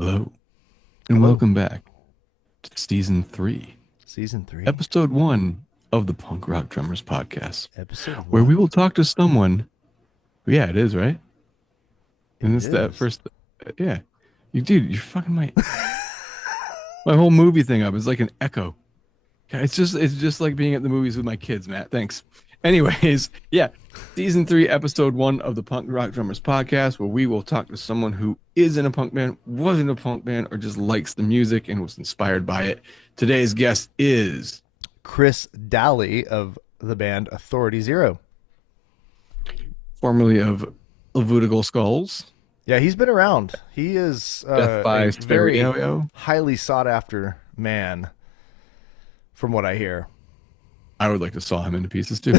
Hello, and Hello. welcome back to season three, Season 3, episode one of the Punk Rock Drummers podcast, episode where we 1. will talk to someone. Yeah, it is, right? It And it's that is. first, yeah. Dude, you're fucking my whole movie thing up. It's like an echo. It's just like being at the movies with my kids, Matt. Thanks. Anyways, yeah, season three, episode one of the Punk Rock Drummers podcast, where we will talk to someone who is in a punk band, was in a punk band, or just likes the music and was inspired by it. Today's guest is Chris Dalley of the band Authority Zero. formerly of Levitical Skulls, Yeah, he's been around. He is Death a by very Stereo. highly sought after man, from what I hear. I would like to saw him into pieces too.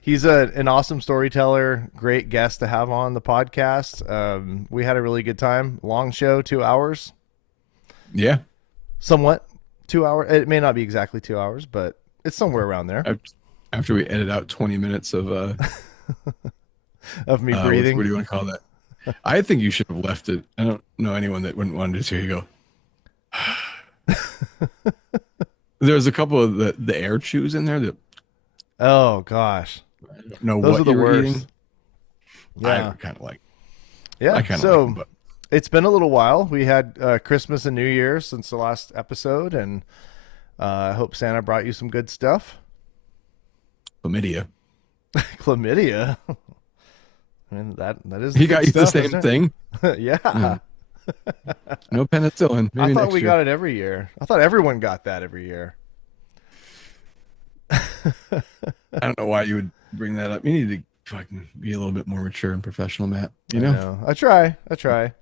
He's an awesome storyteller, great guest to have on the podcast. We had a really good time. Long show, 2 hours, Yeah, somewhat 2 hours. It may not be exactly 2 hours, but it's somewhere around there after we edit out 20 minutes of of me what breathing. do you want to call that? I think you should have left it. I don't know anyone that wouldn't want to just hear you go. There's a couple of the air chews in there that Oh gosh, I don't know those are what the you were worst. eating. I Yeah, kind of like. I yeah. kind of like them, So but it's been a little while. We had Christmas and New Year since the last episode, and I hope Santa brought you some good stuff. chlamydia. Chlamydia. I mean that is the He good got you the stuff, same isn't thing. it? Yeah. Mm. No penicillin. I Maybe thought next we year. got it every year. I thought everyone got that every year. I don't know why you would bring that up. You need to fucking be a little bit more mature and professional, Matt. You I know, know. I try. I try.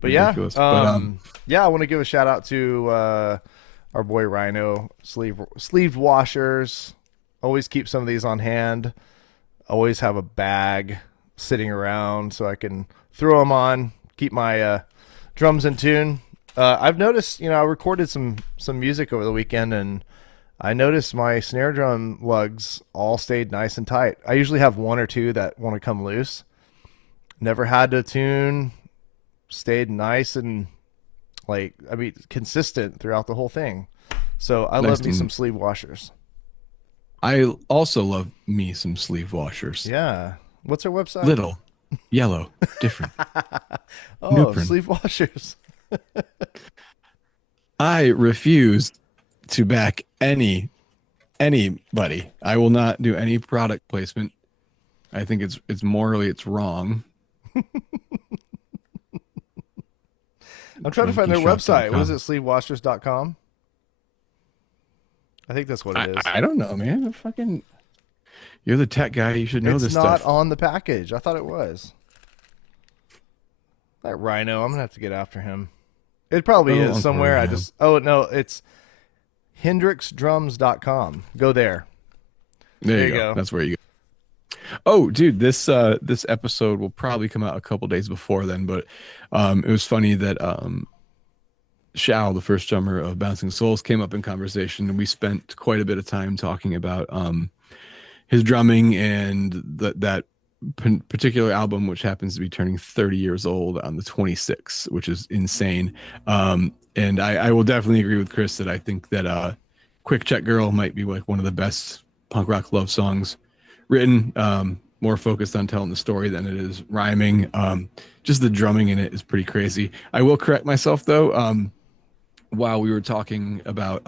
But yeah, ridiculous. But yeah, I want to give a shout out to our boy Rhino sleeve washers. Always keep some of these on hand. Always have a bag sitting around so I can throw them on, keep my drums in tune. I've noticed, I recorded some music over the weekend, and I noticed my snare drum lugs all stayed nice and tight. I usually have one or two that want to come loose. Never had to tune, stayed nice and consistent throughout the whole thing. So I love nice me some and sleeve washers. I also love me some sleeve washers. Yeah. What's our website? Little, yellow, different. Oh, Nuprin. sleeve washers. I refuse to back anybody. I will not do any product placement. I think it's morally it's wrong. I'm trying to find their website. What is Drunkyshop.com. it? Sleevewashers.com? I think that's what I it is. I don't know, man. Fucking, you're the tech guy. You should know It's this not stuff. on the package. I thought it was. That Rhino, I'm gonna have to get after him. It probably Oh, is Uncle somewhere. Rhino. Oh no, it's hendrixdrums.com. Go there. There There you you go. go. That's where you go. Oh, dude, this episode will probably come out a couple days before then, but it was funny that Shao, the first drummer of Bouncing Souls, came up in conversation, and we spent quite a bit of time talking about his drumming and that particular album, which happens to be turning 30 years old on the 26th, which is insane. And I will definitely agree with Chris that I think that Quick Check Girl might be like one of the best punk rock love songs written. More focused on telling the story than it is rhyming. Just the drumming in it is pretty crazy. I will correct myself though. While we were talking about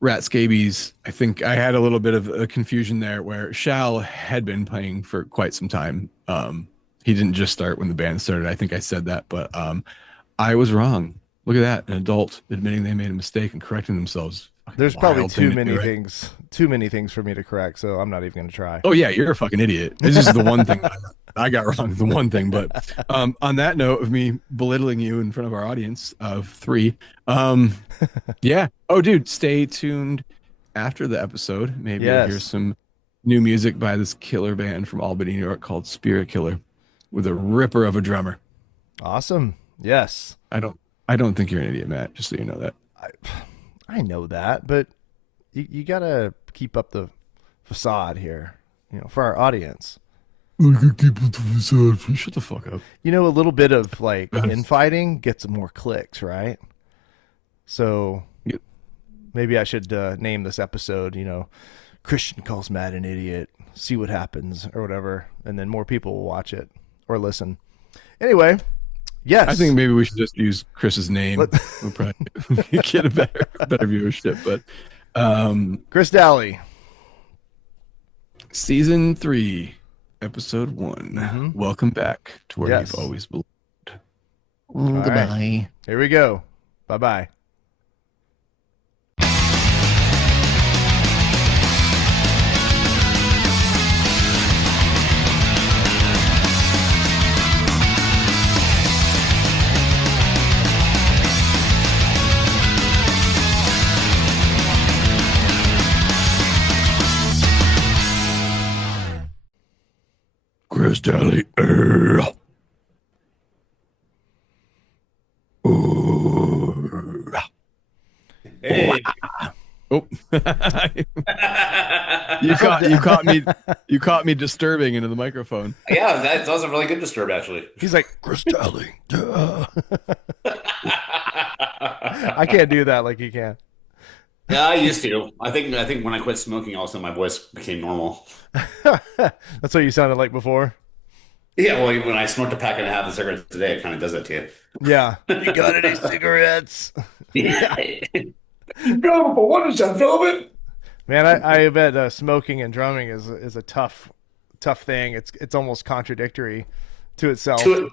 Rat Scabies, I think I had a little bit of a confusion there where Shal had been playing for quite some time. He didn't just start when the band started. I think I said that, but I was wrong. Look at that. An adult admitting they made a mistake and correcting themselves. Fucking There's probably wild thing too to do, many right? things, too many things for me to correct, so I'm not even gonna try. Oh yeah, you're a fucking idiot. It's just the one thing I got wrong. The one thing, but on that note of me belittling you in front of our audience of three, yeah. Oh, dude, stay tuned after the episode. Maybe you'll hear Yes. some new music by this killer band from Albany, New York called Spiritkiller with a ripper of a drummer. Awesome. Yes. I don't I don't think you're an idiot, Matt, just so you know that. I I know that, but you gotta keep up the facade here, for our audience. Shut the fuck up. You know, a little bit of like infighting gets more clicks, right? So Yep. maybe I should name this episode, Christian calls Matt an idiot. See what happens or whatever, and then more people will watch it or listen. Anyway, I yes. think maybe we should just use Chris's name. Let, We'll probably get a better viewership. But Chris Dalley. season 3, episode 1. Mm-hmm. Welcome back to where Yes. you've always belonged. right. Goodbye. Here we go. Bye bye. Chris Dalley. Hey. Oh, you caught me disturbing into the microphone. Yeah, that was a really good disturb, actually. He's like, Chris Dalley. I can't do that like he can. Yeah, I used to. I think when I quit smoking, all of a sudden my voice became normal. That's what you sounded like before. Yeah, well, when I smoked a pack and a half of cigarettes today, it kind of does that to you. Yeah. You got any cigarettes? Yeah. What is that, Velvet? Man, I bet smoking and drumming is a tough thing. It's almost contradictory to itself. Do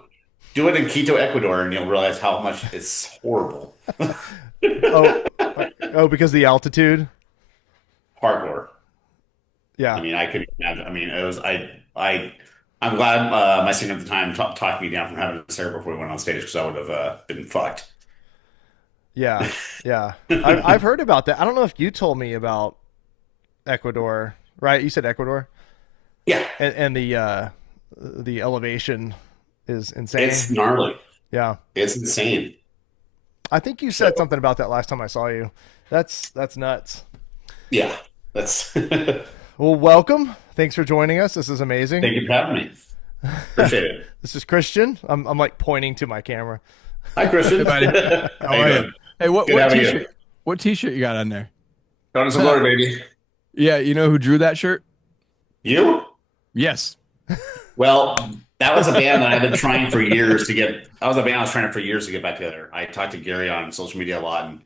it in Quito, Ecuador, and you'll realize how much it's horrible. Oh, because the altitude. Hardcore. Yeah. I mean, I could imagine. I mean, it was I'm glad my singer at the time talked me down from having a cigarette before we went on stage because I would have been fucked. Yeah. Yeah. I've heard about that. I don't know if you told me about Ecuador, right? You said Ecuador, Yeah, and the elevation is insane. it's gnarly. Yeah. It's insane. I think you said something about that last time I saw you. That's nuts. Yeah, that's. Thank Well, welcome. Thanks for joining us. This is amazing. you for having me. Appreciate it. This is Christian. I'm like pointing to my camera. Hi, Christian. Hey, buddy. How you doing? Hey, what Good having you. t-shirt? What t-shirt you got on there? Going to some glory, baby. Yeah, you know who drew that shirt? You? Yes. Well, that was a band that I've been trying for years to get. That was a band I was trying for years to get back together. I talked to Gary on social media a lot, and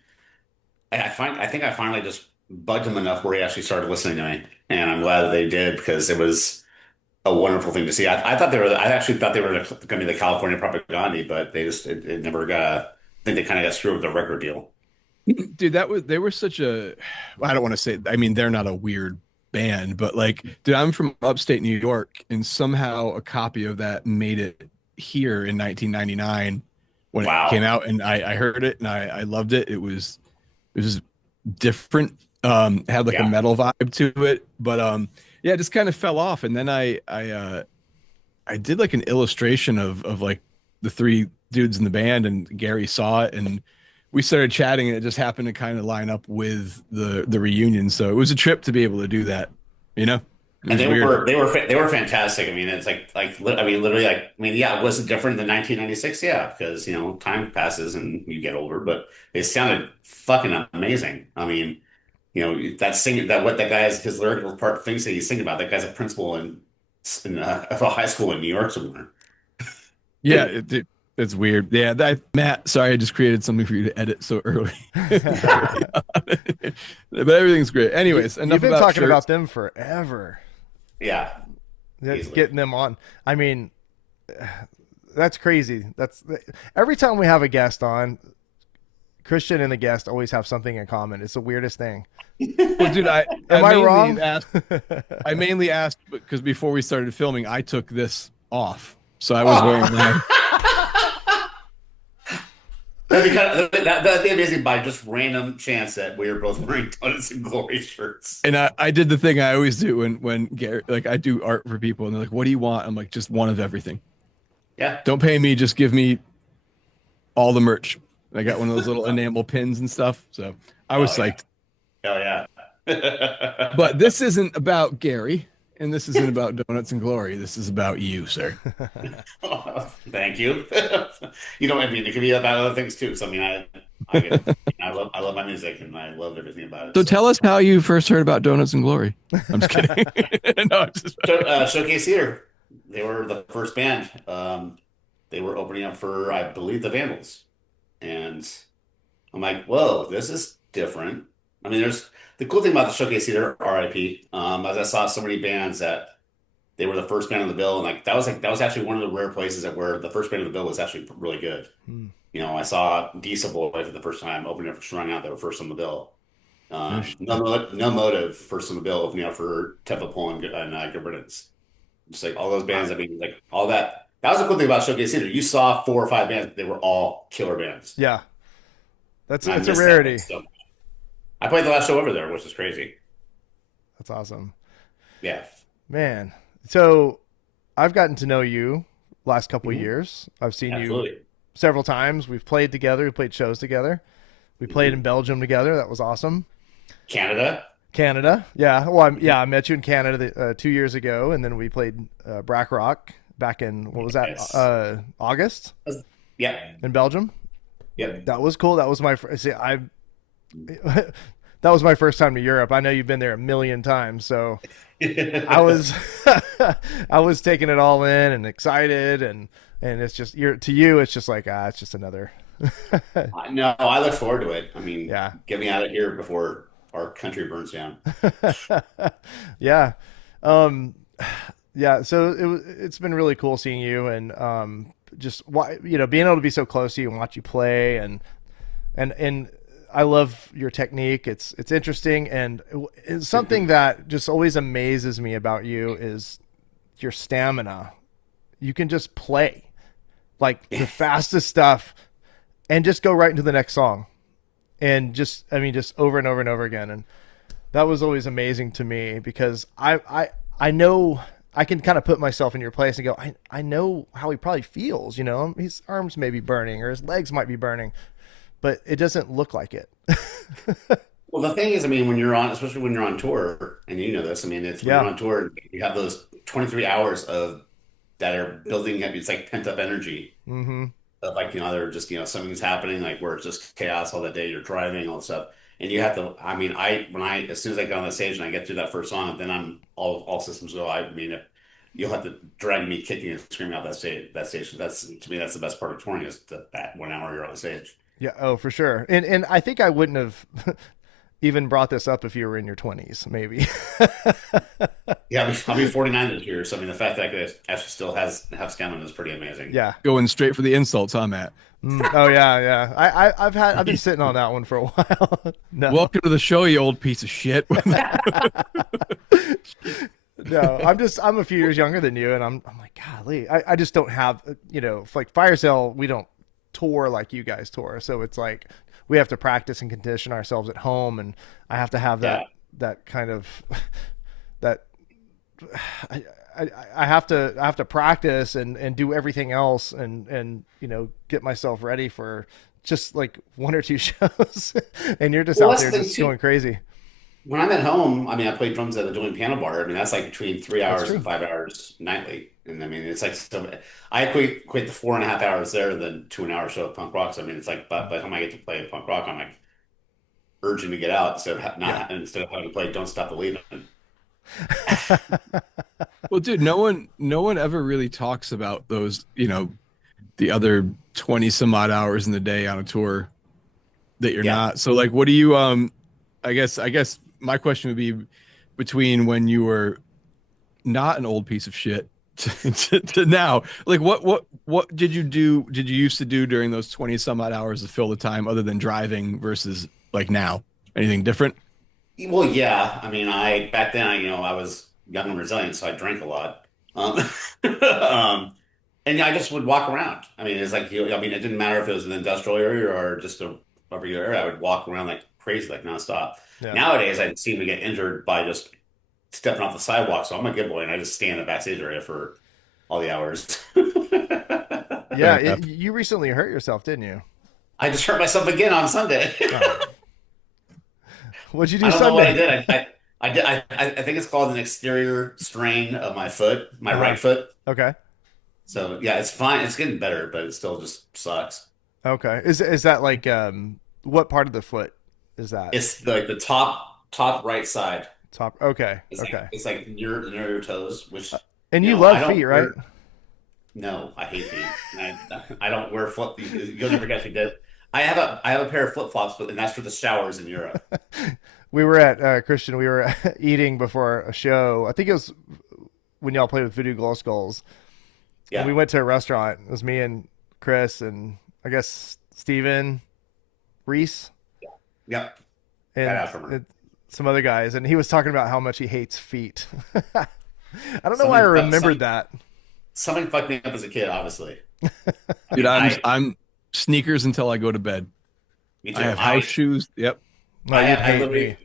I think I finally just bugged him enough where he actually started listening to me, and I'm glad that they did because it was a wonderful thing to see. I thought they were. I actually thought they were going to be the California Propaganda, but they just it never got. I think they kind of got screwed with the record deal. Dude, they were such a, well, I don't want to say, I mean, they're not a weird band, but like, dude, I'm from upstate New York, and somehow a copy of that made it here in 1999 when Wow. it came out, and I heard it and I loved it. It was different. It had like a Yeah. metal vibe to it, but yeah, it just kind of fell off. And then I did like an illustration of like the three dudes in the band, and Gary saw it, and we started chatting, and it just happened to kind of line up with the reunion. So it was a trip to be able to do that, you know? It And was weird. they were fantastic. I mean, it's I mean, literally, like, I mean, yeah, it wasn't different than 1996, yeah, because time passes and you get older, but they sounded fucking amazing. I mean, that singing that what that guy's his lyrical part things that he's singing about. That guy's a principal in of a high school in New York somewhere. Yeah, it's weird. Yeah, Matt, sorry, I just created something for you to edit so early. But everything's great. Anyways, enough You've been about talking shirts. about them forever. Yeah, easily. Getting them on. I mean, that's crazy. That's every time we have a guest on, Christian and the guest always have something in common. It's the weirdest thing. Well, dude, Am I mainly wrong? I mainly asked because before we started filming, I took this off, so I was wearing my. That'd be amazing by just random chance that we were both wearing Donuts and Glory shirts. And I did the thing I always do when Gary, like, I do art for people, and they're like, "What do you want?" I'm like, "Just one of everything. Yeah, Don't pay me. Just give me all the merch." I got one of those little enamel pins and stuff, so I was Oh, yeah. psyched. Oh yeah. But this isn't about Gary. and this isn't about donuts and glory. This is about you, sir. Thank you. You know, I mean, it could be about other things too. So I mean, I get, I love my music and I love everything about it. So So, tell us how you first heard about donuts and glory. I'm just kidding. No, I'm just Showcase Theater, they were the first band. They were opening up for, I believe, the Vandals, and I'm like, whoa, this is different. I mean, there's the cool thing about the Showcase Theater, RIP, as I saw so many bands that they were the first band on the bill, and that was actually one of the rare places that where the first band on the bill was actually really good. Hmm. You know, I saw Diesel Boy for the first time opening up for Strung Out. They were first on the bill. no shit. No Motive first on the bill opening up for Temple and Good Riddance. Just like all those bands. I mean, like all that. That was the cool thing about Showcase Theater. You saw 4 or 5 bands. They were all killer bands. Yeah, that's And I it's a missed rarity. that so much. I played the last show over there, which is crazy. That's awesome, Yeah. man. So I've gotten to know you last couple of Mhm. years. I've seen you Absolutely. several times. We've played together. We played shows together. We played in Belgium together. That was awesome. Canada. Canada, yeah. Well, I met you in Canada 2 years ago, and then we played Brack Rock back in what was that? Yes. August Yeah. in Belgium. Yep. That was cool. That was my see, I that was my first time to Europe. I know you've been there a million times, so I was I was taking it all in and excited, and it's just to you it's just like it's just another No, I look forward to it. I mean, yeah. get me out of here before our country burns down. Yeah. Um yeah, so it's been really cool seeing you, and just being able to be so close to you and watch you play, and I love your technique. It's interesting, and it's something that just always amazes me about you is your stamina. You can just play like the fastest stuff and just go right into the next song, and just over and over and over again. And that was always amazing to me, because I know I can kind of put myself in your place and go, I know how he probably feels, his arms may be burning or his legs might be burning, but it doesn't look like it. Well, the thing is, I mean, when you're on, especially when you're on tour, and you know this, I mean, it's when Yeah. you're on tour, you have those 23 hours of that are building up. It's like pent up energy Mm-hmm. of like, they're just, something's happening, like where it's just chaos all that day. You're driving, all this stuff. And you have to, I mean, as soon as I get on the stage and I get through that first song, then I'm all systems go. I mean, you'll have to drag me kicking and screaming out that stage. That's, to me, that's the best part of touring is that 1 hour you're on the stage. Yeah. Oh, for sure. And I think I wouldn't have even brought this up if you were in your 20s, maybe. Yeah, I'll be 49 this year. So, I mean, the fact that I actually still have stamina is pretty amazing. Yeah. going straight for the insults, huh, Matt? Oh yeah, yeah. I've been sitting on that one for a while. No, Welcome to the show, you old piece of shit. no. I'm a few years younger than you, and I'm like, golly, I just don't have, like Fire Sale, we don't tour like you guys tour, so it's like we have to practice and condition ourselves at home, and I have to have that kind of that. I have to practice and do everything else, and get myself ready for just like 1 or 2 shows, and you're just Well, out that's there the thing just too. going crazy. When I'm at home, I mean, I play drums at a doing piano bar. I mean, that's like between three That's hours true. and 5 hours nightly. And I mean, it's like I equate the 4.5 hours there than to an hour show of punk rock. So I mean, it's like by the time I get to play punk rock, I'm like urging to get out Yeah. instead of having to play "Don't Stop Believing." Well, dude, no one ever really talks about those, the other 20 some odd hours in the day on a tour that you're Yeah, not. So like, what do you, I guess my question would be between when you were not an old piece of shit to now, like what did you do? Did you used to do during those 20 some odd hours to fill the time other than driving versus like now? Anything different? well, yeah. I mean, I back then, I was young and resilient, so I drank a lot. Um, and I just would walk around. I mean, it's like I mean, it didn't matter if it was an industrial area or just a regular area. I would walk around like crazy, like nonstop. Yeah. Nowadays, I seem to get injured by just stepping off the sidewalk. So I'm a good boy, and I just stay in the backstage area for all the hours. Yeah. Fair enough. You recently hurt yourself, didn't you? I just hurt myself again on Sunday. Oh. What'd you do I don't know what I Sunday? did. I think it's called an exterior strain of my foot, my Uh-huh. right foot. Okay. So yeah, it's fine. It's getting better, but it still just sucks. Okay. Is that like what part of the foot is that? It's like the top right side. Top. Okay. It's like Okay. it's like near your toes, Uh, which And you you know I love feet, don't right? wear. No, I hate feet. I don't wear flip. You'll never guess me dead. I have a pair of flip flops, but and that's for the showers in Europe. We were at Christian. We were eating before a show. I think it was when y'all played with Voodoo Glow Skulls, and Yeah. we went to a restaurant. It was me and Chris and I guess Steven, Reese, Yep. Bad and out from her. some other guys, and he was talking about how much he hates feet. I don't know why I Something remembered that. something fucked me up as a kid, obviously. I Dude, mean, I'm sneakers until I go to bed. me I too. have house shoes. Yep. No, you'd I hate literally, me.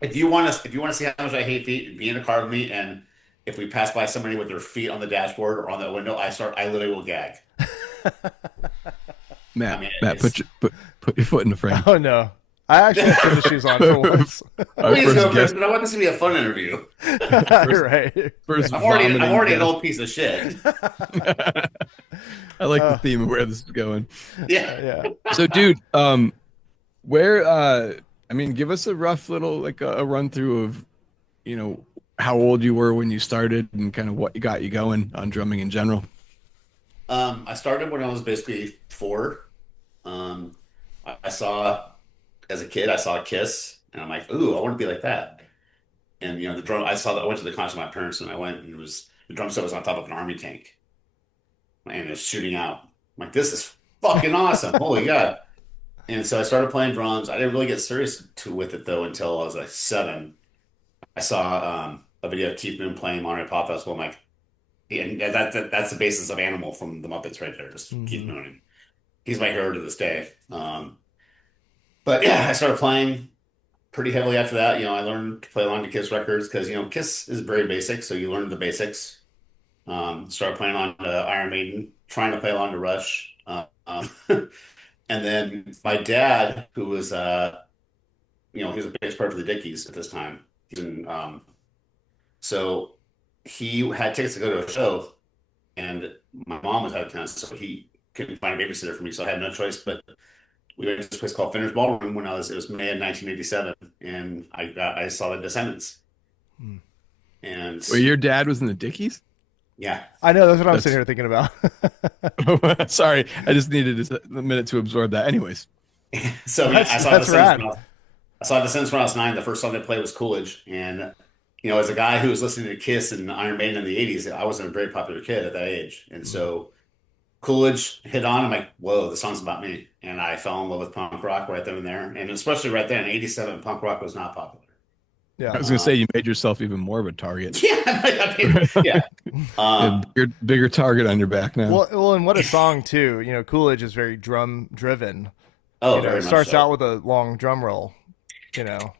if you want to see how much I hate feet, be in a car with me, and if we pass by somebody with their feet on the dashboard or on the window, I literally will gag. I mean, Matt, it's Oh put your foot in the frame. no, I actually have tennis shoes on for once. Our please first go, Chris. guest, But I want this to be a fun interview. first Right. first I'm vomiting already an guest. old piece of shit. I like the uh, theme of where this is going. Yeah. yeah. So, dude, where I mean, give us a rough little like a run through of, you know, how old you were when you started and kind of what got you going on drumming in general. I started when I was basically 4. Um, I saw as a kid, I saw Kiss, and I'm like, ooh, I want to be like that. And the drum, I saw that I went to the concert with my parents, and I went, and it was the drum set was on top of an army tank, and it was shooting out. I'm like, this is fucking awesome! Holy God! And so I started playing drums. I didn't really get serious with it though until I was like 7. I saw a video of Keith Moon playing Monterey Pop Festival. I'm like, yeah, and that's the basis of Animal from the Muppets right there, just Keith Hmm. Moon. He's my hero to this day. But yeah, I started playing pretty heavily after that. I learned to play along to Kiss records because Kiss is very basic, so you learn the basics. Started playing on Iron Maiden, trying to play along to Rush. And then my dad, who was he was a bass player for the Dickies at this time. So he had tickets to go to a show, and my mom was out of town, so he couldn't find a babysitter for me, so I had no choice. But we went to this place called Finner's Ballroom when it was May of 1987, and I saw the Descendants, and Where your dad was in the Dickies? yeah, I know that's what I'm sitting That's here thinking about. sorry. I just needed a minute to absorb that. Anyways. so I mean, That's rad. I saw Descendants when I was 9. The first song they played was Coolidge, and as a guy who was listening to Kiss and Iron Maiden in the 80s, I wasn't a very popular kid at that age, and so Coolidge hit on. I'm like, whoa, the song's about me, and I fell in love with punk rock right then and there, and especially right then in '87, punk rock was not popular. I Yeah. was gonna Uh, say you made yourself even more of a target. yeah, I mean, yeah. A Um, bigger target on your back now. Well, and what a song too. Coolidge is very drum driven. oh, It very much starts out so. with a long drum roll. You know.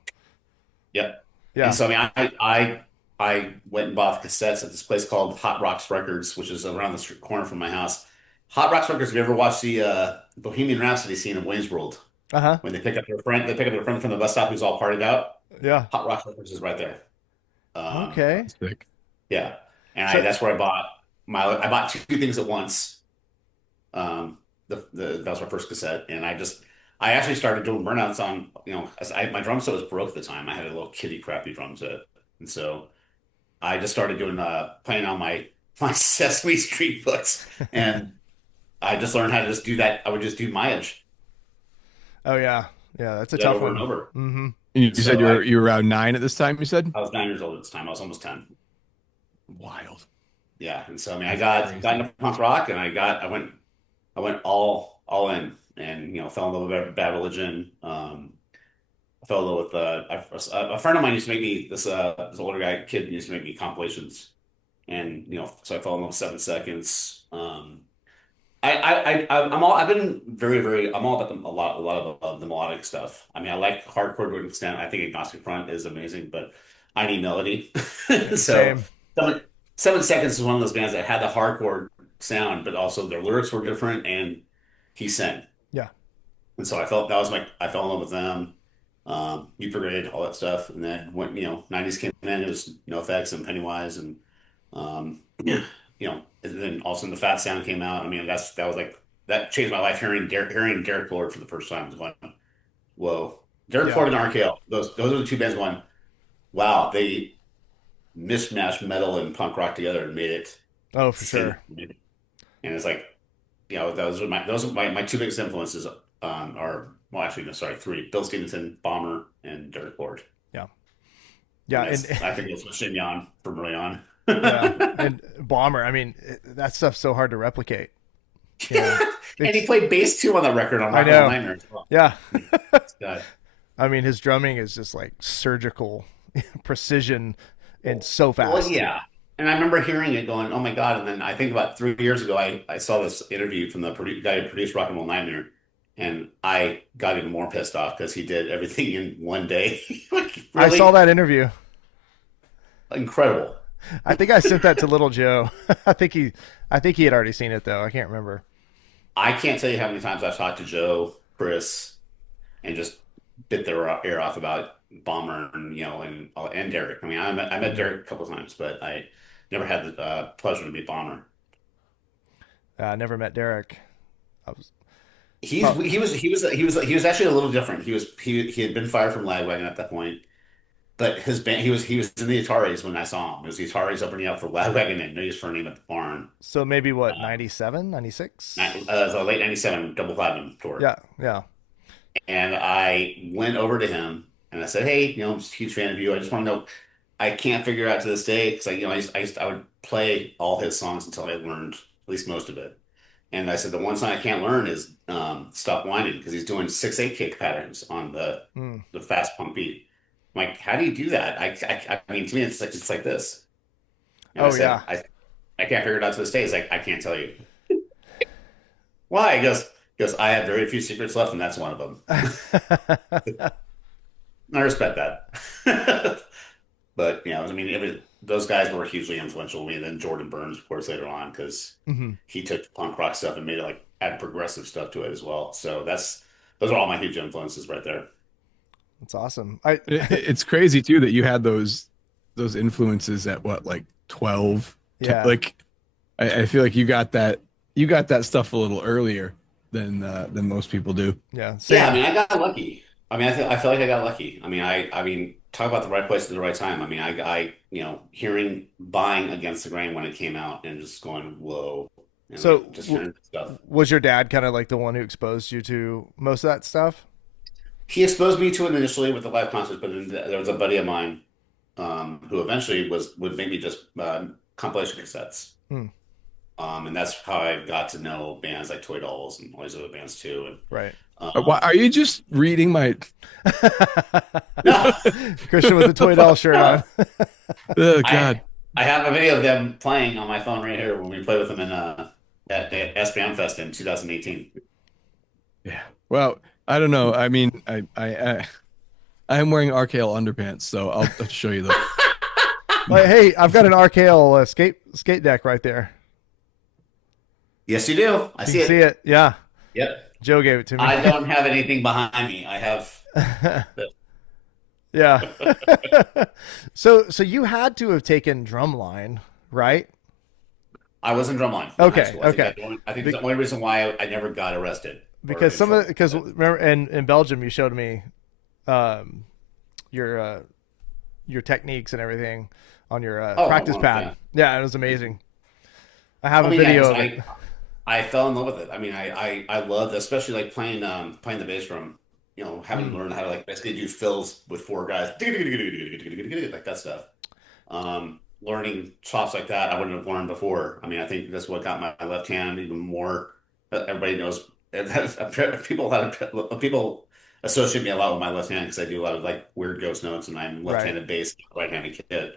Yep. And Yeah. so, I mean, I went and bought the cassettes at this place called Hot Rocks Records, which is around the street corner from my house. Hot Rocks Records. Have you ever watched the Bohemian Rhapsody scene of Wayne's World Uh huh. when they pick up their friend from the bus stop who's all partied out? Yeah. Hot Rocks Records is right there. Okay. Sick. Yeah, and So. that's where I bought two things at once. That was my first cassette, and I actually started doing burnouts on as my drum set was broke at the time. I had a little kitty crappy drum set, and so I just started doing playing on my Sesame Street books, and I just learned how to just do that. I would just do my edge, Oh yeah. Yeah. That's a do that tough over and one. over. Mm-hmm. You And said so you were around 9 at this time, you said? I was 9 years old at this time. I was almost 10. Wild. Yeah, and so I mean, I That's got crazy. into punk rock, and I went all in, and fell in love with Bad Religion. I fell in love with a friend of mine used to make me this older guy kid used to make me compilations, and so I fell in love with 7 Seconds. I've been I'm all about a lot of the melodic stuff. I mean, I like hardcore to an extent. I think Agnostic Front is amazing, but I need melody. So Same. seven, 7 Seconds is one of those bands that had the hardcore sound, but also their lyrics were different, and he sang. Yeah. And so I fell in love with them. Upgrade, all that stuff. And then when, 90s came in, it was No Effects and Pennywise and, yeah, and then all of a sudden the Fat Sound came out. I mean, that was like, that changed my life hearing Derek Lord for the first time. I was going, whoa. Derek Yeah. Lord and RKO, those are the two bands going, wow, they mismatched metal and punk rock together and made it Oh, for sing. sure. And it's like, those are my two biggest influences are, well, actually, no, sorry, three: Bill Stevenson, Bomber, and Derek Lord. Yeah. And Yeah. And I think it's what Shin from early on. yeah. And Bomber, I mean, that stuff's so hard to replicate. You know, And he it's, played bass too on the record on I Rock and Roll know. Nightmare as well. Yeah. I mean, God. I mean, his drumming is just like surgical precision and Well, so well, fast. yeah. And I remember hearing it going, oh my God. And then I think about 3 years ago, I saw this interview from the guy who produced Rock and Roll Nightmare. And I got even more pissed off because he did everything in one day. Like, I saw really that interview. incredible. I think I sent that to Little Joe. I think he had already seen it though. I can't remember. I can't tell you how many times I've talked to Joe, Chris, and just bit their ear off about Bomber and Derek. I mean, I met Derek a couple of times, but I never had the pleasure to meet Bomber. I never met Derek. I was He's probably he was actually a little different. He had been fired from Lagwagon at that point, but his band he was in the Ataris when I saw him. It was the Ataris opening up for Lagwagon and No Use for a Name at the Barn. so maybe what, Uh, 97, 96? the late '97 Double Platinum tour. Yeah, yeah. And I went over to him and I said, "Hey, I'm just a huge fan of you. I just want to know. I can't figure out to this day because I would play all his songs until I learned at least most of it. And I said the one song I can't learn is Stop Whining because he's doing 6/8 kick patterns on the Mm. the fast punk beat. I'm like, how do you do that? I mean, to me, it's like this. And I Oh said, yeah. I can't figure it out to this day. He's like, I can't tell you why. He goes, I have very few secrets left, and that's one of them. I respect that. But I mean, those guys were hugely influential to me. And then Jordan Burns, of course, later on, because Hmm. he took punk rock stuff and made it like add progressive stuff to it as well. So those are all my huge influences right there. That's awesome. I It's crazy too that you had those influences at what, like 12. yeah, Like I feel like you got that stuff a little earlier than most people do. yeah, Yeah, I same. mean, I got lucky. I mean, I feel like I got lucky. I mean, talk about the right place at the right time. I mean, hearing Buying Against the Grain when it came out and just going, whoa, and So like just hearing stuff. was your dad kind of like the one who exposed you to most of that stuff? He exposed me to it initially with the live concerts, but then there was a buddy of mine who eventually would make me just compilation cassettes. Hmm. And that's how I got to know bands like Toy Dolls and all these other bands too. Right. And Why are you just reading my no, Christian with the toy doll shirt no, on. oh I God. I have a video of them playing on my phone right here when we played with them at SBM Fest in 2018. Yeah. Well, I don't know. I mean, I am wearing RKL underpants, so I'll show you those. Like, hey, I've got an RKL skate deck right there. Yes, you do. I You see can see it. it. Yeah, Yep. Joe gave it to me. I don't have anything behind me. I have. Yeah. So you had to have taken drumline, right? I was in drumline in high Okay, school. okay. I think it's the only reason why I never got arrested or Because in some of trouble. because remember in Belgium you showed me um your techniques and everything on your Oh, practice well, pad. yeah. Yeah, it was amazing. I have I a mean, yeah, video 'cause of it. I fell in love with it. I mean, I loved, especially like playing the bass drum. Having to Mm, learn how to like basically do fills with four guys, like that stuff. Learning chops like that I wouldn't have learned before. I mean, I think that's what got my left hand even more. Everybody knows people associate me a lot with my left hand because I do a lot of like weird ghost notes and I'm right. left-handed bass, right-handed kid.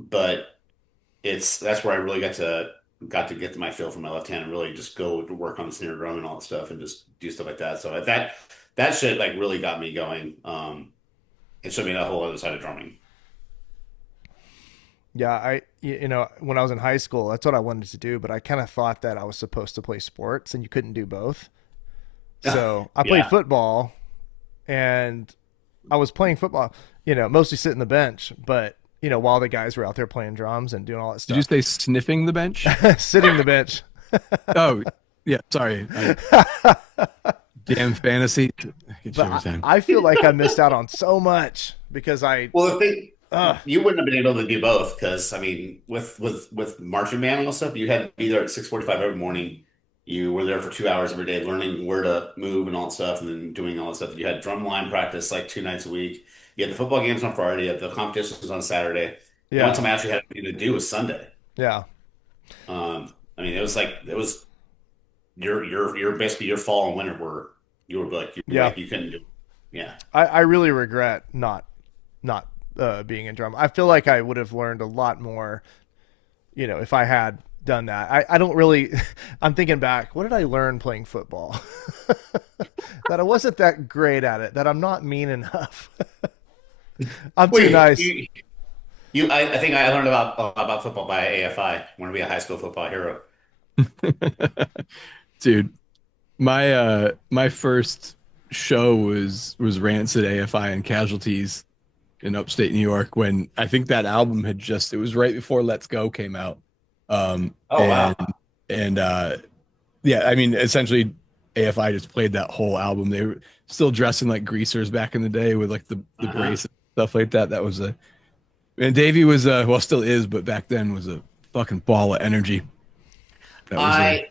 But that's where I really got to get to my feel for my left hand and really just go to work on the snare drum and all that stuff and just do stuff like that. So that shit like really got me going. It showed me a whole other side of drumming. Yeah, when I was in high school, that's what I wanted to do, but I kind of thought that I was supposed to play sports and you couldn't do both. So I played Yeah. football and I was playing football, mostly sitting the bench, but while the guys were out there playing drums and doing all that Did you stuff, say sniffing the bench? sitting the bench. Oh, yeah. Sorry. Damn fantasy. I get you But every time. I feel like I missed out on so much because Well, the thing uh, you wouldn't have been able to do both because I mean, with marching band and all stuff, you had to be there at 6:45 every morning. You were there for 2 hours every day, learning where to move and all that stuff, and then doing all that stuff. You had drum line practice like 2 nights a week. You had the football games on Friday. You had the competitions on Saturday. The only yeah, time I actually had anything to do was Sunday. yeah, I mean, it was your basically your fall and winter were yeah. you couldn't do it. Yeah. I really regret not being in drum. I feel like I would have learned a lot more, if I had done that. I don't really. I'm thinking back. What did I learn playing football? That I wasn't that great at it. That I'm not mean enough. I'm too Wait, nice. I think I learned about football by AFI. Want to be a high school football hero. Dude, my first show was Rancid AFI and Casualties in upstate New York when I think that album had just it was right before Let's Go came out. Um Oh and wow. yeah, I mean essentially AFI just played that whole album. They were still dressing like greasers back in the day with like the Uh-huh. brace and stuff like that. That was a and Davey was well still is, but back then was a fucking ball of energy. That was a I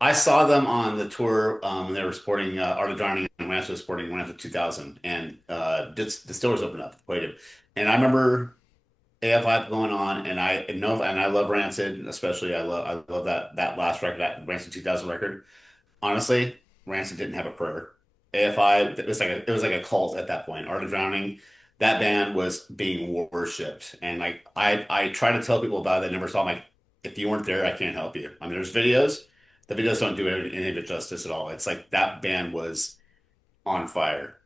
I saw them on the tour. They were supporting Art of Drowning and Rancho was supporting Rancho 2000, and Distillers opened up, waited, and I remember AFI going on, and I know, and I love Rancid, especially. I love that last record, that Rancid 2000 record. Honestly, Rancid didn't have a prayer. AFI, it was like a cult at that point. Art of Drowning, that band was being worshipped, and like I try to tell people about it. They never saw. I'm like, if you weren't there, I can't help you. I mean, there's videos. The videos don't do any of it justice at all. It's like that band was on fire.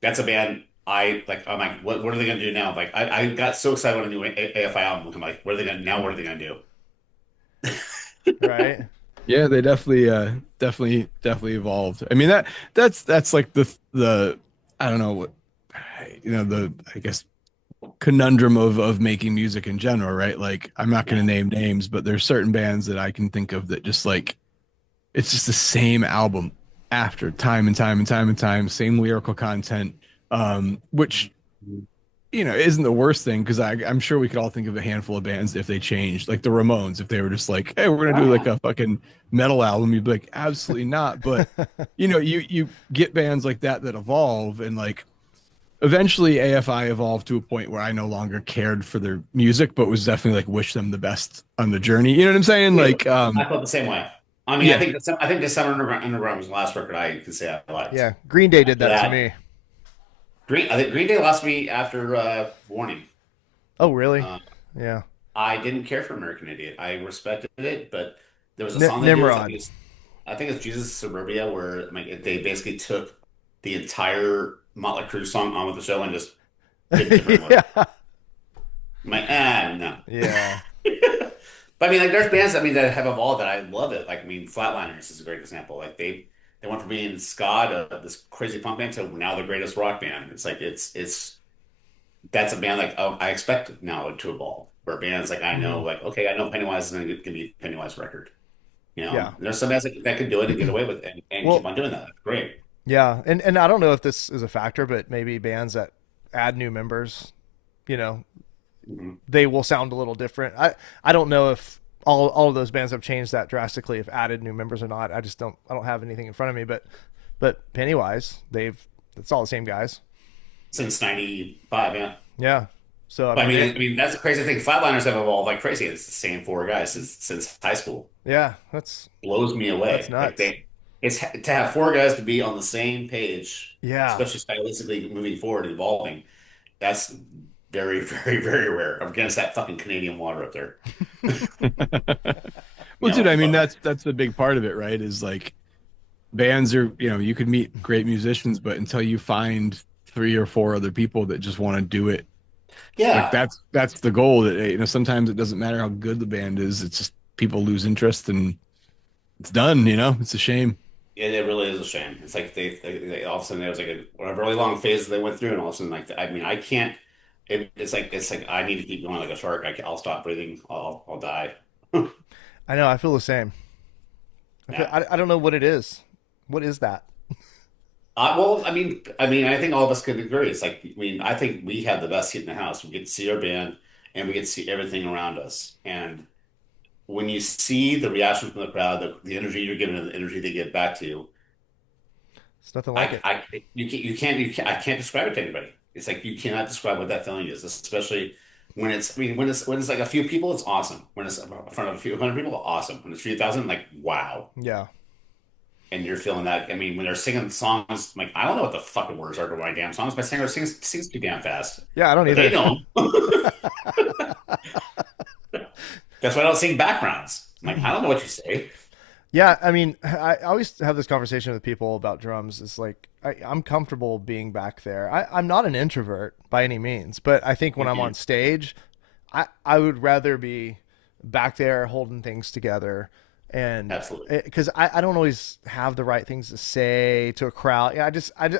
That's a band I like. I'm like, what are they gonna do now? Like, I got so excited when a new AFI album. I'm like, what are they gonna now? What are they gonna do? Right? yeah, they definitely evolved. I mean that's like the I don't know what the I guess conundrum of making music in general, right? Like I'm not going Yeah. to name names, but there's certain bands that I can think of that just like it's just the same album after time and time and time and time, same lyrical content, which isn't the worst thing because I'm sure we could all think of a handful of bands if they changed, like the Ramones, if they were just like, hey, we're gonna Oh do like yeah. a fucking metal album, you'd be like, absolutely not. But you get bands like that that evolve and like eventually AFI evolved to a point where I no longer cared for their music, but was definitely like wish them the best on the journey. You know what I'm saying? Wait, Like, I felt the same way. I mean, yeah, I think December Underground was the last record I could say I liked. Yeah. Green Day did After that to that, me. I think Green Day lost me after Warning. Oh, really? Uh, Yeah. I didn't care for American Idiot. I respected it, but there was a song they did. Nimrod. I think it's Jesus Suburbia, where like, they basically took the entire Motley Crue song on with the show and just did it different way. Yeah. I'm like, no. Yeah. But I mean, like, there's bands I mean that have evolved that I love it. Like, I mean, Flatliners is a great example. Like, they went from being ska to this crazy punk band to now the greatest rock band. It's like it's that's a band like I expect now to evolve. Where bands like I know, Mhm. like okay, I know Pennywise is going to be a Pennywise record. Yeah. There's some bands that can do it and get away with it and keep Well, on doing that. That's great. yeah. And I don't know if this is a factor, but maybe bands that add new members, you know, Mhm. they will sound a little different. I don't know if all of those bands have changed that drastically, if added new members or not. I don't have anything in front of me, but Pennywise, it's all the same guys. Since '95, yeah. Yeah. So I But mean they I mean that's the crazy thing. Flatliners have evolved like crazy. It's the same four guys since high school. yeah, that's Blows me that's away. Like nuts. it's to have four guys to be on the same page, Yeah. especially stylistically moving forward, evolving. That's very, very, very rare against that fucking Canadian water up there. well, dude, I mean But that's the big part of it, right? Is like bands are you could meet great musicians, but until you find three or four other people that just want to do it, like yeah, that's the goal. That sometimes it doesn't matter how good the band is; it's just people lose interest and it's done. It's a shame. it really is a shame. It's like they all of a sudden there was like a really long phase they went through, and all of a sudden like I mean I can't. It's like I need to keep going like a shark. I'll stop breathing. I'll die. I know. I feel the same. Yeah. I don't know what it is. What is that? Well, I mean, I think all of us could agree. It's like, I mean, I think we have the best seat in the house. We get to see our band, and we get to see everything around us. And when you see the reaction from the crowd, the energy you're giving, and the energy they give back to you, It's nothing like it. I can't describe it to anybody. It's like you cannot describe what that feeling is, especially when it's, I mean, when it's like a few people, it's awesome. When it's in front of a few hundred people, awesome. When it's a few thousand, like wow. Yeah. And you're feeling that. I mean, when they're singing songs, like I don't know what the fucking words are to my damn songs. My singer sings too damn fast, Yeah. I don't but they either. know 'em. That's why I don't sing backgrounds. I'm like, I don't know what you say. Yeah, I mean, I always have this conversation with people about drums. It's like I'm comfortable being back there. I'm not an introvert by any means, but I think when I'm on Mhm. stage, I would rather be back there holding things together, and Absolutely. because I don't always have the right things to say to a crowd. Yeah,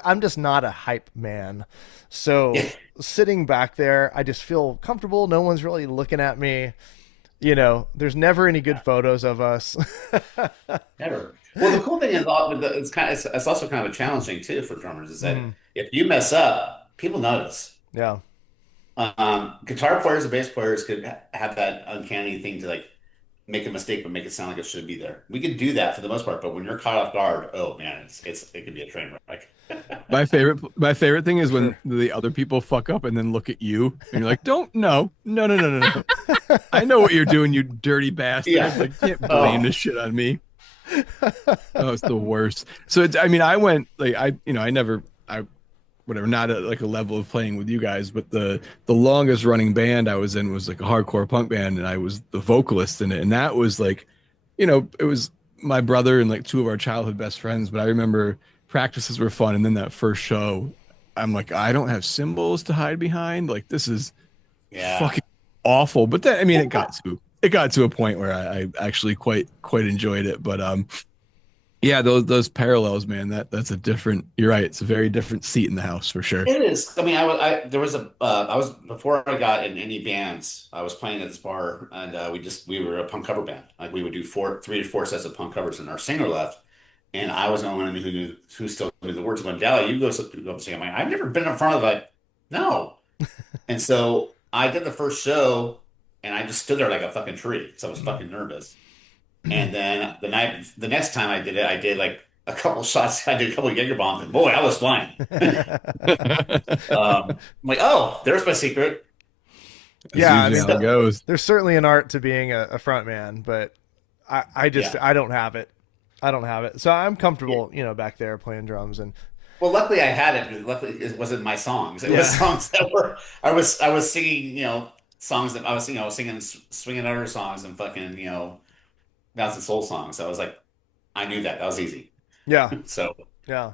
I'm just not a hype man. So sitting back there, I just feel comfortable. No one's really looking at me. There's never any good Yeah, photos of us. never. Well, the cool thing is, it's also kind of a challenging too for drummers is that Mhm. if you mess up, people notice. Yeah. Guitar players and bass players could have that uncanny thing to like make a mistake but make it sound like it should be there. We can do that for the most part, but when you're caught off guard, oh man, it could be a train wreck. My favorite thing For is when sure. the other people fuck up and then look at you and you're like, don't no, no, no, no, no, no. I know what you're doing, you dirty bastard. Yeah. Like, you can't blame Oh, this shit on me. Oh, it's the worst. So I mean, I went like I never I whatever, not at like a level of playing with you guys, but the longest running band I was in was like a hardcore punk band, and I was the vocalist in it, and that was like, it was my brother and like two of our childhood best friends. But I remember practices were fun, and then that first show, I'm like, I don't have cymbals to hide behind. Like this is yeah. fucking awful. But then I mean, it got to a point where I actually quite enjoyed it. But yeah, those parallels, man. That's a different. You're right. It's a very different seat in the house for sure. It is. I mean, there was I was before I got in any bands. I was playing at this bar, and we were a punk cover band. Like we would do 3 to 4 sets of punk covers, and our singer left, and I was the only one who still knew the words. Going, Dally, you go and sing. I'm like, I've never been in front of like no, and so I did the first show, and I just stood there like a fucking tree because I was fucking nervous. And then the next time I did it, I did like a couple shots. I did a couple of Jaeger bombs, and boy, I was flying. I'm like, oh, there's my secret. That's Yeah, I usually mean, how it So, goes. there's certainly an art to being a front man, but I just yeah. I don't have it. I don't have it. So I'm Yeah. comfortable, back there playing drums and Well, luckily I had it. Because luckily, it wasn't my songs. It was yeah. songs that were I was singing, songs that I was singing swinging other songs and fucking, bouncing soul songs. So I was like, I knew that was easy. Yeah. So Yeah.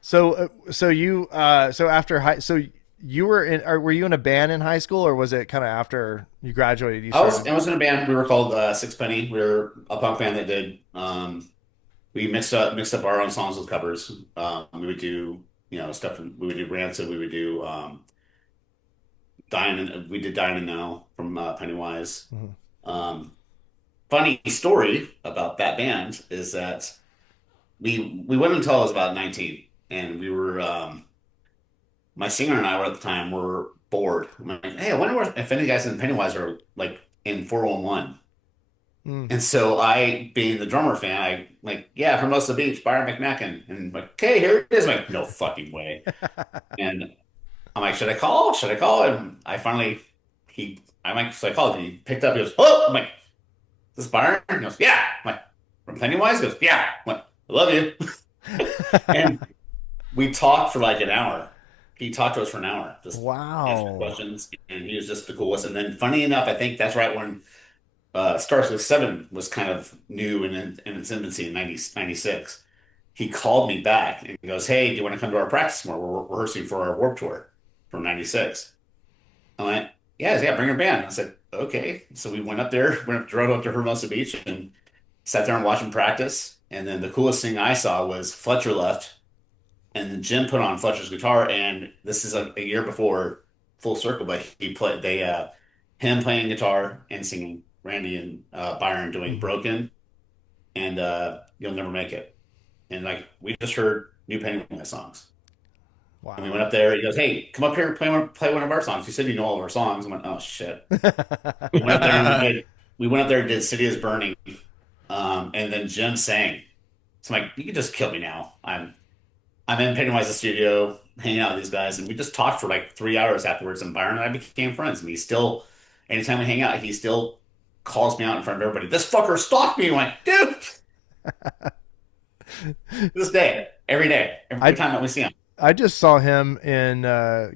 So after high so you were in or were you in a band in high school or was it kind of after you graduated you started? I was in a band. We were called Sixpenny. We were a punk band that did. We mixed up our own songs with covers. We would do stuff. We would do Rancid. We would do We did Dying and Now from Pennywise. Mhm. Um, Funny story about that band is that we went until I was about 19, and we were my singer and I were at the time were bored. I'm like, hey, I wonder if any guys in Pennywise are like in 411. Mm. And so I, being the drummer fan, I like, yeah, Hermosa Beach, Byron McMacken. And I'm like, okay, here it is. I'm like, no fucking way. And I'm like, should I call? Should I call? And I'm like, so I called. And he picked up. He goes, oh, I'm like, is this Byron? He goes, yeah. I'm like, from Pennywise? He goes, yeah. I'm like, I love you. And we talked for like an hour. He talked to us for an hour, just answering Wow. questions. And he was just the coolest. And then, funny enough, I think that's right when Stars with Seven was kind of new in its infancy in 96. He called me back and he goes, hey, do you want to come to our practice more? We're rehearsing for our Warped Tour from 96. I went, yeah, bring your band. I said, okay. So we went up there, drove up to Hermosa Beach and sat there and watched him practice. And then the coolest thing I saw was Fletcher left, and then Jim put on Fletcher's guitar. And this is a year before Full Circle, but he played him playing guitar and singing, Randy and Byron doing Mhm. Broken and You'll Never Make It. And like we just heard new Pennywise songs. And we Wow. went up there. He goes, "Hey, come up here and play one of our songs." He said, "You know all of our songs." I went, "Oh shit." We went up there and we went up there and did "City Is Burning," and then Jim sang. So I'm like, "You can just kill me now." I'm in Pennywise's studio, hanging out with these guys, and we just talked for like 3 hours afterwards. And Byron and I became friends. And he still, anytime we hang out, he still calls me out in front of everybody. This fucker stalked me. I'm like, dude, this day, every I time that we see him. I just saw him in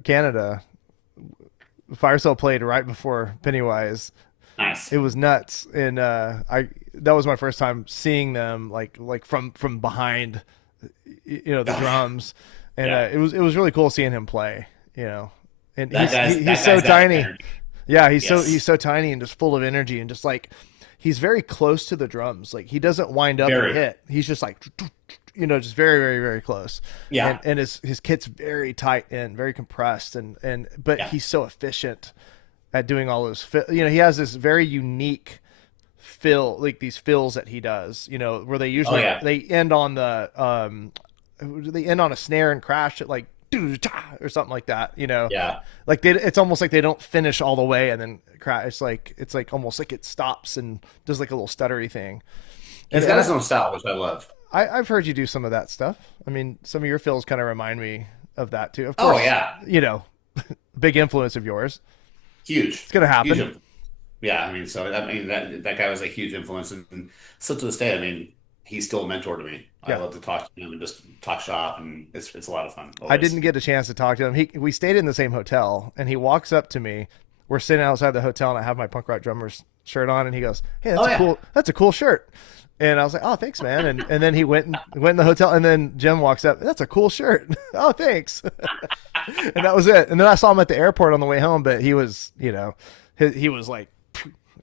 Canada. Fire Cell played right before Pennywise. Nice. It was nuts, and I that was my first time seeing them like from behind, the drums, and Yeah. it was really cool seeing him play. And he's That so guy's got tiny. energy. Yeah, he's Yes. so tiny and just full of energy and just like he's very close to the drums. Like he doesn't wind up and Very. hit. He's just like just very, very, very close. And Yeah. his kit's very tight and very compressed but Yeah. he's so efficient at doing all those he has this very unique fill, like these fills that he does, where they Oh usually yeah. they end on they end on a snare and crash it like or something like that, Yeah. like it's almost like they don't finish all the way and then crash. It's like almost like it stops and does like a little stuttery thing. and, He's got and his own style, which I love. I've heard you do some of that stuff. I mean, some of your fills kind of remind me of that too. Of Oh course, yeah. big influence of yours. Huge. It's gonna happen. Huge. Yeah, I mean, that guy was a huge influence, and still to this day, I mean, he's still a mentor to me. I Yeah. love to talk to him and just talk shop, and it's a lot of fun I always. didn't get a chance to talk to him. We stayed in the same hotel, and he walks up to me. We're sitting outside the hotel, and I have my punk rock drummers shirt on, and he goes, "Hey, Oh yeah, that's a cool shirt." And I was like, "Oh, thanks, man." And then he went in the hotel, and then Jim walks up. "That's a cool shirt." "Oh, thanks." And that was it. And then I saw him at the airport on the way home, but he was, he was like,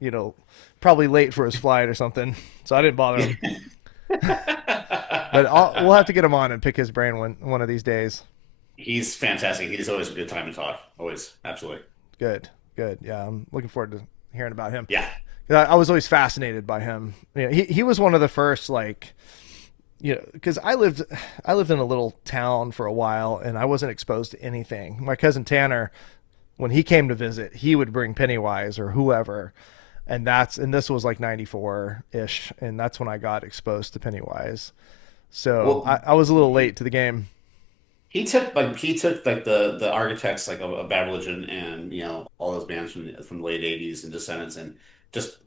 you know, probably late for his flight or something. So I didn't bother him. But we'll have to get him on and pick his brain one of these days. he's fantastic. He's always a good time to talk. Always, absolutely. Good, good. Yeah, I'm looking forward to hearing about him. Yeah. I was always fascinated by him. He was one of the first because I lived in a little town for a while and I wasn't exposed to anything. My cousin Tanner, when he came to visit, he would bring Pennywise or whoever, and this was like '94 ish, and that's when I got exposed to Pennywise. So Well, I was a little late to the game. he took the architects like of Bad Religion and all those bands from the late '80s and Descendants and just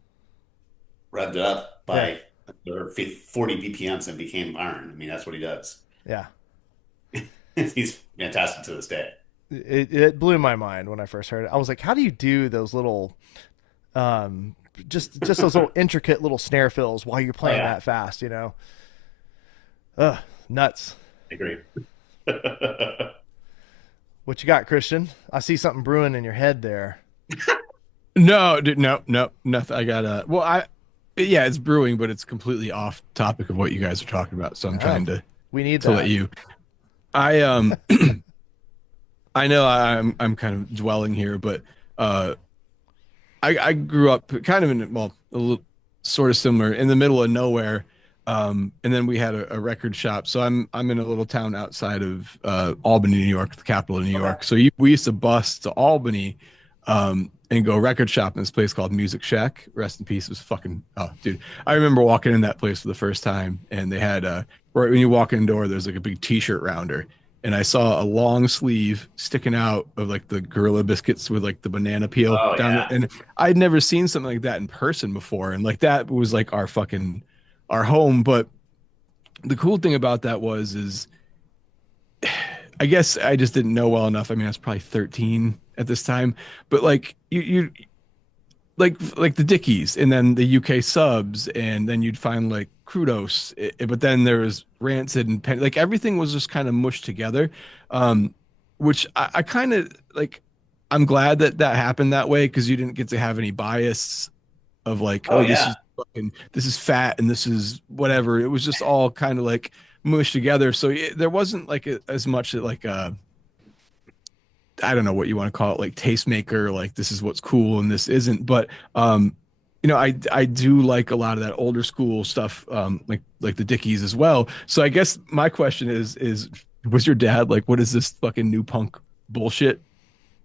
revved it up Yeah, by 40 BPMs and became Iron. I mean, that's what he does. yeah. He's fantastic to this day. It blew my mind when I first heard it. I was like, how do you do those little um just those little intricate little snare fills while you're Oh playing yeah, that fast, Ugh, nuts. I agree. What you got, Christian? I see something brewing in your head there. No, dude, no, no, nothing. I got well, yeah, it's brewing, but it's completely off topic of what you guys are talking about. So I'm Oh, trying to we need let that. you. I I know I'm kind of dwelling here, but uh, I grew up kind of in well, a little sort of similar in the middle of nowhere. And then we had a record shop. So I'm in a little town outside of Albany, New York, the capital of New Okay. York. So we used to bus to Albany and go record shop in this place called Music Shack. Rest in peace. It was fucking oh dude. I remember walking in that place for the first time and they had right when you walk in the door, there's like a big t-shirt rounder. And I saw a long sleeve sticking out of like the Gorilla Biscuits with like the banana peel Oh down yeah. there. And I'd never seen something like that in person before. And like that was like our home. But the cool thing about that is I guess I just didn't know well enough. I mean, I was probably 13 at this time, but like you like the Dickies and then the UK subs, and then you'd find like Crudos, but then there was Rancid and Penny, like everything was just kind of mushed together. Which I kind of like, I'm glad that happened that way because you didn't get to have any bias of like, Oh oh, yeah. this is fat and this is whatever. It was just all kind of like mushed together. So there wasn't like as much like I don't know what you want to call it, like tastemaker, like this is what's cool and this isn't. But I do like a lot of that older school stuff, like the Dickies as well. So I guess my question is was your dad like, what is this fucking new punk bullshit?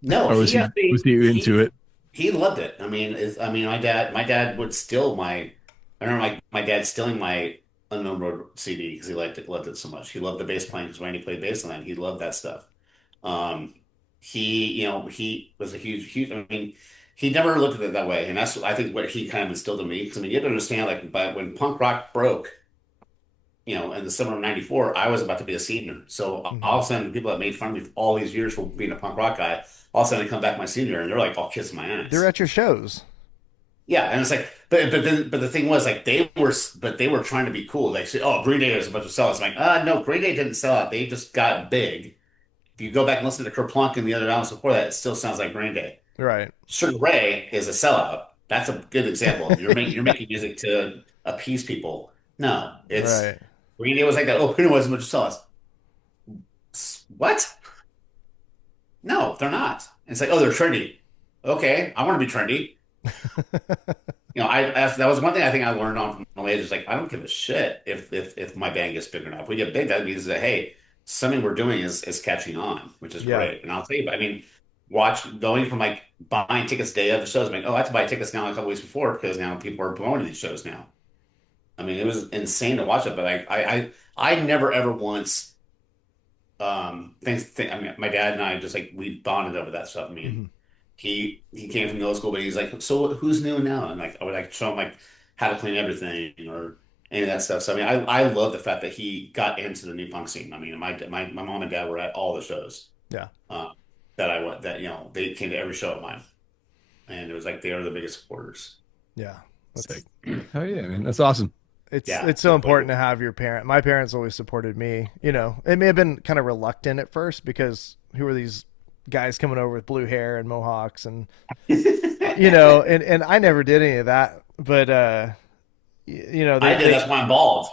No, Or he was actually he into it? he loved it. I mean, my dad would steal my. I remember my dad stealing my Unknown Road CD because he loved it so much. He loved the bass playing because Randy played bass on that. He loved that stuff. Um, he was a huge. I mean, he never looked at it that way, and that's I think what he kind of instilled in me. Because I mean, you have to understand, like, but when punk rock broke, in the summer of '94, I was about to be a senior. So Hmm. all of a sudden, people that made fun of me for all these years for being a punk rock guy, all of a sudden, I come back my senior, and they're like all kissing my They're ass. at your shows. Yeah, and it's like, but the thing was like they were trying to be cool. They said, "Oh, Green Day is a bunch of sellouts." I'm like, no, Green Day didn't sell out. They just got big. If you go back and listen to Kerplunk and the other albums before that, it still sounds like Green Day. Right. Sugar Ray is a sellout. That's a good example. You're making music to appease people. No, it's Right. Green Day was like that. Oh, Green Day was a bunch of sellouts. What? No, they're not. It's like, oh, they're trendy. Okay, I want to be trendy. That was one thing I think I learned on from the age. Is like, I don't give a shit if my band gets big enough. If we get big, that means that hey, something we're doing is catching on, which is Yeah. great. And I'll tell you, I mean, watch going from like buying tickets day of the shows. I'm like, oh, I have to buy tickets now a couple weeks before because now people are going to these shows now. I mean, it was insane to watch it, but I never ever once I mean, my dad and I just like we bonded over that stuff. I mean, Hmm. he came from middle school, but he's like, so who's new now? And like I would like show him like how to clean everything or any of that stuff. So I mean, I love the fact that he got into the new punk scene. I mean, my mom and dad were at all the shows Yeah. uh, that I went. That they came to every show of mine, and it was like they are the biggest supporters. Yeah. Sick. That's Oh yeah, man, that's awesome. it's Yeah, it's so important to have your parent. My parents always supported me. It may have been kind of reluctant at first because who are these guys coming over with blue hair and mohawks and and I never did any of that. But I did. they That's why I'm bald.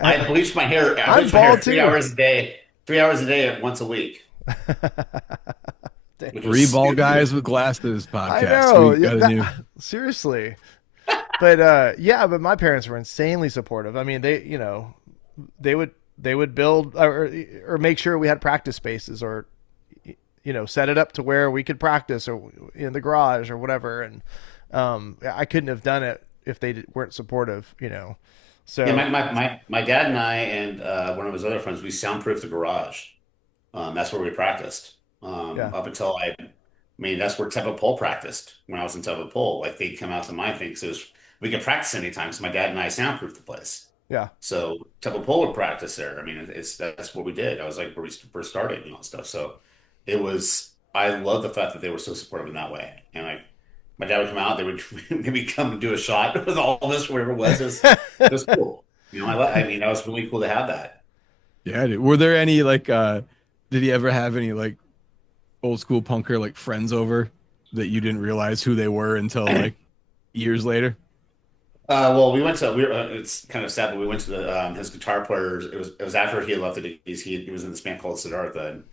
I bleach my hair. I I'm bleach my hair bald three too. hours a day, 3 hours a day, once a week, Dang. which Three was ball stupid. guys with glasses I podcast. know. We Yeah, got a new. seriously. But yeah, but my parents were insanely supportive. I mean, they would build or make sure we had practice spaces or set it up to where we could practice or in the garage or whatever. And I couldn't have done it if they weren't supportive. Yeah, So my dad and I and one of his other friends, we soundproofed the garage. That's where we practiced. yeah, Up until I mean, that's where Temple Pole practiced when I was in Temple Pole. Like they'd come out to my thing, so we could practice anytime. So my dad and I soundproofed the place. yeah, So Temple Pole would practice there. I mean, that's what we did. I was like where we first started and all that stuff. So it was. I love the fact that they were so supportive in that way. And like my dad would come out, they would maybe come and do a shot with all of us, whatever it was. It was cool. I mean, that was really cool to have that. Yeah, dude. Were there any like did he ever have any like old school punker like friends over that you didn't realize who they were until like years later? Well, it's kind of sad, but we went to his guitar players. It was after he had left the Dickies. He was in this band called Siddhartha, and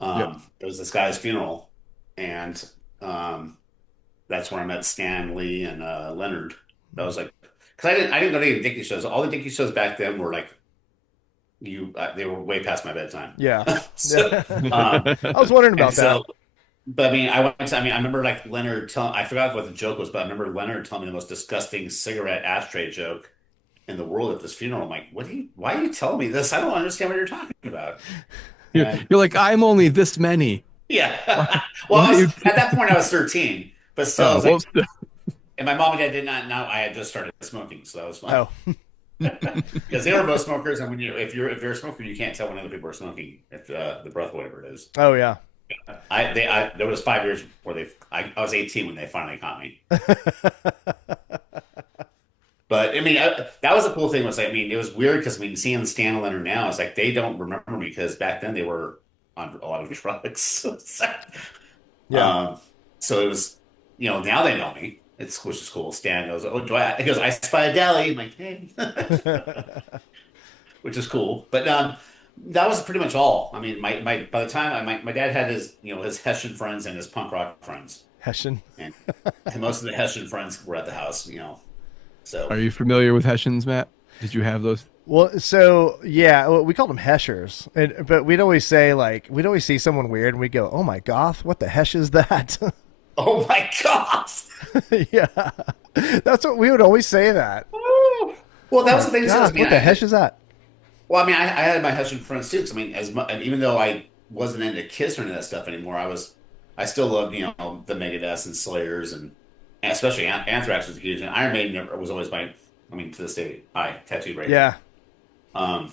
Yep. it was this guy's funeral, and um, that's where I met Stan Lee and Leonard. That was like because I didn't go to any Dickie shows. All the Dickie shows back then were like they were way past my bedtime. yeah, yeah. So I was wondering and about that. so but I remember like Leonard telling, I forgot what the joke was, but I remember Leonard telling me the most disgusting cigarette ashtray joke in the world at this funeral. I'm like, why are you telling me this? I don't understand what you're talking about. You're, And you're like, I'm only this many. Why, yeah, well, why are you? at that point I was 13, but still I Oh, was well, like, and my mom and dad did not know I had just started smoking, so that was fun Oh, because they were both smokers. And when if you're a smoker, you can't tell when other people are smoking if the breath, whatever it is. oh yeah. There was 5 years where I was 18 when they finally caught me. But I mean, that was a cool thing. Was I mean, it was weird because I mean, seeing Stan and Leonard now, it's like they don't remember me because back then they were on a lot of drugs. Yeah. um, so it was, now they know me. It's which is cool. Stan goes, "Oh, do I?" He goes, "I spy a deli." I'm like, "Hey," which is cool. But that was pretty much all. I mean, my by the time my dad had his his Hessian friends and his punk rock friends, Hessian. and most of the Hessian friends were at the house. Are So you familiar with Hessians, Matt? Did you have those? Well, so yeah, we called them heshers, but we'd always see someone weird, and we'd go, "Oh my goth, what the hesh is that?" oh my God. Yeah, that's what we would always say. That. Well, Oh that was my the thing too. I goth, mean, what the hesh is that? well, I mean, I had my Hessian friends too. 'Cause I mean, as much, even though I wasn't into Kiss or any of that stuff anymore, I still loved, the Megadeth and Slayers and especially Anthrax was huge. And Iron Maiden was always I mean, to this day, I tattooed right here. Yeah, Um,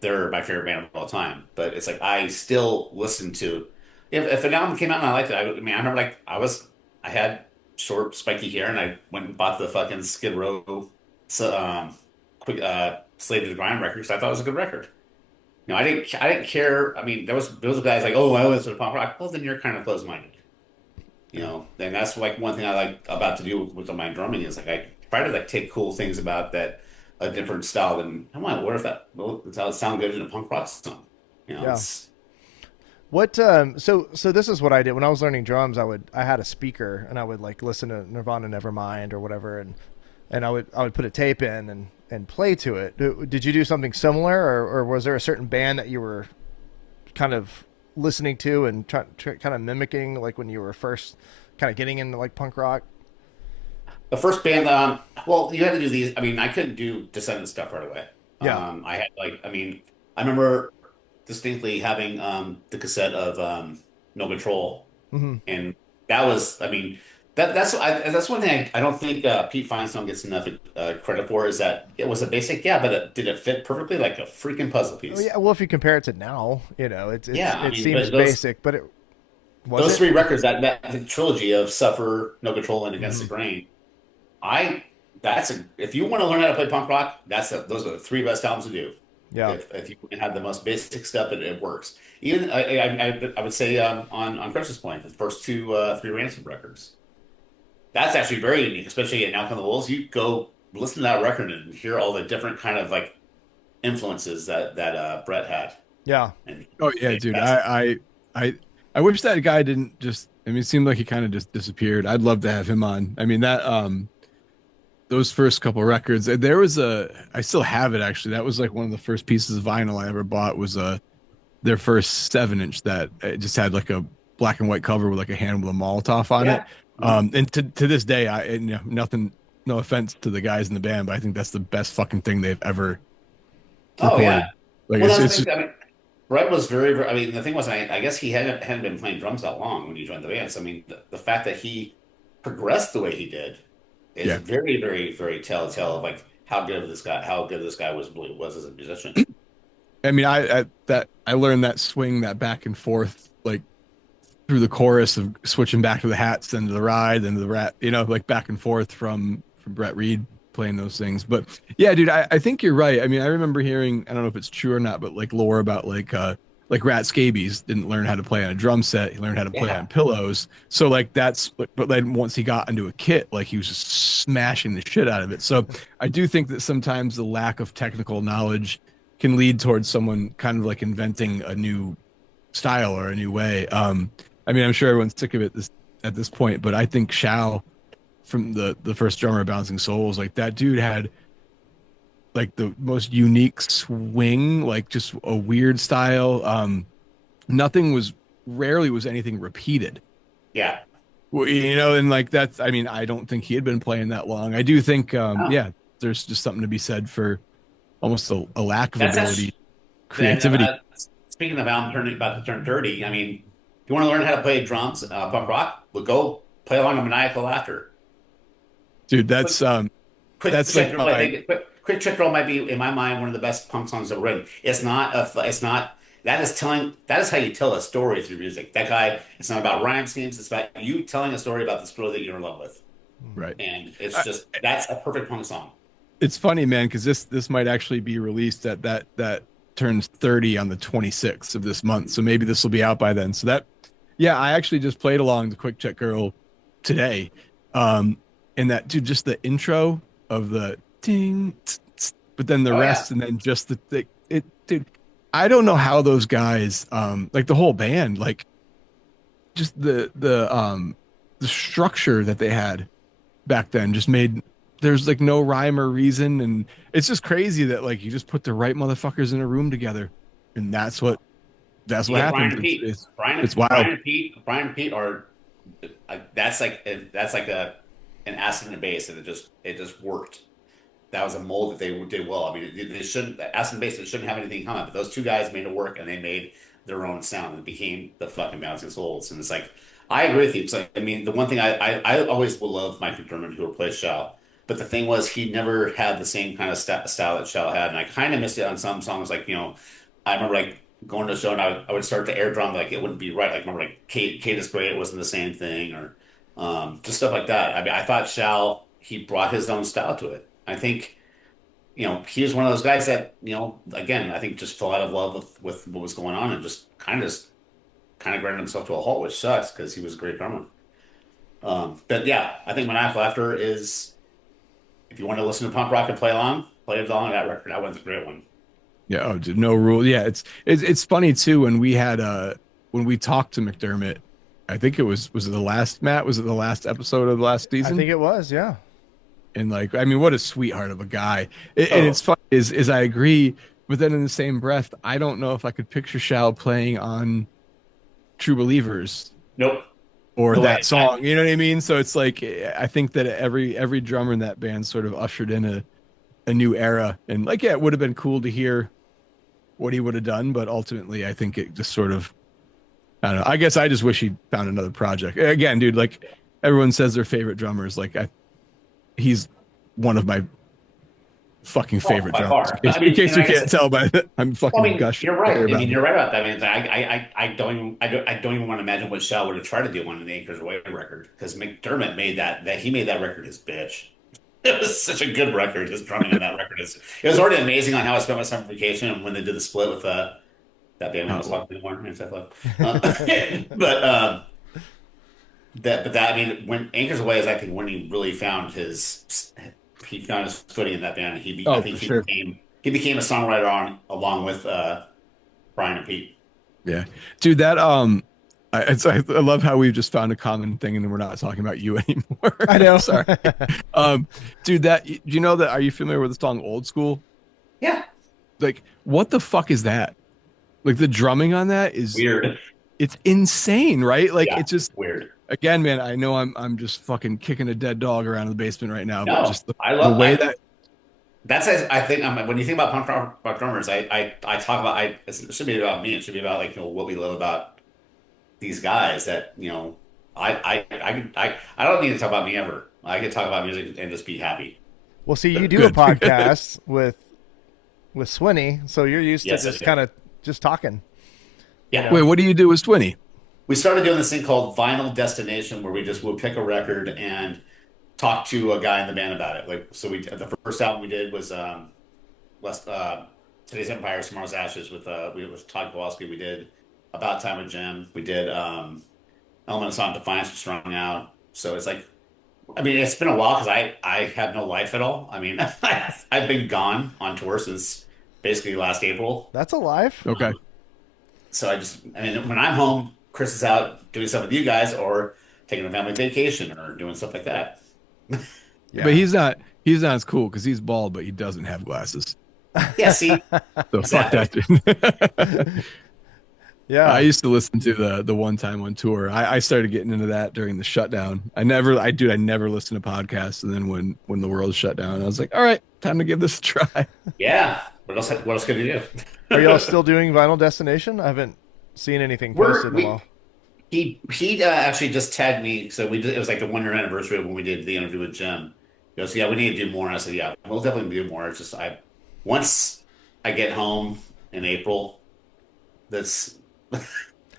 they're my favorite band of all time. But it's like I still listen to if an album came out and I liked it. I mean, I remember like I had short spiky hair and I went and bought the fucking Skid Row, so quick Slave to the Grind record because I thought it was a good record. I didn't care. I mean, there was guys like, oh, I listen to punk rock. Well, then you're kind of closed-minded, And that's like one thing I like about to do with my drumming is like I try to like take cool things about that a different style than I want. What if that? Well, does that sound good in a punk rock song? yeah. It's What so this is what I did when I was learning drums. I had a speaker and I would like listen to Nirvana Nevermind or whatever, and I would put a tape in and play to it. Did you do something similar, or was there a certain band that you were kind of listening to and kind of mimicking, like when you were first kind of getting into like punk rock? the first band. Well, you had to do these. I mean, I couldn't do Descendant stuff right away. Yeah. I had like, I mean, I remember distinctly having the cassette of No Control. Hmm. And that was, I mean, that's one thing I don't think Pete Feinstein gets enough credit for is that it was a basic, yeah, but did it fit perfectly like a freaking puzzle Oh, piece? yeah. Well, if you compare it to now, Yeah, I it mean, seems but those basic, but it was those it. three records, that trilogy of Suffer, No Control, and Against the Hmm. Grain, I if you want to learn how to play punk rock, those are the three best albums to do. Yeah. If you can have the most basic stuff, it works. Even I would say on Chris's point, the first three Ransom records. That's actually very unique, especially in Out Come the Wolves. You go listen to that record and hear all the different kind of like influences that Brett had, Yeah. and Oh yeah, dude. that's I wish that guy didn't just. I mean, it seemed like he kind of just disappeared. I'd love to have him on. I mean, that those first couple records. There was I still have it actually. That was like one of the first pieces of vinyl I ever bought. Was their first 7-inch that it just had like a black and white cover with like a hand with a Molotov on it. yeah. Mhm. And to this day, nothing. No offense to the guys in the band, but I think that's the best fucking thing they've ever Oh recorded. yeah. Like Well, that's it's the just thing. I mean, Brett was very. I mean, the thing was, I guess he hadn't been playing drums that long when he joined the band. So I mean, the fact that he progressed the way he did is yeah. very, very, very telltale of like how good this guy was as a musician. I mean, I learned that swing, that back and forth, like through the chorus of switching back to the hats, then to the ride, then to the rat, like back and forth from Brett Reed playing those things. But yeah, dude, I think you're right. I mean, I remember hearing, I don't know if it's true or not, but like lore about like Rat Scabies didn't learn how to play on a drum set. He learned how to play Yeah. on pillows. So like but then once he got into a kit, like he was just smashing the shit out of it. So I do think that sometimes the lack of technical knowledge can lead towards someone kind of like inventing a new style or a new way. I mean, I'm sure everyone's sick of it at this point, but I think Shao from the first drummer of Bouncing Souls, like that dude had like the most unique swing, like just a weird style. Nothing was rarely was anything repeated. Yeah. Well, and like that's I mean, I don't think he had been playing that long. I do think Oh, yeah, there's just something to be said for almost a lack of that's actually ability, creativity. speaking of Alan turning about to turn 30. I mean, if you want to learn how to play drums, punk rock, well, go play along with Maniacal Laughter. Dude, Quick, Quick that's Check like Girl, I my think Quick Check Girl might be in my mind one of the best punk songs ever written. It's not that is how you tell a story through music. That guy, it's not about rhyme schemes, it's about you telling a story about this girl that you're in love with. right. And it's just that's a perfect punk song. It's funny, man, because this might actually be released at that turns 30 on the 26th of this month. So maybe this will be out by then. So that, yeah, I actually just played along the Quick Check Girl today. And that, dude, just the intro of the ding, but then the Oh yeah. rest, and then just dude. I don't know how those guys, like the whole band, like just the structure that they had back then just made there's like no rhyme or reason, and it's just crazy that like you just put the right motherfuckers in a room together, and that's You what get Brian happens. and Pete. It's wild. Brian and Pete are that's like a an acid and a base, and it just worked. That was a mold that they did well. I mean, they shouldn't acid and base. It shouldn't have anything common, but those two guys made it work, and they made their own sound, and it became the fucking Bouncing Souls. And it's like I agree with you. It's like I mean, the one thing I always will love Mike McDermott who replaced Shao, but the thing was he never had the same kind of style that Shao had, and I kind of missed it on some songs. Like I remember like going to the show and I would start the air drum like it wouldn't be right. Like remember like Kate is Great, it wasn't the same thing or just stuff like that. I mean, I thought Shao he brought his own style to it. I think he was one of those guys that again I think just fell out of love with what was going on and just kind of grounded himself to a halt, which sucks because he was a great drummer. But yeah, I think Maniacal Laughter is if you want to listen to punk rock and play along that record. That one's a great one. Yeah. Oh, dude, no rule. Yeah. It's funny too when we had when we talked to McDermott. I think was it the last Matt? Was it the last episode of the last I season? think it was, yeah. And like, I mean, what a sweetheart of a guy. And Oh, it's funny is I agree, but then in the same breath, I don't know if I could picture Shao playing on True Believers nope, or no way. that song. You know what I mean? So it's like I think that every drummer in that band sort of ushered in a new era. And like, yeah, it would have been cool to hear what he would have done, but ultimately I think it just sort of I don't know. I guess I just wish he found another project. Again, dude, like everyone says their favorite drummers. Like he's one of my fucking Oh, favorite by drummers. far. In case you can't tell by that, I'm Well, I fucking mean, gushing you're right. I about mean, him. you're right about that. I mean, I don't even want to imagine what Shell would have tried to do on an Acres Away record because McDermott made that he made that record his bitch. It was such a good record. His drumming on that record is it was already amazing on how I spent my summer vacation and when they did the split with that band I was Oh, talking anymore and stuff like. But that I mean, when Anchors Away is I think when he found his footing in that band. I oh, think for sure. he became a songwriter on along with Brian and Pete. Yeah, dude, that I love how we've just found a common thing and we're not talking about you anymore. I know. Sorry. Dude, do you know that? Are you familiar with the song "Old School"? Yeah, Like, what the fuck is that? Like the drumming on that is weird. it's insane, right? Like Yeah, it's just weird. again, man, I know I'm just fucking kicking a dead dog around in the basement right now, but No, just the way that that's I think when you think about punk rock drummers, I talk about it should be about me. It should be about like what we love about these guys that I don't need to talk about me ever. I can talk about music and just be happy. Well, see, you do a good. podcast with Swinney, so you're used to Yes, I just do. kind of just talking. Yeah. Wait, what do you do with Swinny? We started doing this thing called Vinyl Destination, where we just would pick a record and talk to a guy in the band about it. Like, so the first album we did was West, Today's Empire, Tomorrow's Ashes with Todd Kowalski. We did About Time with Jim. We did Element of Sonic Defiance was Strung Out. So it's like, I mean, it's been a while because I have no life at all. I mean, I've been gone on tour since basically last April. That's alive. Okay. So I mean, when I'm home, Chris is out doing stuff with you guys or taking a family vacation or doing stuff like that. Yeah. But he's not as cool because he's bald, but he doesn't have glasses. Yeah, see, So fuck exactly. that dude. I Yeah. used to listen to the one time on tour. I started getting into that during the shutdown. I never listened to podcasts, and then when the world shut down, I was like, all right, time to give this a try. Yeah. What else could you do? Are y'all still doing Vinyl Destination? I haven't seen anything posted in a while. He actually just tagged me. So it was like the 1 year anniversary of when we did the interview with Jim. He goes, yeah, we need to do more. And I said, yeah, we'll definitely do more. It's just once I get home in April, that's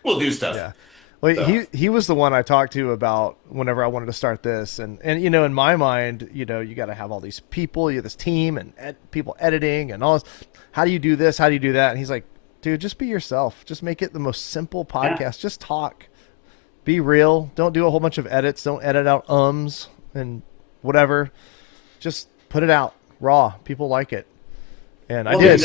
we'll do stuff. Yeah. Well, So he was the one I talked to about whenever I wanted to start this, and in my mind, you got to have all these people, you have this team and people editing and all this. How do you do this? How do you do that? And he's like, dude, just be yourself. Just make it the most simple yeah, podcast. Just talk. Be real. Don't do a whole bunch of edits. Don't edit out ums and whatever. Just put it out raw. People like it, and I Well, did.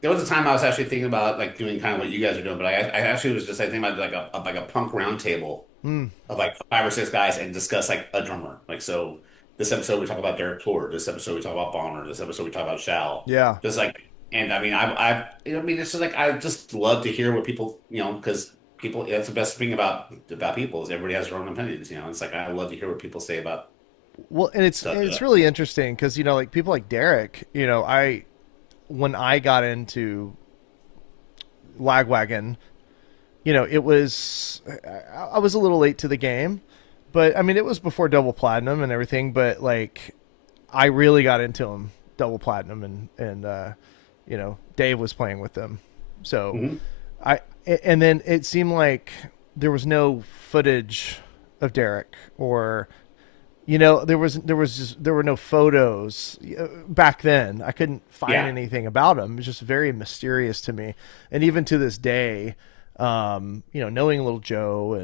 there was a time I was actually thinking about like doing kind of what you guys are doing, but I actually was just like thinking about like a punk round table Mm, of like 5 or 6 guys and discuss like a drummer. Like so, this episode we talk about Derek Ford. This episode we talk about Bonner. This episode we talk about Shao. yeah. Just like, and I mean, I mean, it's just like I just love to hear what people, because people. That's the best thing about people is everybody has their own opinions. It's like I love to hear what people say about Well, and it's stuff. it's really interesting because like people like Derek. I when I got into Lagwagon, it was I was a little late to the game, but I mean it was before Double Platinum and everything. But like, I really got into him Double Platinum, and Dave was playing with them, so Hmm. and then it seemed like there was no footage of Derek, or there were no photos back then. I couldn't find Yeah. anything about him. It was just very mysterious to me. And even to this day, knowing Little Joe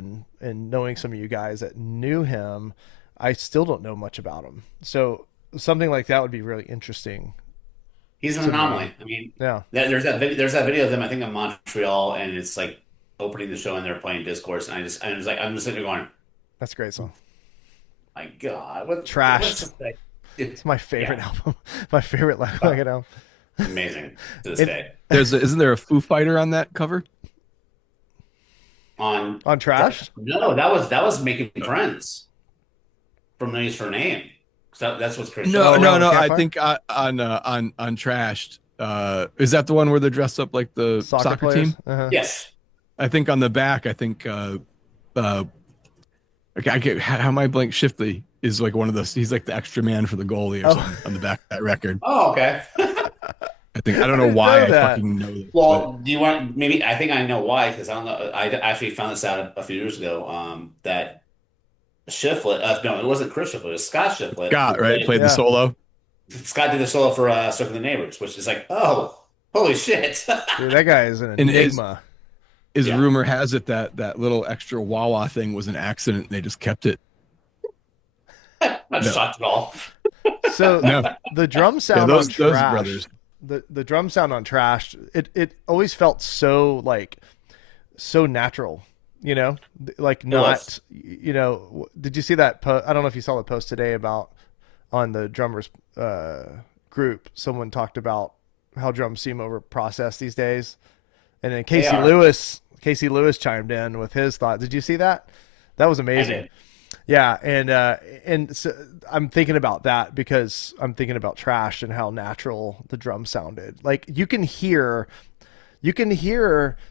and knowing some of you guys that knew him, I still don't know much about him. So something like that would be really interesting He's an to me. anomaly. I mean, Yeah, there's that video of them, I think, in Montreal, and it's like opening the show and they're playing Discourse, and I'm just sitting there going, that's a great song. my God, what's Trashed. this thing? It's my favorite Yeah, album. My favorite Lagwagon album. amazing to this It, day. Isn't there a Foo Fighter on that cover? On on Trash? no, that was Making Friends from No Use for a Name. So that's what's Chris No, Oh, Dalley. no, around the no. I campfire? think on Trashed. Is that the one where they're dressed up like the Soccer soccer players? team? Uh-huh. Yes. I think on the back. I think okay, I get how my blank Shifley is like one of those. He's like the extra man for the goalie or Oh, something on the back of that record. Oh, okay. I think I don't I know didn't why know I that. fucking know this, but Well, do you want maybe? I think I know why because I don't know. I actually found this out a few years ago. That Shiflett, no, it wasn't Chris Shiflett. It was Scott Shiflett who Scott, right, played. played the Yeah. solo. Scott did the solo for "Circle the Neighbors," which is like, oh, holy shit! Dude, that guy is an And is enigma. is Yeah, rumor has it that little extra wah wah thing was an accident. They just kept it. not No, shocked at all. So no, the drum yeah, sound on those Trash, brothers. the drum sound on Trash, it always felt so like so natural, like It was. not, did you see that I don't know if you saw the post today about on the drummers group. Someone talked about how drums seem over processed these days, and then They are. Casey Lewis chimed in with his thought. Did you see that? That was I amazing. did. Yeah, and so I'm thinking about that because I'm thinking about Trash and how natural the drum sounded. Like you can hear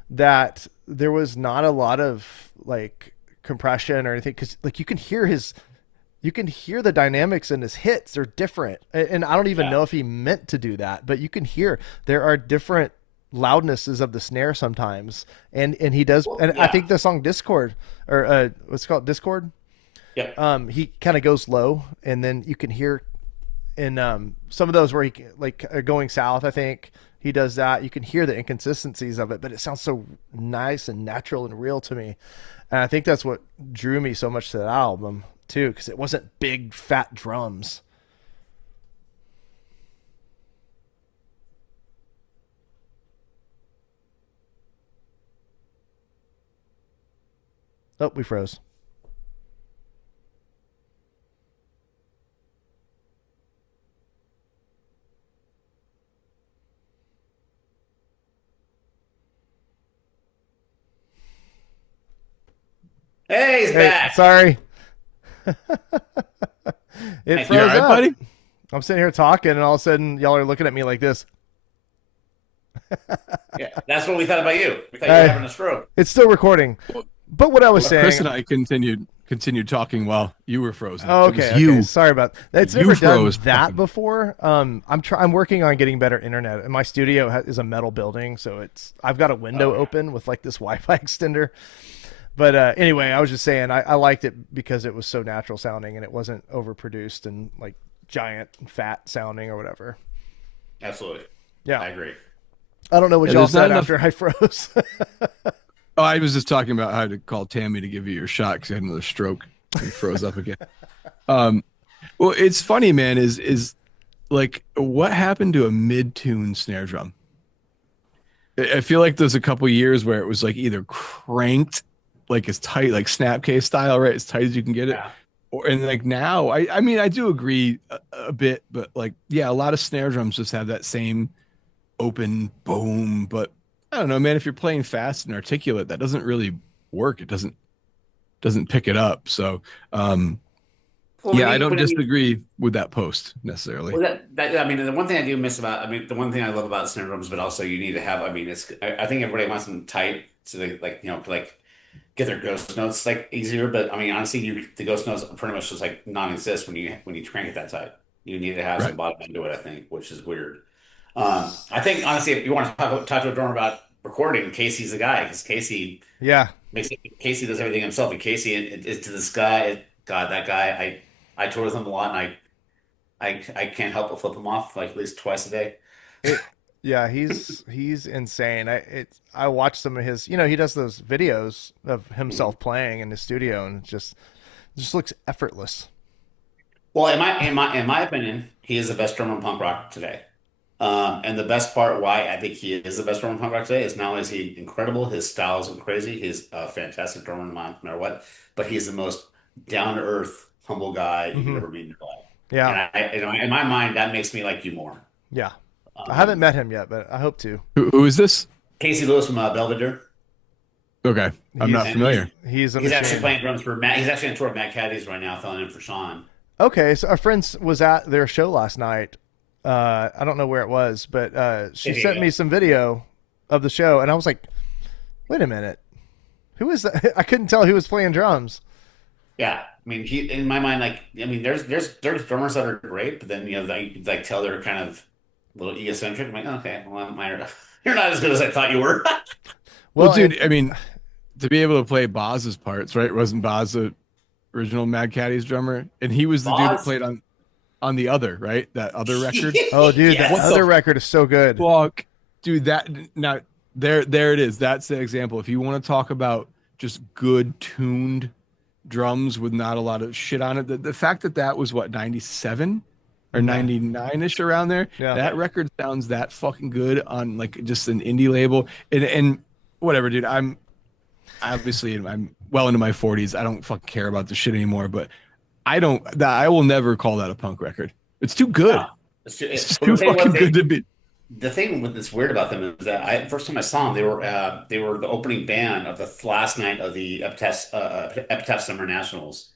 that there was not a lot of like compression or anything, because like you can hear the dynamics in his hits. They're different, and I don't even Yeah. know if he meant to do that, but you can hear there are different loudnesses of the snare sometimes, and he does. Well, And I yeah. think the song Discord, or what's it called, Discord, Yep. he kind of goes low, and then you can hear in some of those where like going south, I think he does that. You can hear the inconsistencies of it, but it sounds so nice and natural and real to me. And I think that's what drew me so much to that album too, because it wasn't big fat drums. Oh, we froze. Hey, he's Hey, back. sorry. It Thank You all froze right, up. buddy? I'm sitting here talking, and all of a sudden, y'all are looking at me like this. Yeah, that's what we thought about you. We thought you were Uh, having a stroke. it's still recording. But what I was saying. Chris and I continued talking while you were frozen. Oh, It okay. was you. Sorry about that. It's You never done froze that fucking- before. I'm working on getting better internet, and my studio is a metal building, so I've got a window Oh, yeah. open with like this Wi-Fi extender. But anyway, I was just saying I liked it because it was so natural sounding and it wasn't overproduced and like giant and fat sounding or whatever. Absolutely. Yeah, I agree. I don't know what Yeah, y'all there's not said enough. after I froze. Oh, I was just talking about how to call Tammy to give you your shot because you had another stroke and froze up again. Um, Well, it's funny, man, is like what happened to a mid-tune snare drum? I feel like there's a couple years where it was like either cranked like as tight, like Snapcase style, right? As tight as you can get it. Yeah. Or and like now, I mean I do agree a bit, but like yeah, a lot of snare drums just have that same open boom. But I don't know, man, if you're playing fast and articulate, that doesn't really work. It doesn't pick it up. So Well, yeah, I don't disagree with that post necessarily. well, I mean, the one thing I do miss about, I mean, the one thing I love about snare drums, but also you need to have, I mean, I think everybody wants them tight so they like, like get their ghost notes like easier. But I mean, honestly, the ghost notes pretty much just like non-exist when you crank it that tight. You need to have Right. some bottom end to it, I think, which is weird. I think honestly, if you want to talk to a drummer about recording, Casey's the guy because Yeah. Casey does everything himself, and Casey is to this guy. God, that guy, I tour with him a lot, and I can't help but flip him off like at least twice a day. It yeah, he's insane. I watched some of his, he does those videos of himself playing in the studio and it just looks effortless. Well, in my opinion, he is the best drummer in punk rock today. And the best part why I think he is the best drummer in punk rock today is not only is he incredible, his style is crazy, he's a fantastic drummer no matter what, but he's the most down to earth, humble guy you could Hmm. ever meet in your life. And Yeah. in my mind, that makes me like you more. Yeah. I haven't Um, met him yet, but I hope to. Who is this? Casey Lewis from Belvedere, Okay, I'm not He's and he's familiar. he's a he's actually machine. playing drums for Matt. He's actually on tour with Matt Caddy's right now, filling in for Sean. Okay, so our friend was at their show last night. I don't know where it was, but she There you sent go. me some video of the show, and I was like, "Wait a minute, who is that?" I couldn't tell who was playing drums. Yeah, I mean, he in my mind, like, I mean, there's drummers that are great, but then you like tell they're kind of a little egocentric. I'm like, okay, well, you're not as good as I thought you were. Well, Well, and dude, I mean, to be able to play Boz's parts, right? Wasn't Boz the original Mad Caddy's drummer? And he was the dude that Boz, played on the other, right? That other record. oh, dude, that What yes, the other record is so good. fuck, dude? That now there it is. That's the example. If you want to talk about just good tuned drums with not a lot of shit on it, the fact that that was what 97 or Hmm. 99ish around there, Yeah, that record sounds that fucking good on like just an indie label. And whatever, dude. I'm obviously I'm well into my 40s. I don't fucking care about the shit anymore, but I will never call that a punk record. It's too good. no. It's just But the too thing was, fucking good to be. the thing that's weird about them is that first time I saw them, they were the opening band of the last night of the Epitaph Summer Nationals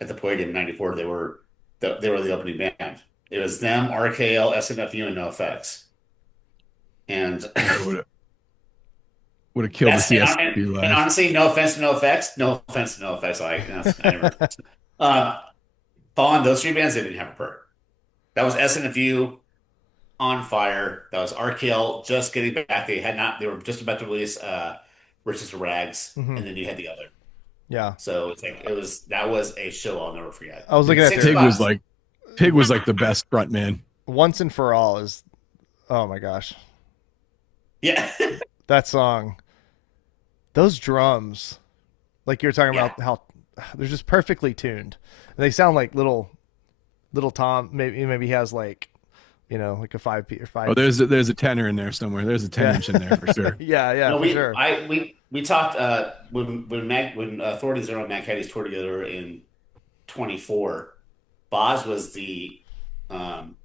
at the Palladium in '94. They were the opening band. It was them, RKL, SNFU, and NoFX. And Yeah, would have killed to that's see SFU and live. honestly, no offense to NoFX, no offense to NoFX. I never. Uh, Following those three bands, they didn't have a perk. That was SNFU on fire. That was RKL just getting back. They had not. They were just about to release Riches to Rags, hmm, and then you had the other. yeah. So it's like that was a show I'll never forget. I was And looking at six their bucks. Pig was like the best front man. "Once and for All" is, oh my gosh, Yeah, that song, those drums, like you were talking yeah. about how they're just perfectly tuned. They sound like little Tom. Maybe he has like, like a five P or Oh, five. there's a tenor in there somewhere. There's a 10 Yeah, inch in there for sure. yeah, yeah, No, for sure. we talked when Authority Zero and Matt Caddy's toured together in '24. Boz was the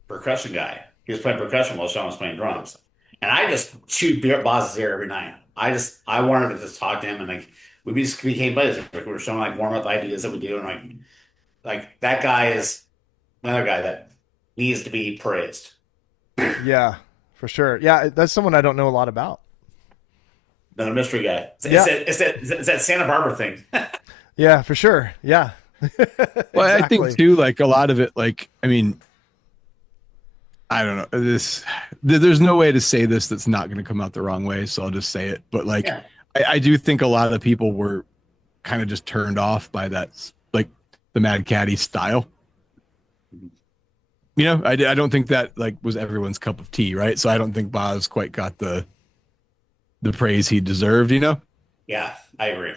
percussion guy. He was playing percussion while Sean was playing drums, and I just chewed Boz's ear every night. I wanted to just talk to him, and like just became buddies. Like, we were showing like warm up ideas that we do, and like that guy is another guy that needs to be praised. Yeah, for sure. Yeah, that's someone I don't know a lot about. Another mystery guy. Yeah, It's that Santa Barbara thing. yeah, for sure. Yeah, Well, I think exactly. too, like a lot of it, like, I mean, I don't know there's no way to say this that's not going to come out the wrong way. So I'll just say it. But like, Yeah. I do think a lot of people were kind of just turned off by that, like the Mad Caddy style. I don't think that like was everyone's cup of tea, right? So I don't think Boz quite got the praise he deserved. Yeah, I agree.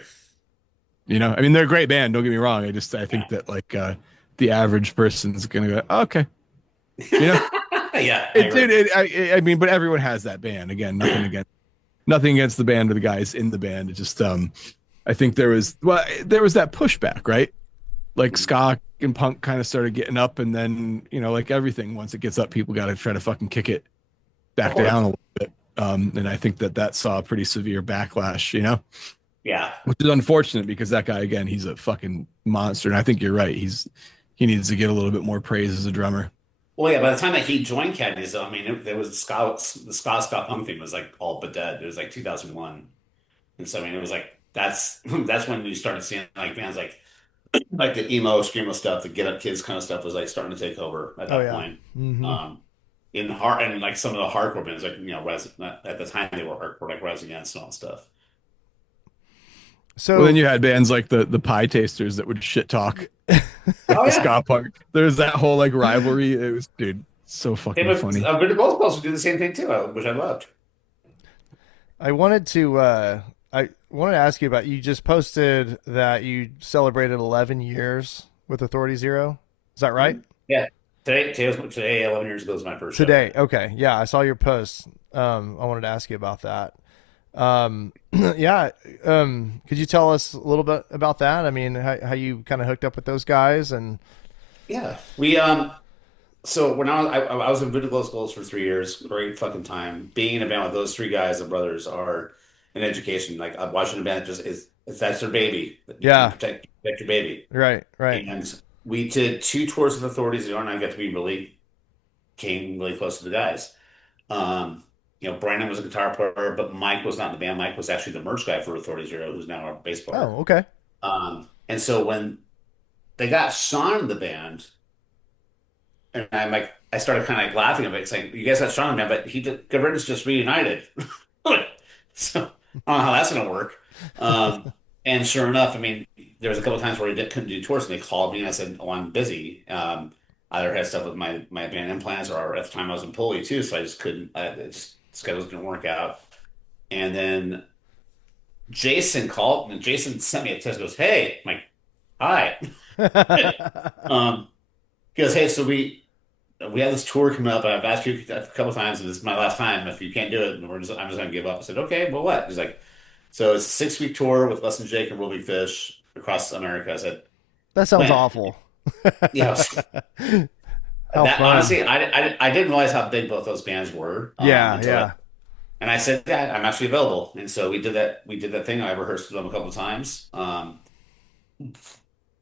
I mean, they're a great band. Don't get me wrong. I Yeah. think that like the average person's gonna go, "Oh, okay, you know." Yeah, I It agree. did. I mean, but everyone has that band. Again, nothing against the band or the guys in the band. It just I think there was that pushback, right? Like ska and punk kind of started getting up, and then like everything, once it gets up, people got to try to fucking kick it Of back down a course. little bit. And I think that saw a pretty severe backlash, Yeah. which is unfortunate because that guy, again, he's a fucking monster. And I think you're right. He needs to get a little bit more praise as a drummer. Well, yeah. By the time that he joined Caddies, though, I mean, there was the ska punk thing was like all but dead. It was like 2001, and so I mean, it was like that's when you started seeing like bands like the emo screamo stuff, the Get Up Kids kind of stuff was like starting to take over at Oh that yeah. point. Hmm. Um, in hard and like some of the hardcore bands, like at the time they were hardcore, like Rise Against and all that stuff. Well, then So you had bands like the Pie Tasters that would shit talk like Oh the yeah, ska punk. There's that whole like rivalry. It was, dude, so they fucking would. funny. The Gold Pulse would do the same thing too, which I loved. I wanted to ask you about, you just posted that you celebrated 11 years with Authority Zero. Is that right? Yeah, today 11 years ago was my first show. Today. Okay. Yeah, I saw your post. I wanted to ask you about that. Yeah. Could you tell us a little bit about that? I mean, how you kind of hooked up with those guys and Yeah, we So when I was in Voodoo Glow Skulls for 3 years, great fucking time. Being in a band with those three guys and brothers are an education. Like I'm watching a band just is it's that's their baby. You yeah, protect your baby. right, right. And we did two tours with Authorities Zero, and I got to be came really close to the guys. Brandon was a guitar player, but Mike was not in the band. Mike was actually the merch guy for Authority Zero, who's now our bass player. Oh, okay. And so when they got Sean in the band, and I started kind of like laughing at it, saying, "You guys got Sean in the band, but Governance just reunited." So I don't know how that's going to work. Um, and sure enough, I mean, there was a couple of times where couldn't do tours, and they called me, and I said, "Oh, I'm busy." Either had stuff with my band implants, or at the time I was in Pulley too, so I just couldn't. Schedules didn't work out. And then Jason called, and Jason sent me a text. Goes, "Hey," I'm like, "Hi." um, he goes, "Hey, so we have this tour coming up. I've asked you a couple of times, and this is my last time. If you can't do it, I'm just going to give up." I said, "Okay, well, what?" He's like, "So it's a 6 week tour with Less Than Jake and Real Big Fish across America." I said, That sounds "Man, awful. yeah." How That fun. honestly, I didn't realize how big both those bands were Yeah, until yeah. and I said that I'm actually available, and so we did that. We did that thing. I rehearsed with them a couple of times, and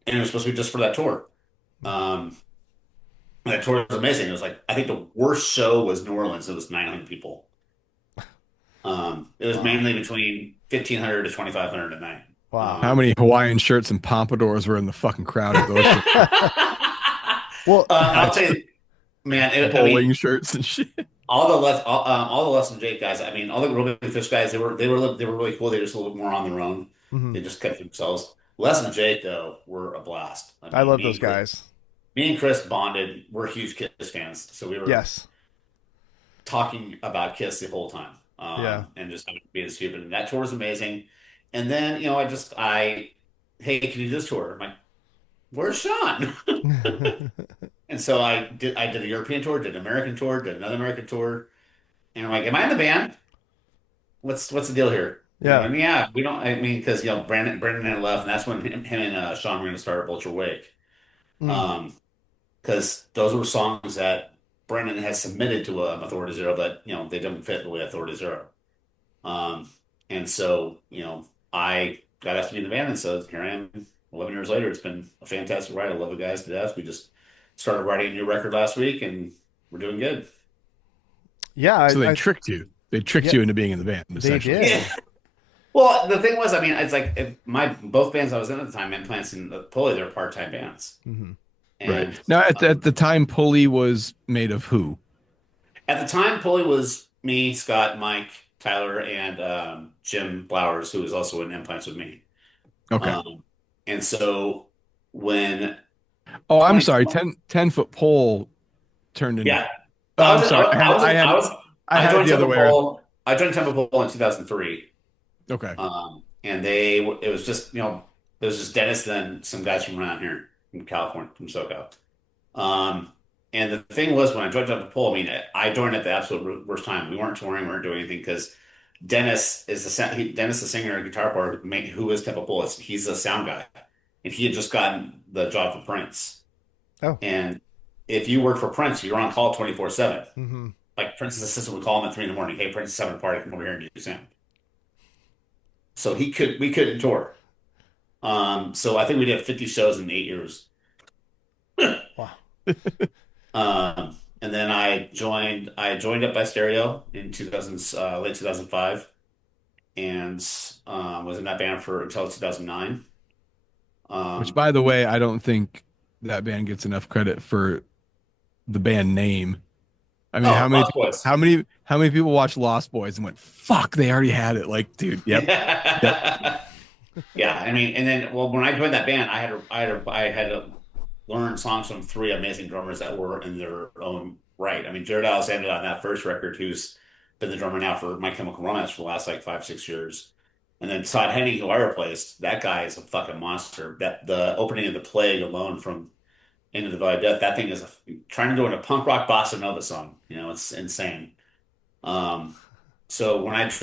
it was supposed to be just for that tour. Um, and that tour was amazing. It was like I think the worst show was New Orleans. It was 900 people. It was Wow. mainly between 1,500 to 2,500 a night. Wow. How Um, many Hawaiian shirts and pompadours were in the fucking crowd at those shows? Well, I'll tell you, man. I Bowling mean, shirts and shit. all the Les and Jake guys. I mean, all the Real Big Fish guys. They were really cool. They were just a little bit more on their own. mhm. They just kept to themselves. Les and Jake though were a blast. I I mean, love those guys. me and Chris bonded. We're huge Kiss fans, so we were Yes. talking about Kiss the whole time, Yeah. and just being stupid. And that tour was amazing. And then hey, can you do this tour? I'm like, where's Sean? And so I did a European tour, did an American tour, did another American tour, and I'm like, am I in the band? What's the deal here? Yeah. And yeah, we don't. I mean, because Brandon had left, and that's when him and Sean were going to start Vulture Wake. Mm. Um, because those were songs that Brennan had submitted to Authority Zero, but they didn't fit the way Authority Zero. Um, and so I got asked to be in the band, and so here I am. 11 years later, it's been a fantastic ride. I love the guys to death. We just started writing a new record last week, and we're doing good. Yeah, So they I tricked you. They tricked yeah, you into being in the band, they essentially. Yeah. did. Well, the thing was, I mean, it's like if my both bands I was in at the time, Implants and Pulley, they're part-time bands, Mhm. Right. and Now, at the time, Pulley was made of who? at the time, Pulley was me, Scott, Mike, Tyler, and Jim Blowers, who was also in Implants with me. Okay. Um, and so when Oh, I'm sorry. 2012, 10 foot pole turned into. yeah, Oh, I I'm was sorry. I I had it joined the other Temple way around. Bowl. I joined Temple Bowl in 2003, Okay. and it was just it was just Dennis, then some guys from around here. from California, from SoCal. Um, and the thing was, when I joined Temple Pull, I mean, I joined at the absolute worst time. We weren't touring, we weren't doing anything because Dennis, the singer and guitar player, who is Temple Pull, he's a sound guy, and he had just gotten the job for Prince. Oh. And if you work for Prince, you're on call 24/7. Mm-hmm. Like Prince's assistant would call him at 3 in the morning. Hey, Prince is having a party. Come over here and do sound. So we couldn't tour. So I think we did 50 shows in 8 years. Wow. And then I joined up by Stereo in late 2005, and was in that band for until 2009. Which, Um, by the way, I don't think that band gets enough credit for the band name. I mean, oh, Lost Boys. how many people watched Lost Boys and went, "Fuck, they already had it." Like, dude, yep, yep. Yeah, I mean, and then well, when I joined that band, I had to learn songs from three amazing drummers that were in their own right. I mean, Jared Alexander on that first record, who's been the drummer now for My Chemical Romance for the last like 5, 6 years. And then Todd Henning, who I replaced, that guy is a fucking monster. That the opening of the Plague alone from Into the Valley of Death, that thing is trying to do in a punk rock bossa nova song. You know, it's insane. Um, so when I left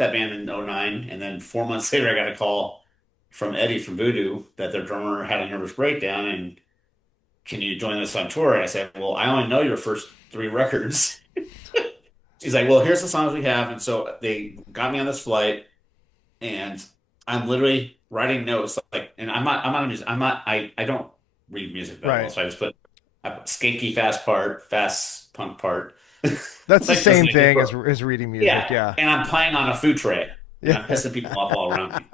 that band in '09, and then 4 months later, I got a call from Eddie from Voodoo that their drummer had a nervous breakdown, and can you join us on tour? And I said, well, I only know your first three records. He's like, well, here's the songs we have. And so they got me on this flight, and I'm literally writing notes like, and I'm not a music, I don't read music that well, Right. so I put skanky fast punk part. That's the Like same listening thing to as reading music. yeah, Yeah. and I'm playing on a food tray, and I'm Yeah. pissing people off all around me.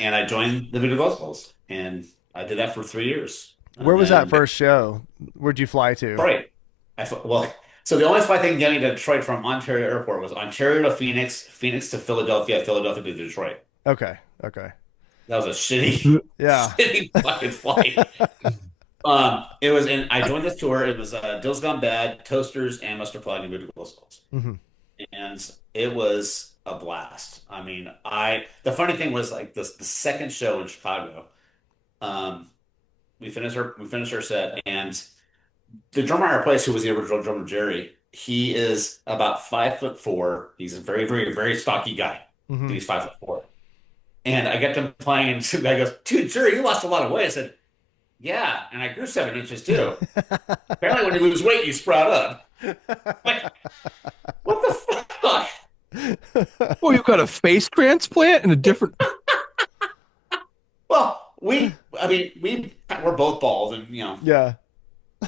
And I joined the Video Gospels, and I did that for 3 years, Where and was that then first show? Where'd you fly to? Detroit. Well, so the only flight they can get me to Detroit from Ontario Airport was Ontario to Phoenix, Phoenix to Philadelphia, Philadelphia to Detroit. Okay. Okay. That was a shitty, Yeah. shitty fucking flight. It was, and I joined this tour. It was Dill's Gone Bad, Toasters, and Mustard Plug and Voodoo Skulls, Hmm. and it was a blast. I mean, the funny thing was like the second show in Chicago. Um, we finished our set, and the drummer I replaced, who was the original drummer Jerry, he is about 5'4". He's a very, very, very stocky guy. Hmm. He's 5'4". And I get them playing, and some guy goes, "Dude, Jerry, you lost a lot of weight." I said, "Yeah, and I grew 7 inches too. Apparently, when you lose weight, you sprout up." Like, what the fuck? Oh, you got a face transplant and a different. Well, I mean, we're both bald, and Yeah.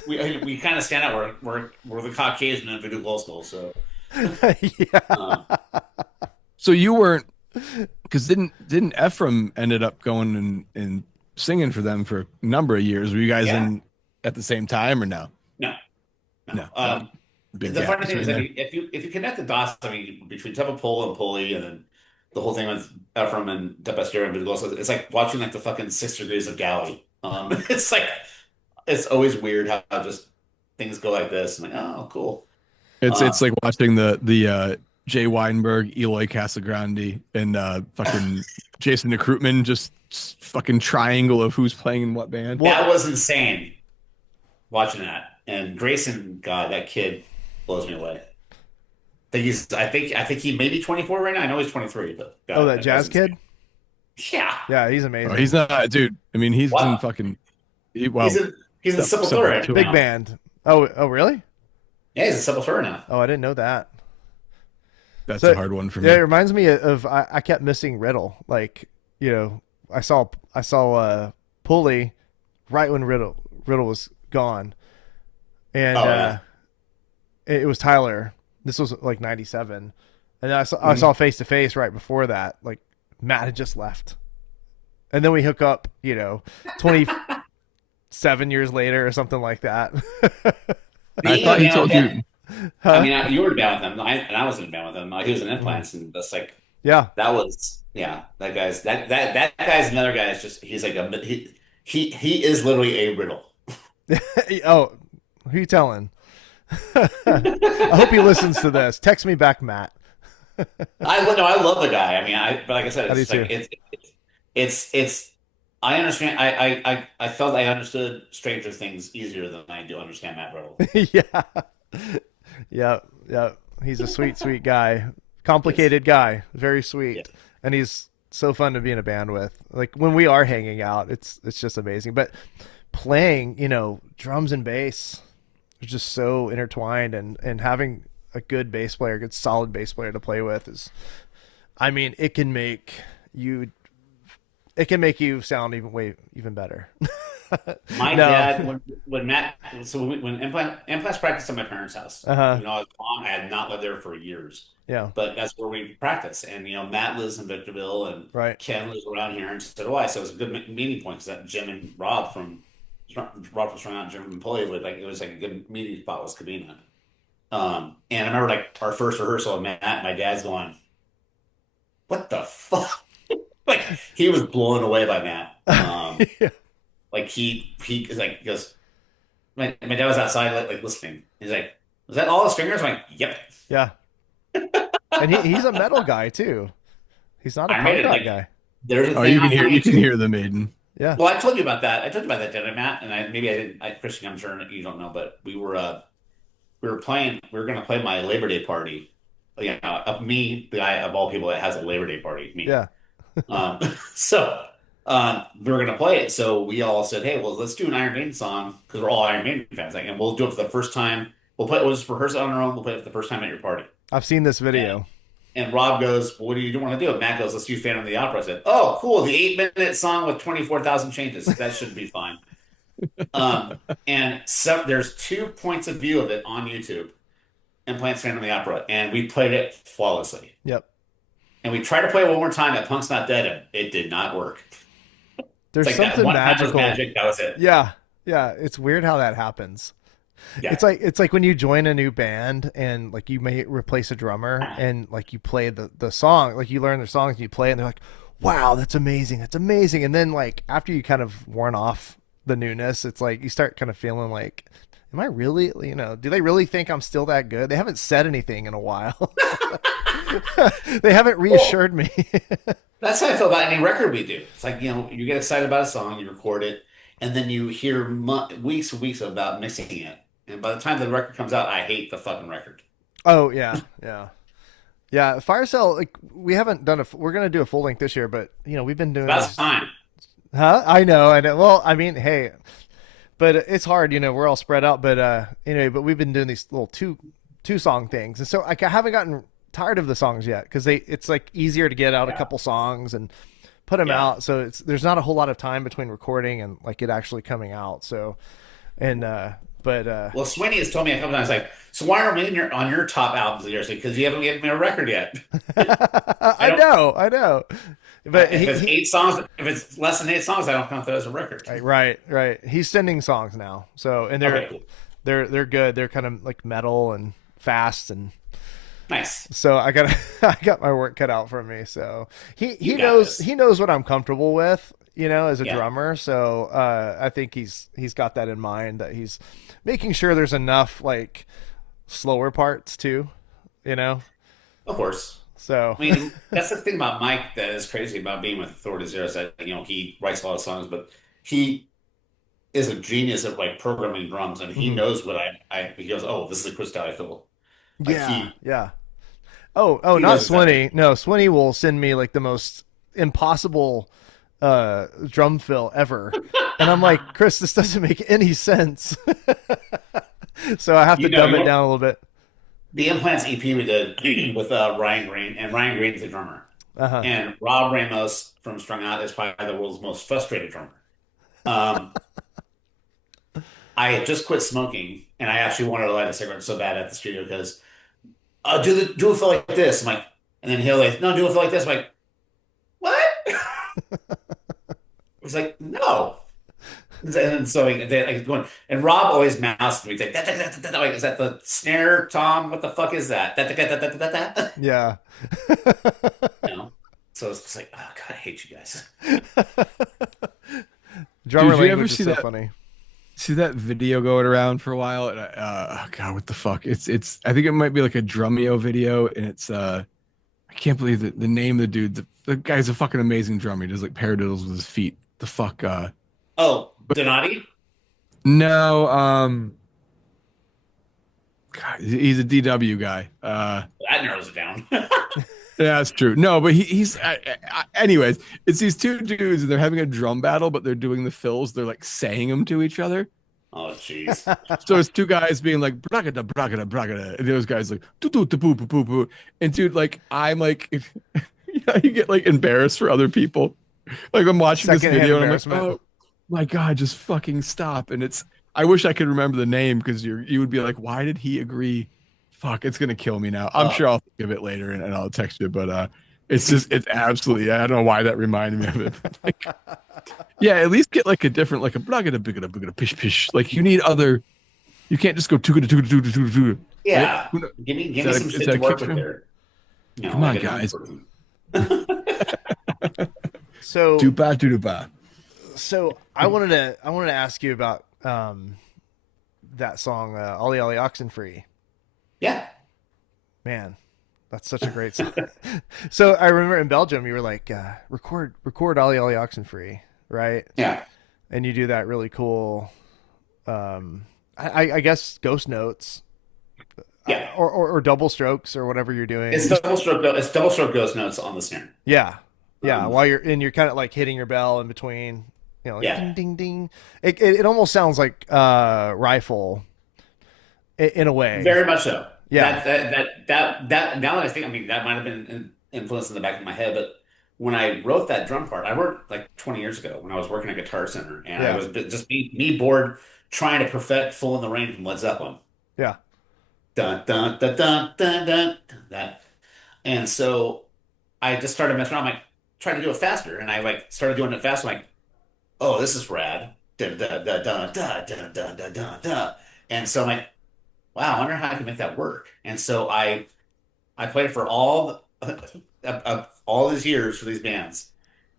we kind of stand out. We're the Caucasian in Voodoo Glow Skull, so. Yeah. Um, So you weren't, because didn't Ephraim ended up going and singing for them for a number of years? Were you guys yeah, in at the same time or no? no, no. No, no. Big The gap funny thing is between that there. if you connect the dots, I mean, between Temple Pole and Pulley, and then the whole thing with Ephraim and Tepestero and Voodoo Glow Skull, it's like watching like the fucking 6 degrees of Galley. It's like it's always weird how just things go like this. I'm like, oh, cool. It's Uh, like watching the Jay Weinberg, Eloy Casagrande, and fucking Jason DeCrootman just fucking triangle of who's playing in what band. that was insane watching that. And Grayson, God, that kid blows me away. I think he may be 24 right now. I know he's 23, but God, Oh, that that jazz guy's insane. kid? Yeah. Yeah, he's Oh, amazing. he's not, dude. I mean, he's in What? fucking. He's in he's in Sepultura Big now. band. Oh, really? Yeah, he's in Sepultura now. Oh, I didn't know that. That's So, a hard one for yeah, me. it reminds me of I kept missing Riddle. Like, I saw Pulley right when Riddle was gone, and Oh yeah. it was Tyler. This was like '97, and I saw Mhm. Face to Face right before that. Like Matt had just left, and then we hook up. 27 years later or something like that. I Being in a thought he band told with him, you. I Huh? mean, you were in a band with him, and I was in a band with him. He was in Mhm. Implants, and that's like Yeah. that was yeah. That guy's another guy. It's just he's like he is literally a riddle. Oh, who you telling? I hope he listens to this. Text me back, Matt. I love the guy. I mean, but like I said, I do it's like too. it's I understand. I felt I understood Stranger Things easier than I do understand Matt Riddle. Yeah. Yeah. Yeah. He's a sweet, sweet guy. Yes. Complicated guy. Very Yeah. sweet. And he's so fun to be in a band with. Like when we are hanging out, it's just amazing. But playing, drums and bass are just so intertwined, and having a good bass player, a good solid bass player to play with is, I mean, you it can make you sound even better. My No. dad, when Matt, so when implants practiced at my parents' house, Uh-huh. I was gone, I had not lived there for years, Yeah. but that's where we practice. And Matt lives in Victorville, and Right. Ken lives around here, and so do I. So it was a good meeting point because that Jim and Rob from Strong Out, Jim from Pulley, would like it was like a good meeting spot was Cabina. And I remember like our first rehearsal, and my dad's going, "What the fuck?" Like he was blown away by Matt. Yeah. Like he is like he goes. My dad was outside like listening. He's like, "Was that all his fingers?" I'm like, "Yep." Yeah. And he's a metal guy too. He's not a I made punk it rock like guy. there's a Oh, thing you can on hear YouTube. the maiden. Yeah. Well, I told you about that. I told you about that, didn't I, Matt? And maybe I didn't. Christian, I'm sure you don't know, but we were playing. We were gonna play my Labor Day party. Of me, the guy of all people that has a Labor Day party, me. Yeah. Um, so we were gonna play it. So we all said, "Hey, well, let's do an Iron Maiden song because we're all Iron Maiden fans, like, and we'll do it for the first time. We'll just rehearse it on our own. We'll play it for the first time at your party." I've seen this And, video. and Rob goes, well, "What do you want to do?" And Matt goes, "Let's do Phantom of the Opera." I said, "Oh, cool! The 8 minute song with 24,000 changes. That should be fine." Um, and so there's 2 points of view of it on YouTube. Implants Phantom of the Opera, and we played it flawlessly. Yep. And we tried to play it one more time at Punk's Not Dead, and it did not work. It's There's like that something one time was magical. magic. That was it. Yeah. Yeah. It's weird how that happens. Yeah. It's like when you join a new band and like you may replace a drummer and like you play the song, like you learn their songs and you play it and they're like, wow, that's amazing. That's amazing. And then like after you kind of worn off the newness, it's like you start kind of feeling like, am I really, do they really think I'm still that good? They haven't said anything in a while. They haven't Well, reassured me. that's how I feel about any record we do. It's like, you get excited about a song, you record it, and then you hear weeks and weeks about mixing it. And by the time the record comes out, I hate the fucking record. Oh yeah. Yeah. Yeah. Fire Cell, like we haven't done we're going to do a full length this year, but we've been doing That's these. fine. Huh? I know. I know. Well, I mean, hey, but it's hard, we're all spread out, but anyway, but we've been doing these little two song things, and so like, I haven't gotten tired of the songs yet because it's like easier to get out a Yeah. couple songs and put them Yeah. out, so there's not a whole lot of time between recording and like it actually coming out. So and but Well, Sweeney has told me a couple times, like, "So why aren't we on your top albums of the year?" Because you haven't given me a record yet. I don't. I know, but If it's 8 songs, if it's less than 8 songs, I don't count that as a record. right, he's sending songs now, so and Okay, cool. they're good. They're kind of like metal and fast, and Nice. so I got I got my work cut out for me. So You got this. he knows what I'm comfortable with, as a Yeah, drummer. So I think he's got that in mind, that he's making sure there's enough like slower parts too, you know. of course. So I mean, that's the thing about Mike that is crazy about being with Authority Zero is that, he writes a lot of songs, but he is a genius at like programming drums, and he mhm. knows what he goes, "Oh, this is a Chris Dalley fiddle." Like Yeah, yeah. Oh, he not knows exactly. Swinny. No, Swinny will send me like the most impossible drum fill ever. And I'm like, Chris, this doesn't make any sense. So I have to You know, dumb you it want down a little bit. the Implants EP we did with Ryan Green, and Ryan Green is the drummer, Uh-huh. and Rob Ramos from Strung Out is probably the world's most frustrated drummer. Um, I had just quit smoking, and I actually wanted to light a cigarette so bad at the studio because do it feel like this. I'm like, and then he'll like, no, do it feel like this. I'm like, what? He's like, no. And then so they like going, and Rob always mouths to me. He's like, like, is that the snare, Tom? What the fuck is that? Yeah. You know? So it's just like, oh God, I hate you guys. Drummer Dude, you ever language is see so that funny. video going around for a while? And oh God, what the fuck? It's I think it might be like a Drumeo video, and it's I can't believe the name of the dude. The guy's a fucking amazing drummer. He does like paradiddles with his feet. The fuck Oh, Donati? no, God, he's a DW guy. That narrows it down. Yeah, that's true. No, but he's anyways, it's these two dudes and they're having a drum battle, but they're doing the fills. They're like saying them to each other. Oh, jeez. So it's two guys being like bragada bragada bragada, and those guys like doo doo doo poo poo poo poo. And dude, like I'm like, you get like embarrassed for other people. Like I'm watching this Secondhand video and I'm like, embarrassment. oh my God, just fucking stop. And it's I wish I could remember the name because you would be like, why did he agree? Fuck, it's gonna kill me now. I'm Oh, sure I'll think of it later and I'll text you, but it's just it's absolutely I don't know why that reminded me of it. But like, yeah, at least get like a different like a bragada bigada bigada pish pish. Like you need other you can't just go tuga tuga tuga tuga tuga, right? yeah. Is Give me that some is shit that to a kick work with drum? there. You know, Come like on, a drum guys. person. So Tuba tuba. I wanted to ask you about that song, Ollie Ollie Oxenfree. Yeah. Man, that's such a great song. So I remember in Belgium, you were like, record Ollie Ollie Oxenfree, right? Yeah. And you do that really cool, I guess ghost notes, Yeah. or double strokes or whatever you're doing. It's double stroke ghost notes on the snare. Yeah, yeah. Um, While you're kind of like hitting your bell in between, like yeah. ding ding ding. It almost sounds like rifle in a way. Very much so. Yeah, Now that I think, I mean, that might have been an influence in the back of my head, but when I wrote that drum part, I wrote like 20 years ago when I was working at Guitar Center, and I yeah, was just me bored trying to perfect "Full in the Rain" from Led Zeppelin. yeah. Dun dun dun dun dun dun. That, and so I just started messing around, like trying to do it faster, and I like started doing it fast. I'm like, oh, this is rad. Dun dun dun dun dun dun dun dun dun dun. And so I'm like, wow, I wonder how I can make that work. And so I played for all these years for these bands.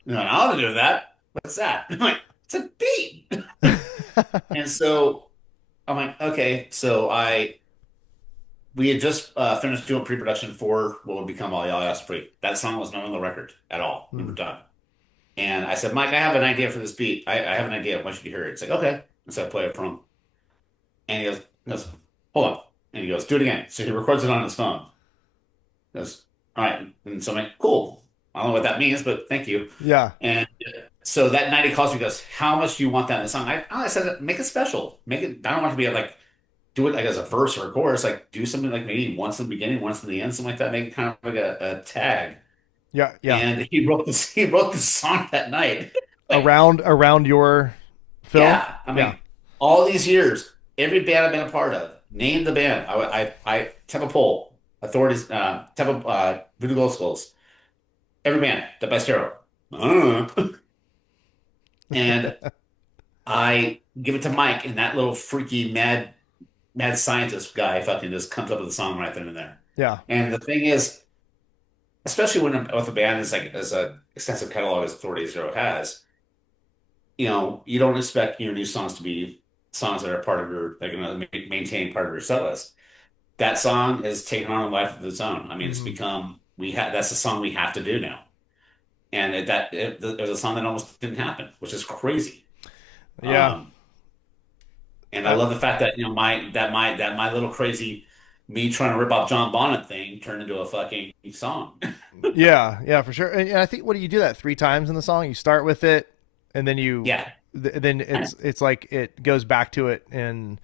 You know, I want to do that. What's that? I'm like, it's a beat. And so I'm like, okay. So I we had just finished doing pre-production for what would become All Y'all Ask Free. That song was not on the record at all. We were Hmm. done. And I said, Mike, I have an idea for this beat. I have an idea. I want you to hear it. It's like, okay. And so I play it for him. And he goes, hold on. And he goes, do it again. So he records it on his phone. He goes, all right. And so I'm like, cool. I don't know what that means, but thank you. Yeah, And so that night he calls me, goes, how much do you want that in the song? I said, make it special. Make it, I don't want it to be like, do it like as a verse or a chorus. Like do something like maybe once in the beginning, once in the end, something like that. Make it kind of like a tag. yeah, yeah. And he wrote this song that night. Like, Around your fill. yeah. I Yeah, mean, all these years, every band I've been a part of, name the band. Temple Pole, Authorities, Temple, Voodoo Glow Skulls, every band, Dead by Stereo. I don't know. And I give it to Mike, and that little freaky mad scientist guy fucking just comes up with a song right then and there. yeah. And the thing is, especially with a band as a extensive catalog as Authority Zero has, you don't expect your new songs to be songs that are part of your like maintain part of your set list. That song is taken on a life of its own. I mean, it's Hmm. become we have that's the song we have to do now, and it was a song that almost didn't happen, which is crazy. Yeah. Um, and I Uh, love the fact that my little crazy me trying to rip off John Bonnet thing turned into a fucking song. yeah, yeah, for sure. And I think what do you do that three times in the song? You start with it, and then Yeah. then it's like it goes back to it in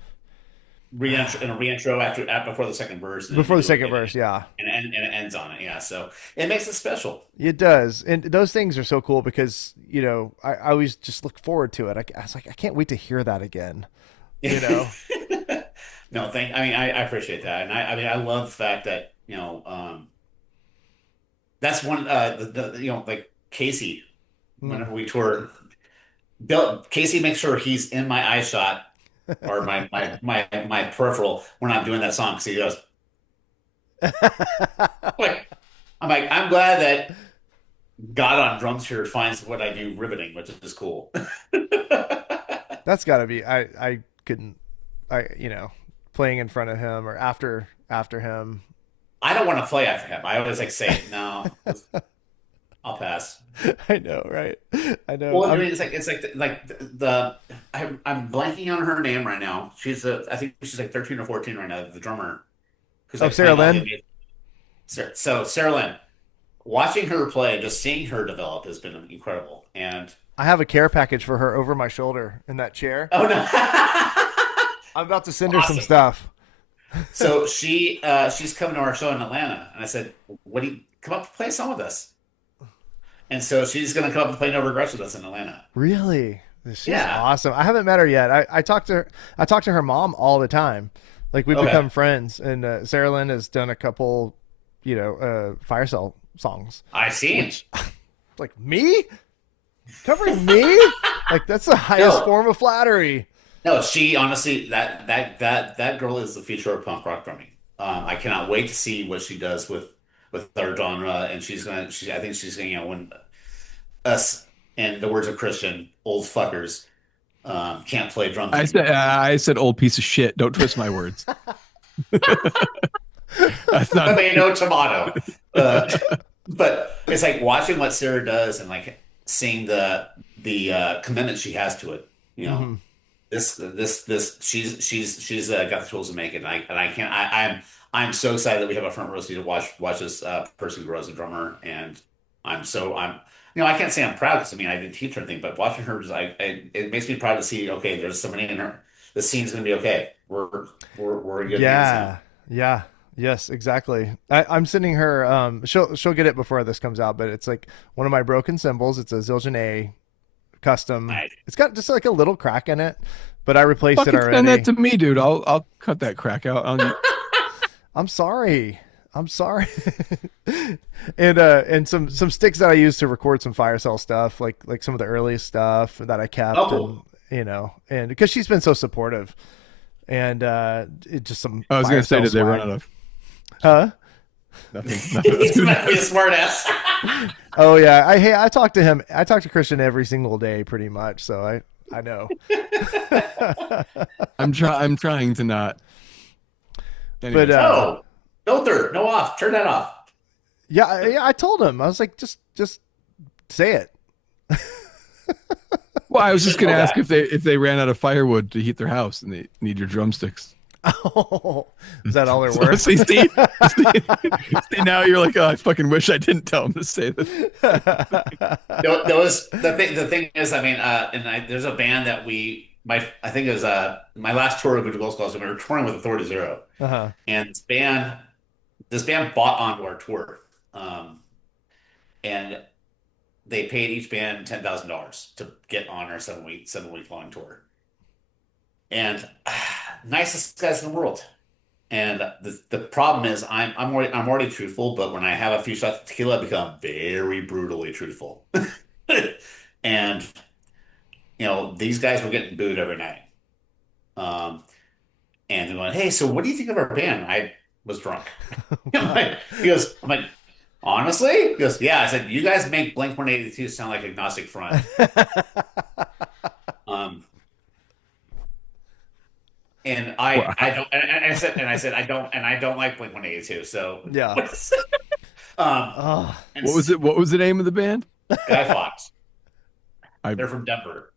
Reintro and a reintro after before the second verse, and then before you the do it second again, verse. Yeah, and it ends on it. Yeah, so it makes it special. it does. And those things are so cool because I always just look forward to it. I was like, I can't wait to hear that again. You know. No, I mean, I appreciate that, and I mean, I love the fact that that's one like Casey. Mm. Whenever we tour, Bill Casey makes sure he's in my eye shot or my peripheral when I'm doing that song because he goes like I'm glad that God on drums here finds what I do riveting, which is cool. That's got to be. I couldn't. Playing in front of him or after him. I don't want to play after him. I always like say no. I'll pass. I know, right? I know. Well, I mean, I'm blanking on her name right now. I think she's like 13 or 14 right now. The drummer who's Oh, like Sarah playing all the Lynn. amazing. So Sarah Lynn, watching her play, just seeing her develop has been incredible. And I have a care package for her over my shoulder in that chair. oh no, I'm about to send her some awesome. stuff. So she's coming to our show in Atlanta, and I said, "What do you come up to play a song with us?" And so she's going to come up and play No Regrets with us in Atlanta. Really? She's Yeah. awesome. I haven't met her yet. I talk to her. I talk to her mom all the time. Like we've Okay. become friends. And Sarah Lynn has done a couple, Fire Cell songs. I see. Which, like me covering me, like that's the highest No, form of flattery. no. She honestly, that girl is the future of punk rock drumming. I cannot wait to see what she does with our genre, and I think she's gonna, when us, in the words of Christian, old fuckers, can't play drums anymore. I said old piece of shit. Don't twist my words. That's not. Tomato, tomato. Uh, but it's like watching what Sarah does and like seeing the commitment she has to it. You know, Hmm. this she's got the tools to make it. And I can't. I'm so excited that we have a front row seat to watch this person grow as a drummer. And I'm I can't say I'm proud because I mean I didn't teach her anything, but watching her, it makes me proud to see. Okay, there's somebody in her. The scene's gonna be okay. We're in good hands now. Yeah. Yeah. Yes, exactly. I'm sending her. She'll get it before this comes out, but it's like one of my broken cymbals. It's a Zildjian A custom. I, It's got just like a little crack in it, but I replaced it Fucking send that already. to me, dude. I'll cut that crack out. I'm sorry. I'm sorry. And some sticks that I used to record some Fire Cell stuff, like some of the earliest stuff that I oh, kept, and cool. and because she's been so supportive, and it just some I was Fire gonna say, Cell did they run swag. out of Huh? nothing? Nothing. I was He's gonna about to be a smart ass. Oh yeah. I talk to him. I talk to Christian every single day, pretty much. So I know. I'm trying to not. But Anyways, No, filter, no off. Turn that off. yeah, I told him. I was like, just say it. well, I was just Just gonna know ask that. if they ran out of firewood to heat their house and they need your drumsticks. Oh, is that all they're So, worth? see, now you're like, oh, I fucking wish I didn't tell him to say this. There was the thing. The thing is, I mean, there's a band that I think it was my last tour of Voodoo Ghost Calls. We were touring with Authority Zero, Uh-huh. and this band bought onto our tour, and they paid each band $10,000 to get on our 7 week long tour. And nicest guys in the world. And the problem is I'm already truthful, but when I have a few shots of tequila, I become very brutally truthful. And these guys were getting booed every night. Um, and they're going, "Hey, so what do you think of our band?" I was drunk. I'm like, honestly? He goes, "Yeah." I said, "You guys make Blink-182 sound like Agnostic Front." Um, and Wow. I don't, and I said, I don't like Blink-182. So, Yeah. um, Oh, and What was it? What was the name of the band? Guy Fawkes, I they're from Denver.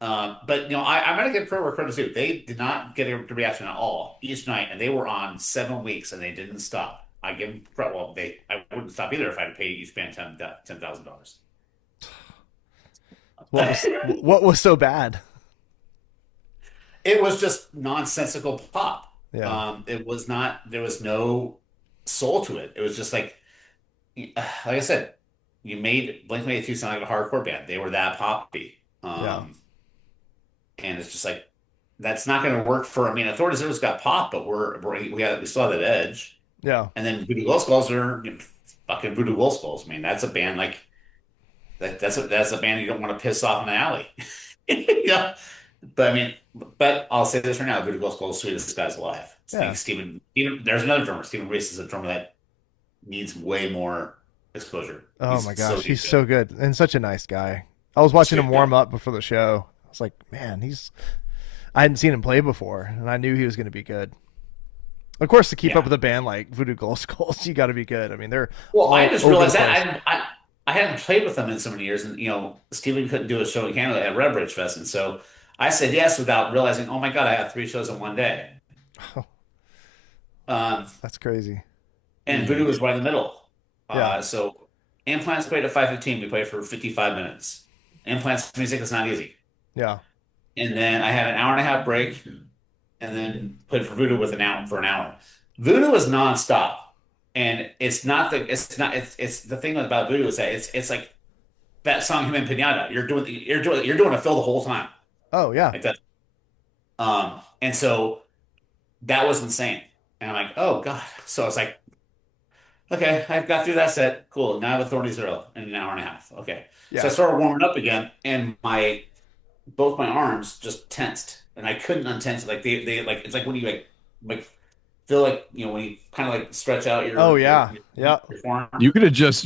But I'm gonna give credit where credit's due. They did not get a reaction at all each night, and they were on 7 weeks, and they didn't stop. I give them credit. Well, I wouldn't stop either if I had to pay each band $10,000. what was so bad? It was just nonsensical pop. Yeah. It was not. There was no soul to it. It was just like I said, you made Blink-182 sound like a hardcore band. They were that poppy. Yeah. And it's just like that's not going to work for. I mean, Authority Zero's got pop, but we still have that edge. Yeah. And then Voodoo Glow Skulls are fucking Voodoo Glow Skulls. I mean, that's a band like that's a band you don't want to piss off in the alley. Yeah. But I mean, but I'll say this right now: Voodoo Glow Skulls, sweetest guys alive. I Yeah. think Steven. Even there's another drummer. Stephen Reese is a drummer that needs way more exposure. Oh my He's so gosh, he's good. so good and such a nice guy. I was watching him Sweet guy. warm up before the show. I was like, man, I hadn't seen him play before, and I knew he was going to be good. Of course, to keep up Yeah. with a band like Voodoo Glow Skulls, you got to be good. I mean, they're Well, I all just over the realized place. that I hadn't played with them in so many years, and Steven couldn't do a show in Canada at Red Bridge Fest, and so I said yes without realizing, oh my God, I have 3 shows in one day. Oh, Um, that's crazy. and Voodoo was right in the middle. Yeah. So Implants played at 5:15. We played for 55 minutes. Implants music is not easy. Yeah. And then I had an hour and a half break, and then played for Voodoo with an hour for an hour. Voodoo is nonstop, and it's the thing about Voodoo is that it's like that song Human Pinata. You're doing a fill the whole time Oh yeah. like that. And so that was insane. And I'm like, oh God. So I was like, okay, I got through that set. Cool. Now I have Authority Zero in an hour and a half. Okay. So I Yeah. started warming up again, and my both my arms just tensed, and I couldn't untense it. Like they like it's like when you like feel like when you kind of like stretch out Oh your your yeah. your, Yeah. your forearm. You could have just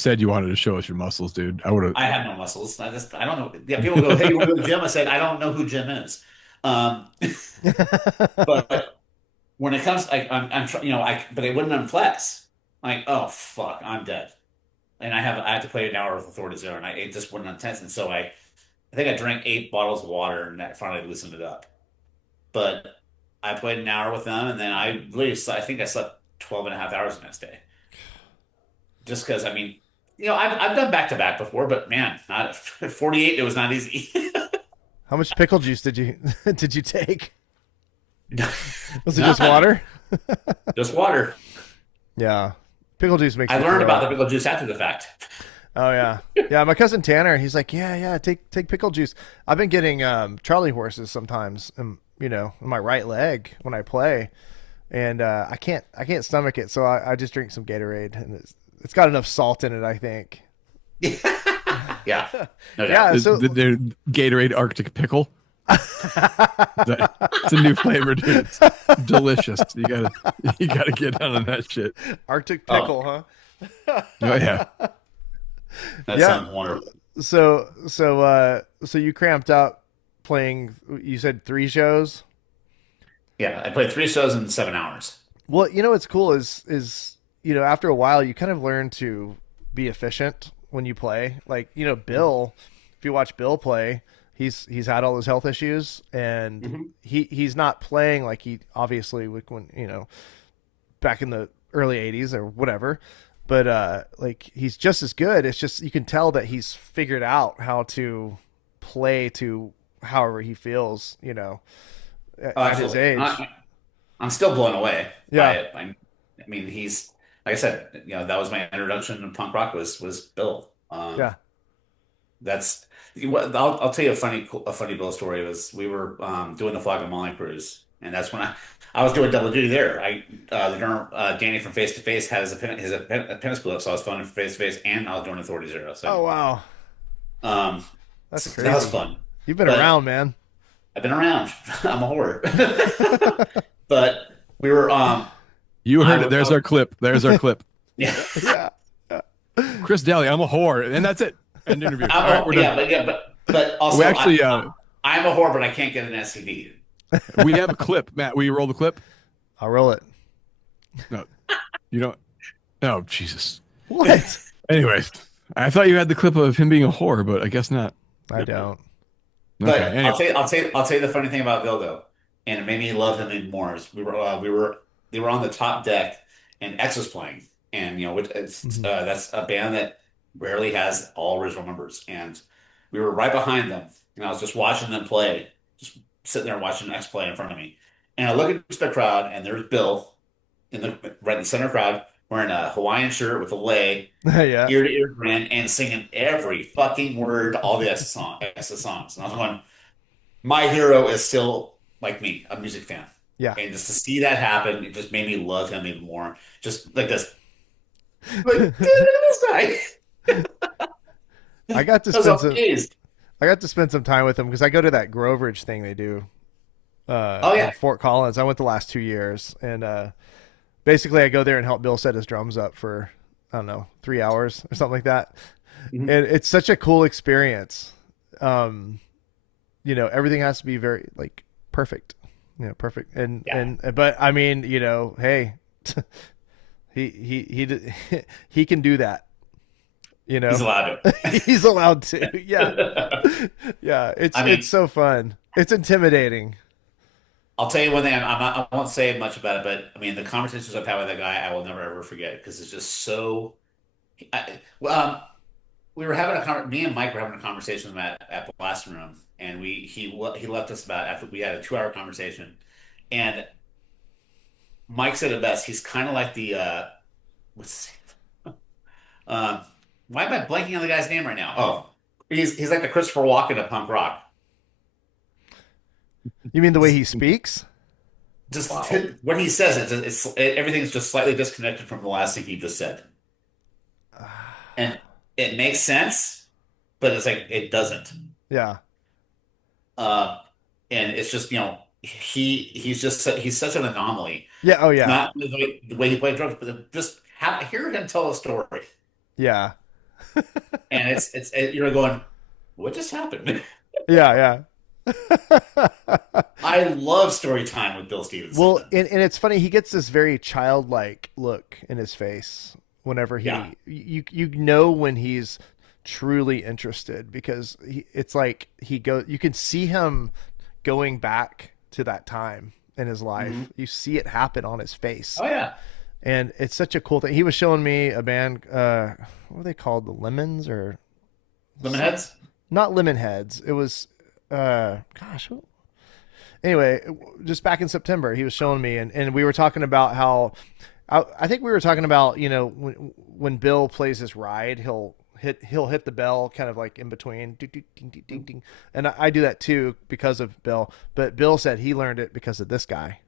said you wanted to show us your muscles, dude. I would have. I have no muscles. I don't know. Yeah, people go, "Hey, you want to go to the gym?" I said, "I don't know who Jim is." Um, but when it comes, but it wouldn't unflex. Like, oh fuck, I'm dead. And I had to play an hour with Authority Zero, and it just wouldn't untense. And so I think I drank 8 bottles of water, and that finally loosened it up. But I played an hour with them, and then I think I slept 12 and a half hours the next day. Just because, I mean, I've done back to back before, but man, not at 48, it was not easy. How much pickle juice did you did you take? Was it just None, water? just water. Yeah. Pickle juice makes I me learned throw about the up. pickle juice after the fact. Oh yeah. Yeah, my cousin Tanner, he's like, "Yeah, yeah, take pickle juice." I've been getting Charlie horses sometimes in my right leg when I play. And I can't stomach it, so I just drink some Gatorade and it's got enough salt in it, I think. Yeah, no doubt. Yeah, so The Gatorade Arctic Pickle. It's a new flavor, dude. It's delicious. You gotta get down on that shit. Arctic Oh, pickle, huh? Oh yeah. that Yeah. sounds wonderful. So you cramped up playing, you said 3 shows? Yeah, I played 3 shows in 7 hours. Well, what's cool is after a while you kind of learn to be efficient when you play. Like, Bill, if you watch Bill play, he's had all his health issues and Mhm. he's not playing like he obviously like when, back in the early 80s or whatever. But like he's just as good. It's just you can tell that he's figured out how to play to however he feels, Oh, at his absolutely. age. I'm still blown away by Yeah. it. I mean, he's like I said, that was my introduction to punk rock was Bill. Yeah. That's I'll tell you a funny Bill story. Was we were doing the Flag of Molly cruise, and that's when I was doing double duty there. Danny from Face to Face had a pin split up, so I was phoning from Face to Face, and I was doing Authority Zero. Oh So wow. um, That's so that was crazy. fun. You've been But around, man. I've been around. I'm a whore. But we were You I heard it. was There's our clip. There's our clip. yeah. Yeah. Chris Dalley, I'm a whore, and that's it. End interview. All right, I'm we're a, done. but We also actually, I'm a whore, but I can't get an STD. we have a clip. Matt, will you roll the clip? I'll roll it. No, you don't. Oh, Jesus. What? Anyways, I thought you had the clip of him being a whore, but I guess not. I don't. But Okay. Anyway, I'll tell you the funny thing about Bill though, and it made me love him even more. Is they were on the top deck, and X was playing, and Mhm. that's a band that rarely has all original members, and we were right behind them, and I was just watching them play, just sitting there watching X play in front of me, and I look into the crowd, and there's Bill right in the center crowd wearing a Hawaiian shirt with a lei, Yeah. ear to ear grin, and singing every fucking word, all the X songs. And I was going, my hero is still like me, a music fan. Yeah. And just to see that happen, it just made me love him even more. Just like this, like this guy. I got to I was spend some amazed. I got to spend some time with them because I go to that Groveridge thing they do Oh in yeah. Fort Collins. I went the last 2 years and basically I go there and help Bill set his drums up for I don't know 3 hours or something like that. Mhm. And it's such a cool experience. Um, everything has to be very like perfect, perfect. And Yeah. but I mean, hey, he he can do that. You He's know, allowed he's allowed to. Yeah, to. yeah. It's I it's mean, so fun. It's intimidating. I'll tell you one thing. I won't say much about it, but I mean, the conversations I've had with that guy, I will never ever forget because it's just so. Well, we were having me and Mike were having a conversation with him at Blasting Room, and he left us about after we had a 2 hour conversation, and Mike said it best. He's kind of like the what's um, why am I blanking on the guy's name right now? Oh, he's like the Christopher Walken of punk rock. You mean the way Just, he speaks? just Wow. when he says everything's just slightly disconnected from the last thing he just said, and it makes sense, but it's like it doesn't. Yeah. Uh, and it's just he's such an anomaly. Yeah. Oh It's yeah. not the way he played drums, but just hear him tell a story, Yeah. and you're going, what just happened? Yeah. Yeah. I love story time with Bill Stevenson. Well, and it's funny. He gets this very childlike look in his face whenever Yeah. you know when he's truly interested because it's like he go. You can see him going back to that time in his Hmm. life. You see it happen on his face, Oh yeah. and it's such a cool thing. He was showing me a band. What were they called? The Lemons or Lemonheads. not Lemon Heads? It was. Gosh, anyway, just back in September, he was showing me, and we were talking about how I think we were talking about when Bill plays his ride, he'll hit the bell kind of like in between, ding, ding, ding, ding, ding, ding. And I do that too because of Bill. But Bill said he learned it because of this guy.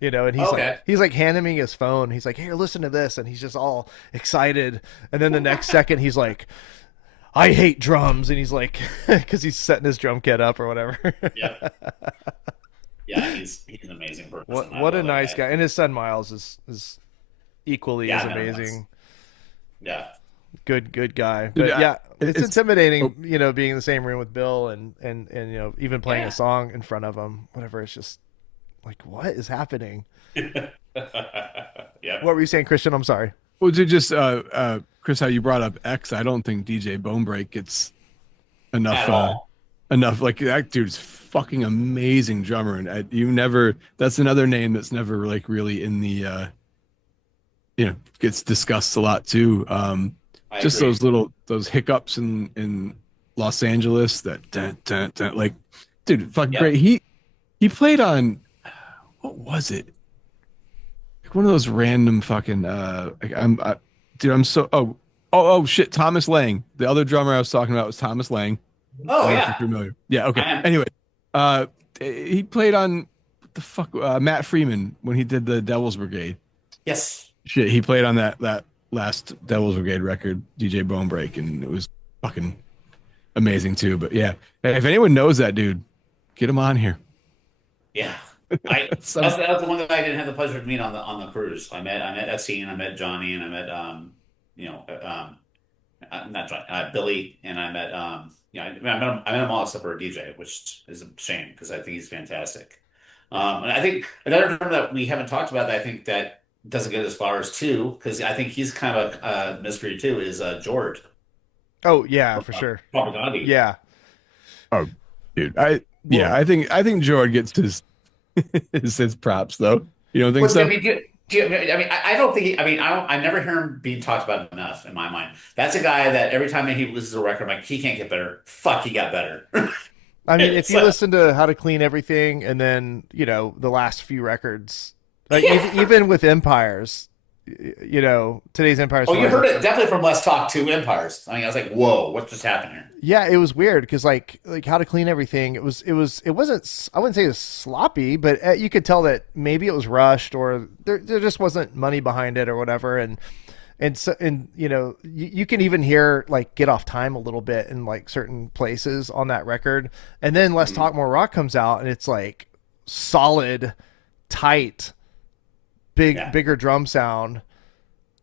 And Okay. he's like handing me his phone. He's like, "Here, listen to this," and he's just all excited. And then the next second, he's like, "I hate drums," and he's like, because he's setting his drum kit up or whatever. Yeah. Yeah. He's an amazing person. I What a love that nice guy. guy, and his son Miles is equally Yeah. as I met him once. amazing. Yeah. Good guy. Dude, But yeah, it's it's oh, intimidating, being in the same room with Bill and even playing a Yeah. song in front of him, whatever. It's just like, what is happening? Yep. What were you saying, Christian? I'm sorry. well, to just Chris, how you brought up X, I don't think DJ Bonebreak gets enough At all. enough. Like that dude's fucking amazing drummer, and you never. That's another name that's never like really in the gets discussed a lot too. I Just agree. those hiccups in Los Angeles that dun, dun, dun, like, dude, fucking Yep. great. He played on what was it? Like one of those random fucking like dude, I'm so oh shit, Thomas Lang. The other drummer I was talking about was Thomas Lang. I Oh don't know if you're yeah. familiar. Yeah, I okay. am. Anyway, he played on what the fuck Matt Freeman when he did the Devil's Brigade. Yes. Shit, he played on that last Devil's Brigade record, DJ Bonebreak, and it was fucking amazing too. But yeah, hey, if anyone knows that dude, get him on here. Yeah. I Some that's the one that I didn't have the pleasure of meeting on the cruise. I met Essene, I met Johnny, and I met you know not Johnny, Billy, and I met I met him all except for a DJ, which is a shame because I think he's fantastic. And I think another term that we haven't talked about that I think that doesn't get as far as too because I think he's kind of a mystery too is George Oh yeah, for sure. Propagandhi. Yeah. oh, dude, Well, I think Jordan gets his props though. You don't think Well, I so? mean, I mean, I don't think I mean, I never hear him being talked about enough in my mind. That's a guy that every time he loses a record, I'm like, he can't get better. Fuck, he got better. I mean, if It's you listen to How to Clean Everything and then, the last few records, like yeah. even with Empires, today's Empires Oh, you tours. heard it definitely from Let's Talk to Empires. I mean, I was like, whoa, what just happened here? Yeah, it was weird because like How to Clean Everything, it wasn't, I wouldn't say it was sloppy, but you could tell that maybe it was rushed or there just wasn't money behind it or whatever. And so, and you can even hear like Get Off Time a little bit in like certain places on that record. And then Let's Mhm. Talk More Rock comes out and it's like solid, tight, Yeah. bigger drum sound,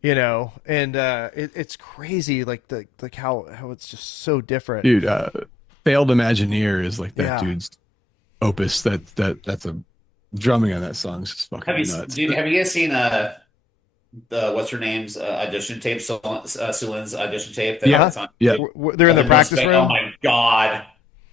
and it's crazy like the like how it's just so different. Dude, Failed Imagineer is like that Yeah. dude's opus. That's a drumming on that song is just Have fucking you nuts. have you guys seen the what's her name's audition tape, Sulin's audition tape Yeah, that's on yeah. YouTube. They're in the Nothing but practice respect. Oh room. my God,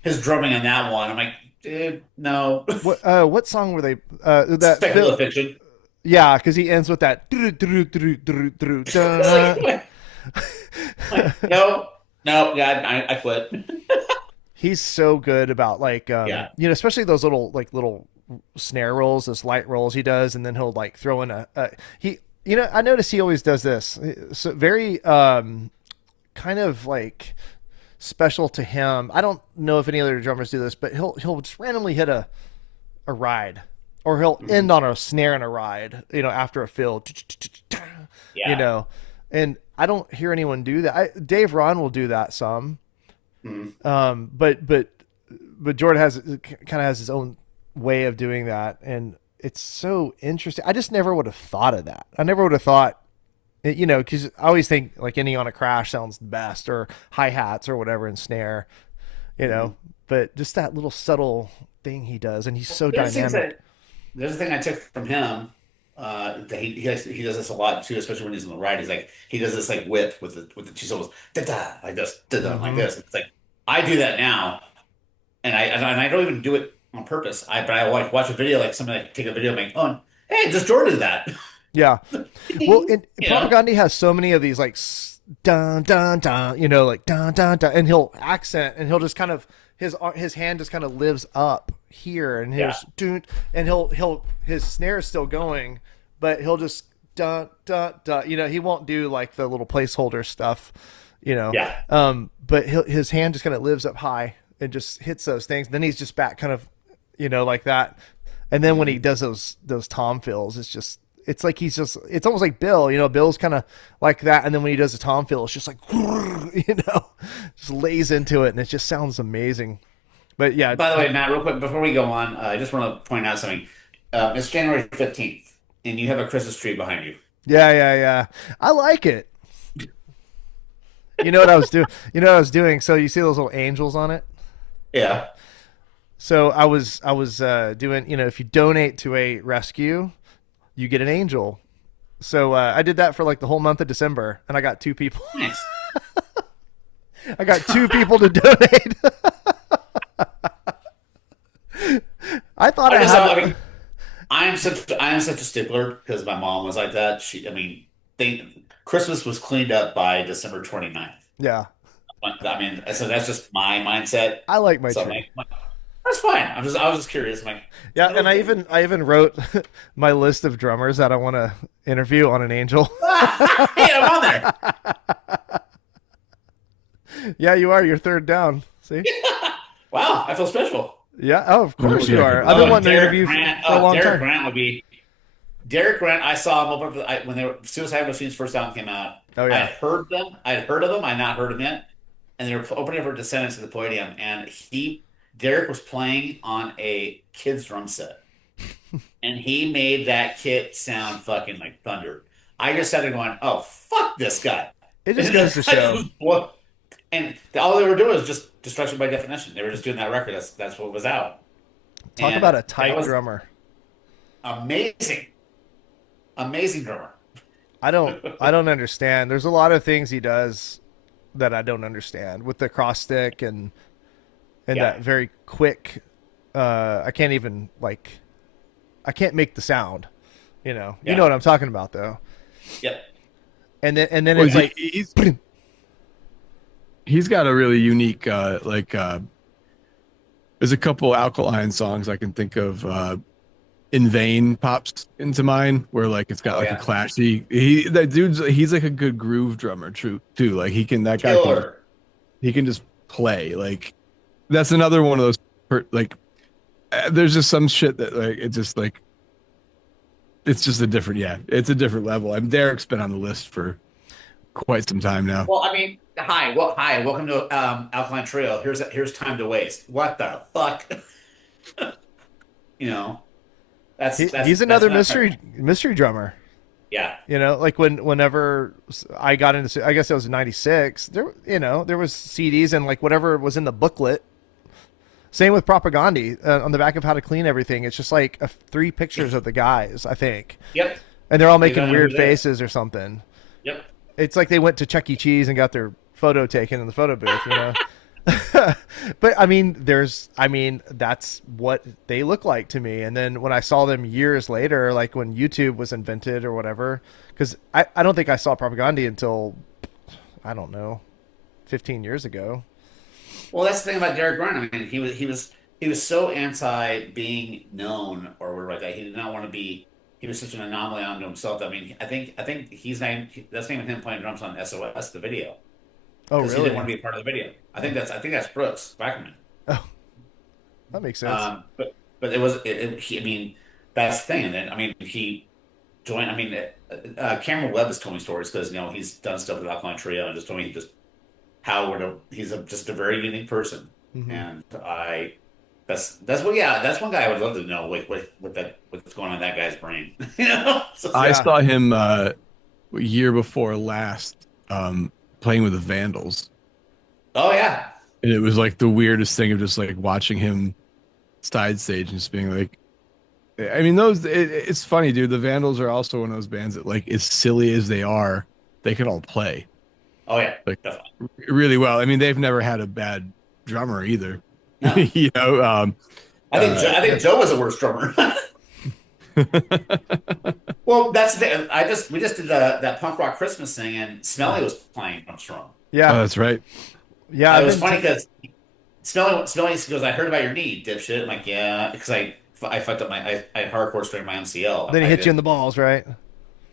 his drumming on that one. I'm like, dude, no. What song were they? That Speculative Phil. fiction. Yeah, because he ends with that. It's like, no, no, God, I quit. He's so good about like Yeah. especially those little snare rolls, those light rolls he does, and then he'll like throw in a he I notice he always does this. So very kind of like special to him. I don't know if any other drummers do this, but he'll just randomly hit a ride, or he'll end on a snare and a ride, after a fill, Yeah. and I don't hear anyone do that. Dave Ron will do that some, Mhm. but Jordan kind of has his own way of doing that, and it's so interesting. I just never would have thought of that. I never would have thought, because I always think like any on a crash sounds best, or hi hats or whatever, and snare, you know. But just that little subtle thing he does, and he's so There's things dynamic. that there's a thing I took from him. That he does this a lot too, especially when he's on the ride. He does this like whip with the two syllables, da da like this, da da like Hmm. this. It's like I do that now, and I don't even do it on purpose. But I like watch a video, like somebody like, take a video, and make, oh, hey, just Jordan did that. Yeah. Well, and You know? Propaganda has so many of these like dun dun dun, like dun dun dun, and he'll accent, and he'll just kind of his hand just kind of lives up here, and Yeah, here's dun, and he'll his snare is still going, but he'll just dun dun dun. He won't do like the little placeholder stuff, you know. yeah. But his hand just kind of lives up high and just hits those things. Then he's just back, kind of, like that. And then when he does those tom fills, it's like it's almost like Bill. Bill's kind of like that. And then when he does the tom fill, it's just like, just lays into it, and it just sounds amazing. But yeah, By the way, Matt, real quick before we go on, I just want to point out something. It's January 15th, and you have a Christmas tree behind you. yeah, yeah, yeah. I like it. You know what I was doing? So you see those little angels on it? Yeah. So I was doing, if you donate to a rescue, you get an angel. So I did that for like the whole month of December, and I got two people. Nice. I got two people to donate. I thought I I just, had. I mean, I'm such a stickler because my mom was like that. Christmas was cleaned up by December 29th. Yeah, I mean, so that's just my mindset. I like my So tree. that's fine. I was just curious. I'm like, Yeah, no, and I even wrote my list of drummers that I want to interview on an angel. hey, I'm on there. Yeah, you are. You're third down. See? Wow, I feel special. Yeah. Oh, of course you Yeah. are. I've been wanting to Derek interview Grant. for a long Derek time. Grant would be. Derek Grant. I saw him when they were Suicide Machines first album came out. Oh I yeah. had heard them. I had heard of them. I had not heard them yet. And they were opening for Descendants at the podium, and Derek was playing on a kid's drum set, and he made that kit sound fucking like thunder. I just sat there going, "Oh fuck this guy!" It just goes to show. What? And all they were doing was just destruction by definition. They were just doing that record. That's what was out. Talk And about a that tight was drummer. amazing, amazing drummer. I don't understand. There's a lot of things he does that I don't understand with the cross stick and Yeah, that very quick. I can't even I can't make the sound. You know yeah, what I'm talking about though. yep, And then Well, it's like he's got a really unique there's a couple Alkaline songs I can think of. In Vain pops into mind, where like it's got oh like a yeah, classy. He's like a good groove drummer, true too. Like that guy can killer. he can just play. Like that's another one of those there's just some shit that like it just like it's just a different it's a different level. Derek's been on the list for quite some time now. Well, I mean, hi, welcome to Alkaline Trio. Here's time to waste. What the fuck? You know, he's that's another not mystery drummer. yeah, Like whenever I got into, I guess it was in '96. There was CDs and like whatever was in the booklet. Same with Propaganda on the back of How to Clean Everything. It's just like three pictures of the guys, I think. yep, And they're all You making don't know weird who they are. faces or something. Yep. It's like they went to Chuck E. Cheese and got their photo taken in the photo booth, you know? But I mean, that's what they look like to me. And then when I saw them years later, like when YouTube was invented or whatever, because I don't think I saw Propaganda until, I don't know, 15 years ago. Well, that's the thing about Derek Ryan. I mean, he was so anti being known or whatever like that. He did not want to be. He was such an anomaly unto himself. I mean, I think he's named. That's named him playing drums on SOS, the video, Oh, because he didn't really? want to be a part of the video. I think that's Brooks Backerman. Oh, that makes sense. But it was I mean, that's the thing. And then I mean, he joined. I mean, Cameron Webb has told me stories because he's done stuff with Alkaline Trio and just told me he's just a very unique person. Hmm. And that's what yeah, that's one guy I would love to know what's going on in that guy's brain. So, I Yeah. saw him year before last playing with the Vandals, oh yeah, and it was like the weirdest thing of just like watching him side stage and just being like, I mean, it's funny, dude. The Vandals are also one of those bands that, like, as silly as they are, they can all play oh yeah, like definitely. really well. I mean, they've never had a bad drummer either. No, You know, uh, I think Joe was the worst drummer. Well, that's the thing. We just did that punk rock Christmas thing, and Smelly was playing drums for him. oh, Yeah. that's right. Yeah. It I've was been, funny because Smelly goes, I heard about your knee, dipshit. I'm like, yeah, because I fucked up I hardcore strained my MCL. then he I hit you in did. the balls, right?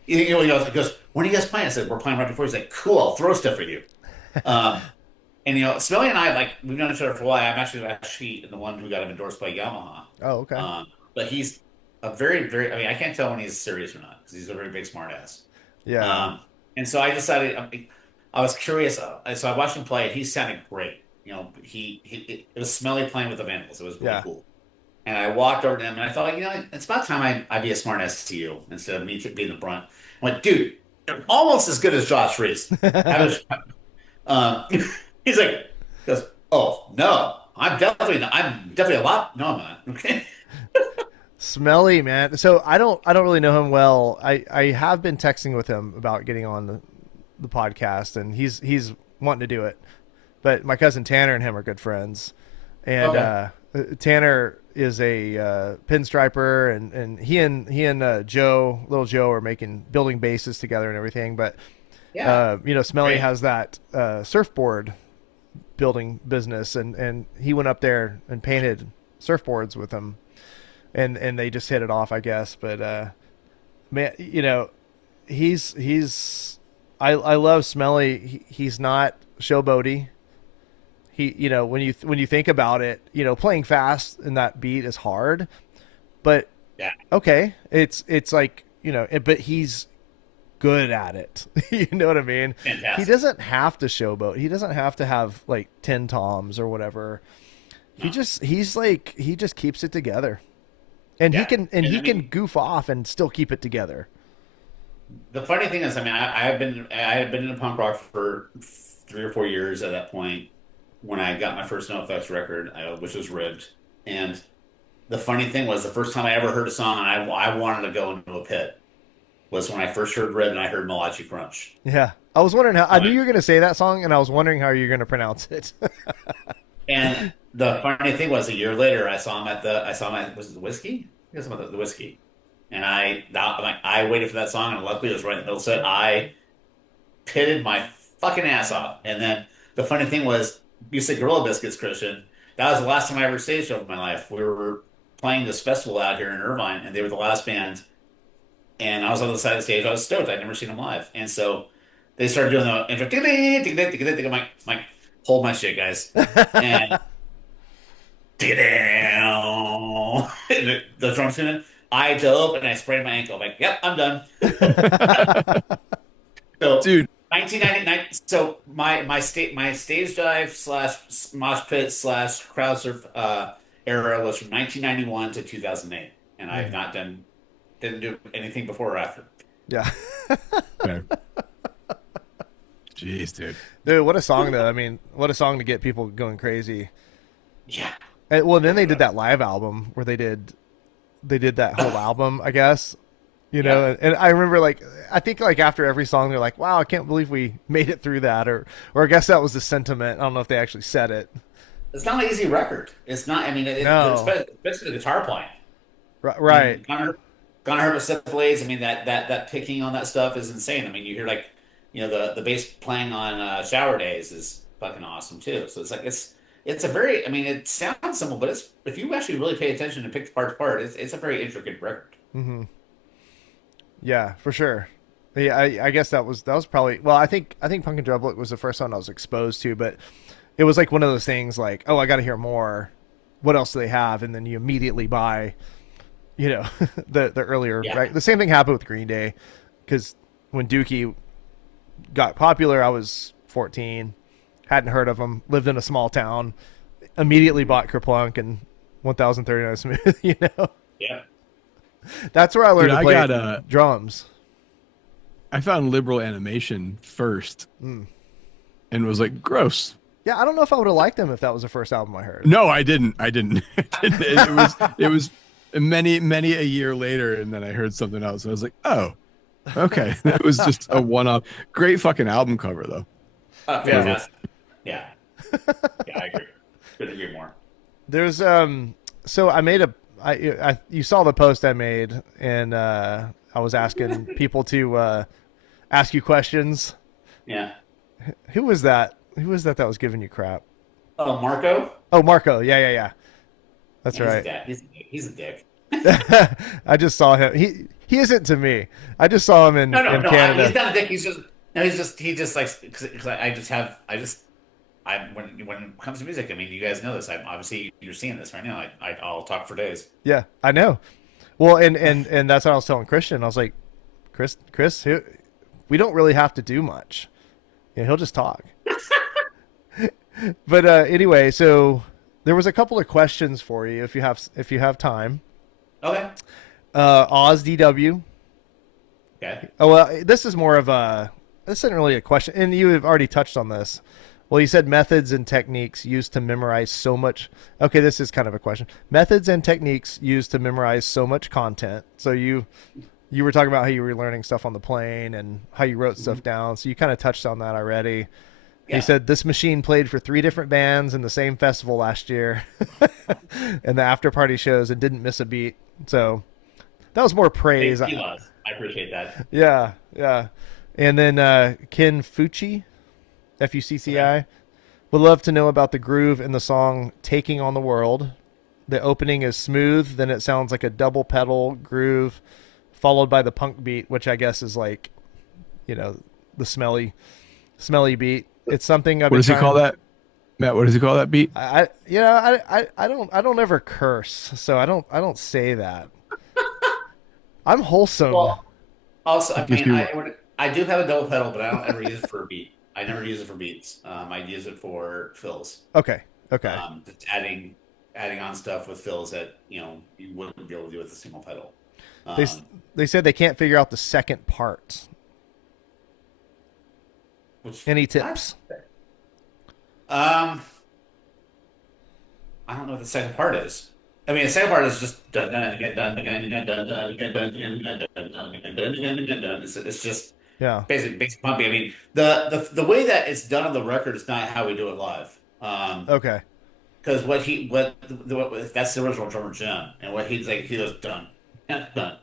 He goes, when are you guys playing? I said, we're playing right before. He's like, cool, I'll throw stuff for you. Um, and Smelly and I, like, we've known each other for a while. I'm actually the one who got him endorsed by Yamaha. Oh, okay. But he's a very, very, I mean, I can't tell when he's serious or not because he's a very big smart ass. Yeah. And so I decided, I was curious. So I watched him play, and he sounded great. It was Smelly playing with the Vandals. It was really Yeah. cool. And I walked over to him, and I thought, it's about time I be a smart ass to you instead of me being the brunt. I went, dude, you're almost as good as Josh Reese. I was, um, he's like, he goes, oh no, I'm definitely a lot. No, I'm not. Okay. Smelly, man. So I don't really know him well. I have been texting with him about getting on the podcast, and he's wanting to do it. But my cousin Tanner and him are good friends, and Okay. Tanner is a pinstriper, and he and Joe, little Joe, are building bases together and everything. But Yeah. Smelly Great. has that surfboard building business, and he went up there and painted surfboards with him, and they just hit it off, I guess. But man, I love Smelly. He's not showboaty. When you think about it, playing fast in that beat is hard, but Yeah. okay, it's like, but he's good at it. You know what I mean? He Fantastic. doesn't have to showboat. He doesn't have to have like 10 toms or whatever. No. He just keeps it together. And Yeah. he I can mean, goof off and still keep it together. the funny thing is, I mean, I had been in punk rock for 3 or 4 years at that point when I got my first NoFX record, which was ribbed. And the funny thing was, the first time I ever heard a song and I wanted to go into a pit was when I first heard Ribbed and I heard Malachi Crunch. Yeah. I was wondering how I I'm knew like, you were going to say that song, and I was wondering how you're going to pronounce it. and the funny thing was, a year later, I saw him at, was it the Whiskey? Yes, I'm at the Whiskey. And I waited for that song, and luckily it was right in the middle. So I pitted my fucking ass off. And then the funny thing was, you said Gorilla Biscuits, Christian. That was the last time I ever staged over my life. We were playing this festival out here in Irvine, and they were the last band. And I was on the side of the stage. I was stoked. I'd never seen them live. And so they started doing the intro. I'm like, hold my shit, guys. And the drum tune. I dove and I sprained my ankle. I'm like, yep, I'm done. So Dude, 1999. So my stage dive slash mosh pit slash crowd surf era was from 1991 to 2008, and I've not didn't do anything before or after. Yeah. fair. Jeez, dude. Dude, what a song though. I mean, what a song to get people going crazy. Yeah. And, well, then they did that live album where they did that whole album, I guess. You know, Yeah. and I remember like I think like after every song they're like, "Wow, I can't believe we made it through that," or I guess that was the sentiment. I don't know if they actually said it. It's not an easy record. It's not. I mean, No, especially the guitar playing. I right. mean, Gunnar Herbert Step Blades. I mean, that picking on that stuff is insane. I mean, you hear like, the bass playing on Shower Days is fucking awesome too. So it's a very. I mean, it sounds simple, but it's if you actually really pay attention and pick the parts apart, it's a very intricate record. Hmm. Yeah, for sure. Yeah, I guess that was probably well. I think Punk and Drublic was the first one I was exposed to, but it was like one of those things like, oh, I got to hear more. What else do they have? And then you immediately buy, you know, the earlier Yeah. right. The same thing happened with Green Day, because when Dookie got popular, I was 14, hadn't heard of them, lived in a small town, immediately Mhm. bought Kerplunk and 1039 Smooth. You know, Yeah. that's where I Dude, learned to I play got drums. I found liberal animation first Mm. and was like, gross. Yeah, I don't know if I would have liked them if that was the first album I heard. No, I didn't. I didn't. It was many a year later, and then I heard something else. And I was like, oh, okay. That was just a one-off. Great fucking album cover though. Yeah. For Fantastic. Yeah. Yeah, I agree. Couldn't agree more. There's so I made a I you saw the post I made, and I was asking people to ask you questions. Yeah. Who was that? Who was that was giving you crap? Oh, Marco? Oh, Marco. Yeah, yeah, yeah. That's Yeah, he's a right. dick. He's a dick. I just saw him. He isn't to me. I just saw him No, no, in no. He's Canada. not a dick. He's just no. He just likes because I when it comes to music. I mean, you guys know this. I'm obviously you're seeing this right now. I'll talk for days. Yeah, I know. Well, and that's what I was telling Christian. I was like, Chris, we don't really have to do much. Yeah, he'll just talk. But anyway, so there was a couple of questions for you if you have time. Okay. Oz DW. Okay. Oh well, this isn't really a question, and you have already touched on this. Well, you said methods and techniques used to memorize so much. Okay, this is kind of a question. Methods and techniques used to memorize so much content. So you were talking about how you were learning stuff on the plane and how you wrote stuff Mhm. down. So you kind of touched on that already. He Yeah. said this machine played for 3 different bands in the same festival last year, and the after party shows, and didn't miss a beat. So that was more praise. He was. I appreciate that. Yeah, yeah. And then Ken Fucci, Okay. Fucci, would love to know about the groove in the song "Taking on the World." The opening is smooth, then it sounds like a double pedal groove, followed by the punk beat, which I guess is like, the smelly beat. It's something I've what been does he call trying. that, Matt? What does he call that beat? I don't ever curse, so I don't say that. I'm wholesome. Well, also, I I guess mean, you. I do have a double pedal, but I don't ever use it for a beat. I never use it for beats. I use it for fills. Okay, okay. Just adding on stuff with fills that you wouldn't be able to do with a single pedal. They Um, they said they can't figure out the second part. which Any what? tips? Um, I don't know what the second part is. I mean, the second part is just dun dun dun dun dun dun dun dun dun dun dun dun dun dun dun dun dun. It's just Yeah. basic pumping. I mean, the way that it's done on the record is not how we do it live. Okay. Because what that's the original drummer Jim, and what he's like, he goes dun dun dun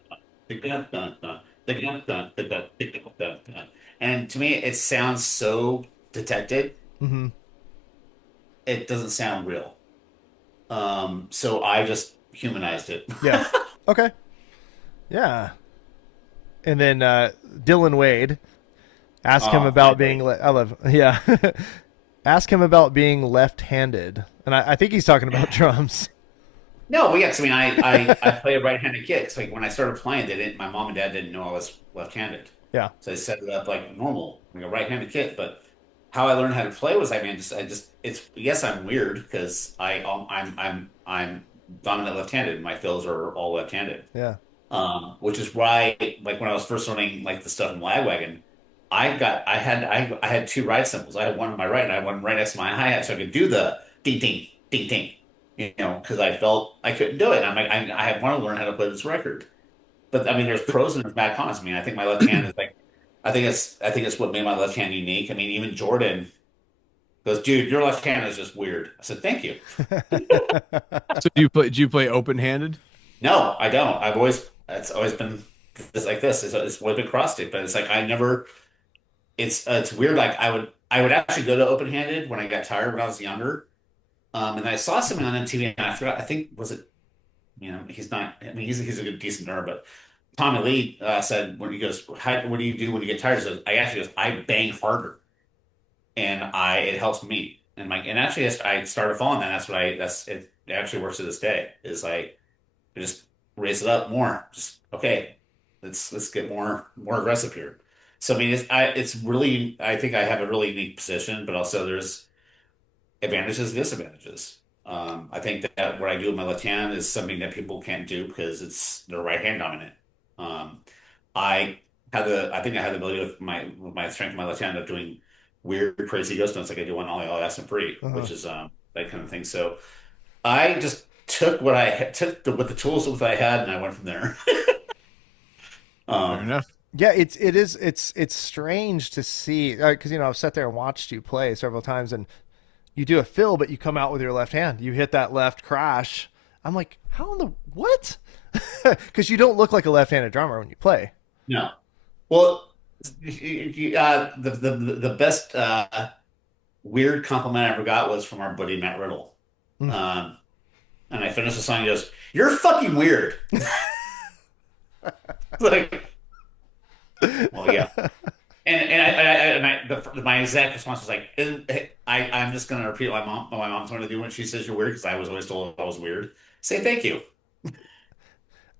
dun dun dun dun dun dun dun dun dun dun, and to me, it sounds so detected. Hmm. It doesn't sound real. So I just humanized it. Yeah. Okay. Yeah. And then Dylan Wade, ask him Oh, about being. I love. Yeah. Ask him about being left-handed, and I think he's talking about drums. no, but yes, I mean, I play a right-handed kick. So like when I started playing, they didn't. My mom and dad didn't know I was left-handed, Yeah. so I set it up like normal, like a right-handed kick. But how I learned how to play was, I mean, it's yes, I'm weird because I'm dominant left-handed. My fills are all left-handed. Yeah. Which is why, like when I was first learning like the stuff in Lagwagon, I had two ride cymbals. I had one on my right and I had one right next to my hi-hat, so I could do the ding ding ding ding, because I felt I couldn't do it. And I'm like, I want to learn how to play this record, but I mean, there's pros and there's bad cons. I mean, I think my left hand is like, I think it's what made my left hand unique. I mean, even Jordan goes, dude, your left hand is just weird. I said, thank you. So do you play open-handed? No, I don't. It's always been this like this. It's always been cross stick, but it's like I never. It's weird. Like I would actually go to open handed when I got tired when I was younger. And I saw something on MTV and I forgot. I think was it. He's not. I mean, he's a good decent nerd, but Tommy Lee said when he goes, "What do you do when you get tired?" He says, "I actually goes, I bang harder, and it helps me." And actually, I started following that. That's what I that's it. It actually works to this day. Is like just raise it up more. Just okay. Let's get more aggressive here. So I mean, it's really I think I have a really unique position, but also there's advantages and disadvantages. I think that what I do with my left hand is something that people can't do because it's their right hand dominant. Um, I I think I have the ability with my strength in my left hand of doing weird, crazy ghost notes like I do on Ollie Ollie Awesome Free, Uh-huh. which is that kind of thing. So I just took what took with the tools that I had and I went from there. Fair Um, enough. Yeah, it's strange to see because I've sat there and watched you play several times, and you do a fill, but you come out with your left hand. You hit that left crash. I'm like, how in the what? Because you don't look like a left-handed drummer when you play. no. Well, the best weird compliment I ever got was from our buddy Matt Riddle. Mm. Um, and I finished the song. He goes, "You're fucking weird." It's like, well, yeah. My exact response was like, I'm just gonna repeat what my mom's going to do when she says you're weird because I was always told I was weird. Say thank you.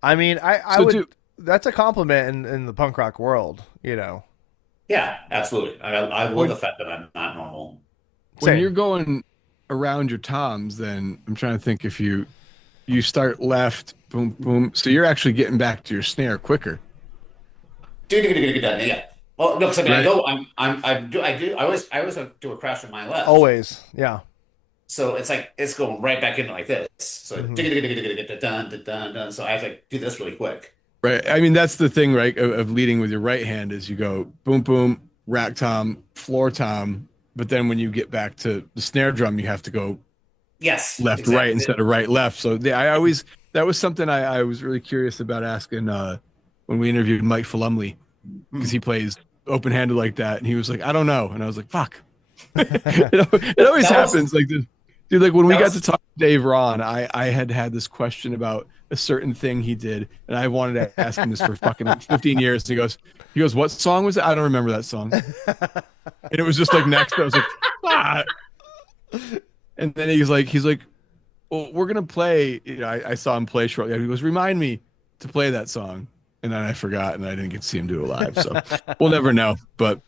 I mean, I So would. do That's a compliment in the punk rock world. Yeah, absolutely. I love the when fact that I'm not normal. when you're Same. going around your toms, then I'm trying to think if you start left, boom, boom. So you're actually getting back to your snare quicker, Yeah. Well, no, because I mean, I right? go, I always do a crash on my left. Always. Yeah. So it's like, it's going right back into like this. So, Hmm. dun, dun, dun, dun. So I have to do this really quick. Right. I mean, that's the thing, right? Of leading with your right hand is you go boom, boom, rack tom, floor tom. But then when you get back to the snare drum, you have to go Yes, left, right exactly. instead of right, left. So I always, that was something I was really curious about asking when we interviewed Mike Fulumley, because Hmm. he plays open handed like that. And he was like, I don't know. And I was like, fuck. It always That was, happens like this. Dude, like when we that got to was, talk to Dave Ron, I had this question about a certain thing he did, and I wanted to ask him this for fucking like 15 years. He goes, what song was it? I don't remember that song. And it was just like next. I was like, ah. And then he's like, well, we're gonna play. I saw him play shortly. He goes, remind me to play that song, and then I forgot, and I didn't get to see him do it live. So we'll never know. But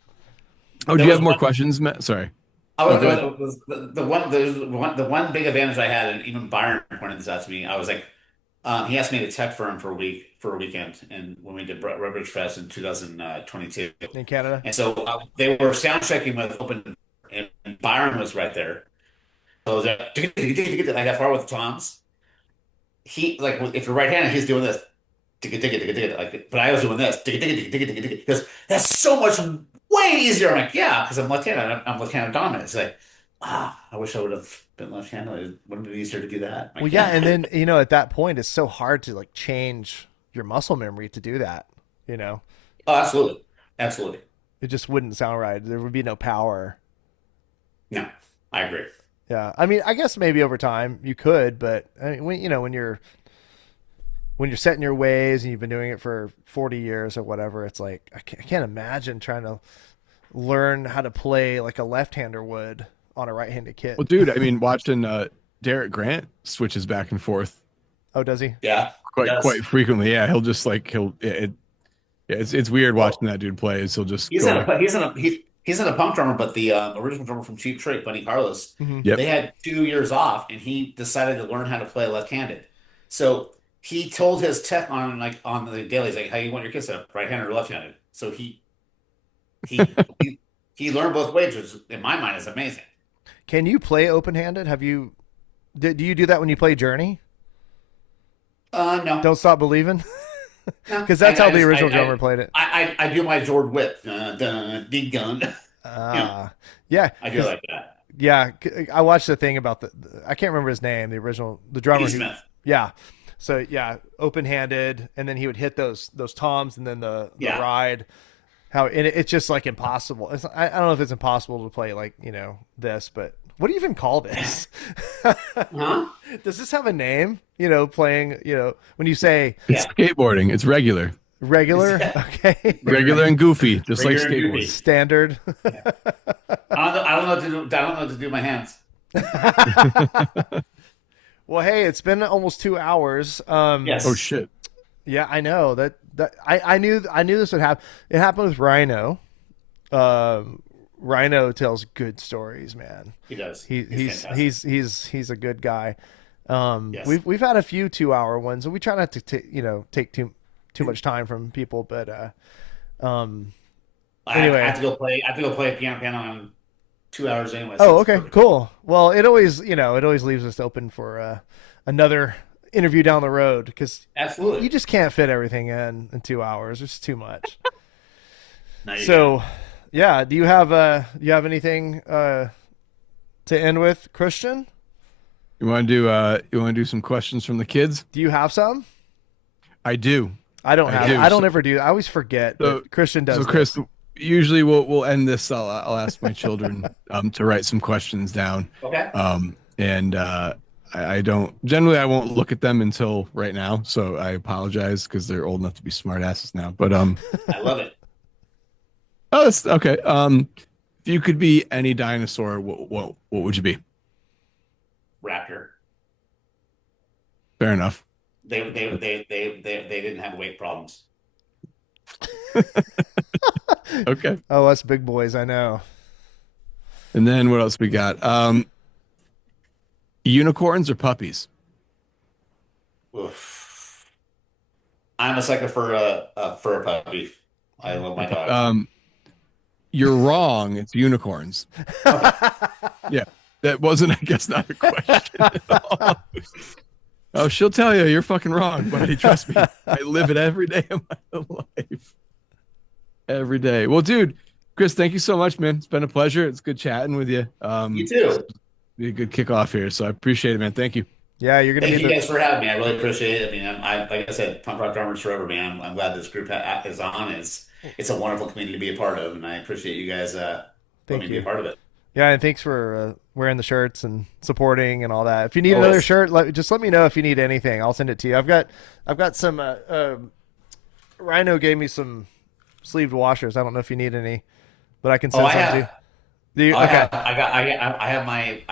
do there you was have more one. questions, Matt? Sorry. I Oh, go ahead. was the one big advantage I had, and even Byron pointed this out to me. I was like, he asked me to tech for him for a weekend, and when we did Rubbish Fest in 2022, In Canada. and so they were sound checking with open, and Byron was right there. So I was like, I got far with Tom's. He like if you're right-handed, he's doing this, like, but I was doing this, because that's so much way easier. I'm like, yeah, because I'm left-handed. I'm left-handed dominant. It's like, I wish I would have been left-handed. It would have been easier to do that. Well, Like, yeah, and then at that point, it's so hard to like change your muscle memory to do that. You know, oh, absolutely, absolutely. it just wouldn't sound right. There would be no power. No, I agree. Yeah, I mean, I guess maybe over time you could, but I mean, when you're set in your ways and you've been doing it for 40 years or whatever, it's like I can't imagine trying to learn how to play like a left-hander would on a right-handed kit. Well, dude, I mean, watching Derek Grant switches back and forth Oh, does he? Yeah, he quite does. frequently. Yeah, he'll just like yeah, it's weird Well, watching that dude play. Is he'll just he's go in like, a he's in a punk drummer, but the original drummer from Cheap Trick, Bunny Carlos, Hmm. yep. they had 2 years off, and he decided to learn how to play left-handed. So he told his tech on the dailies like, how you want your kids set up, right-handed or left-handed. So he learned both ways, which in my mind is amazing. Can you play open-handed? Do you do that when you play Journey? No, Don't stop believing. Because that's how the original drummer played it. I do my Jord whip, dig gun. Yeah, I do like that. yeah. I watched the thing about I can't remember his name, the drummer. Pete Smith. Yeah. So yeah, open-handed, and then he would hit those toms, and then the ride. It's just like impossible. I don't know if it's impossible to play like this, but what do you even call this? Huh? Does this have a name? Playing. When you say it's skateboarding, it's regular. Regular, okay. Regular and goofy, just Regular like and skateboarding. goofy. Standard. I don't know what to do. I don't know what to do with my hands. Well, hey, it's been almost 2 hours. Yes. Oh shit. Yeah, I know that I knew this would happen. It happened with Rhino. Rhino tells good stories, man. He does. He's a good guy. Yes. We've had a few 2-hour ones, and we try not to take too much time from people, but anyway. I have to go play. I have to go play piano in 2 hours anyway. Oh, okay, cool. Well, it always leaves us open for another interview down the road, because absolutely you just can't fit everything in 2 hours. It's too much. So, yeah. Do you have anything to end with, Christian? You want to do some questions from the kids? Do you have some? I do. I don't ever do. I always forget. That Christian does. So Chris, usually we'll end this. I'll ask my children to write some questions down. Okay. And I don't generally, I won't look at them until right now. So I apologize because they're old enough to be smartasses now. But I love it. Oh, that's okay. If you could be any dinosaur, what would you be? Raptor. Fair enough. They didn't have weight problems. Okay. Oh, us big boys, I know. And then what else we got? Unicorns or puppies? Oof. I'm a sucker for a puppy. I love my dog. You're wrong. It's unicorns. Yeah, that wasn't, I guess, not a question at all. Oh, she'll tell you you're fucking wrong, buddy. Trust me. I live it every day of my life. Every day. Well, dude, Chris, thank you so much, man. It's been a pleasure. It's good chatting with you. You too. Be a good kickoff here, so I appreciate it, man. Thank you. Yeah, you're gonna. Thank you guys for having me. I really appreciate it. I mean, like I said, punk rock drummers forever, man. I'm glad this group is on. It's a wonderful community to be a part of, and I appreciate you guys letting me be a part of it. Yeah, and thanks for wearing the shirts and supporting and all that. If you need another shirt, just let me know if you need anything. I'll send it to you. I've got some. Rhino gave me some sleeved washers. I don't know if you need any, but I can send some to you. Do you? Okay. I have my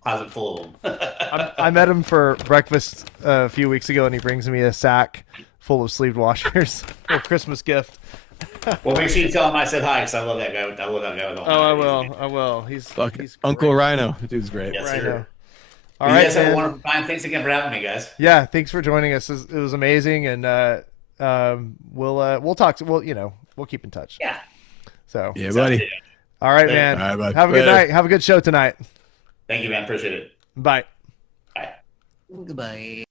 closet full of them. I met him for breakfast a few weeks ago, and he brings me a sack full of sleeved washers. A Christmas gift. Well, make sure you tell him I said hi, because I love that guy. I love that guy with all I will. He's Uncle Rhino. The dude's great. Yes, Rhino. sir. All you right, guys have a wonderful time. Thanks again for having me, guys. Yeah, thanks for joining us. It was amazing, and we'll talk. We'll keep in touch. Yeah. So yeah, buddy. All right, man. All right, have a good night. Have a good show tonight. Thank you, man. Appreciate it. Bye. Bye. Goodbye.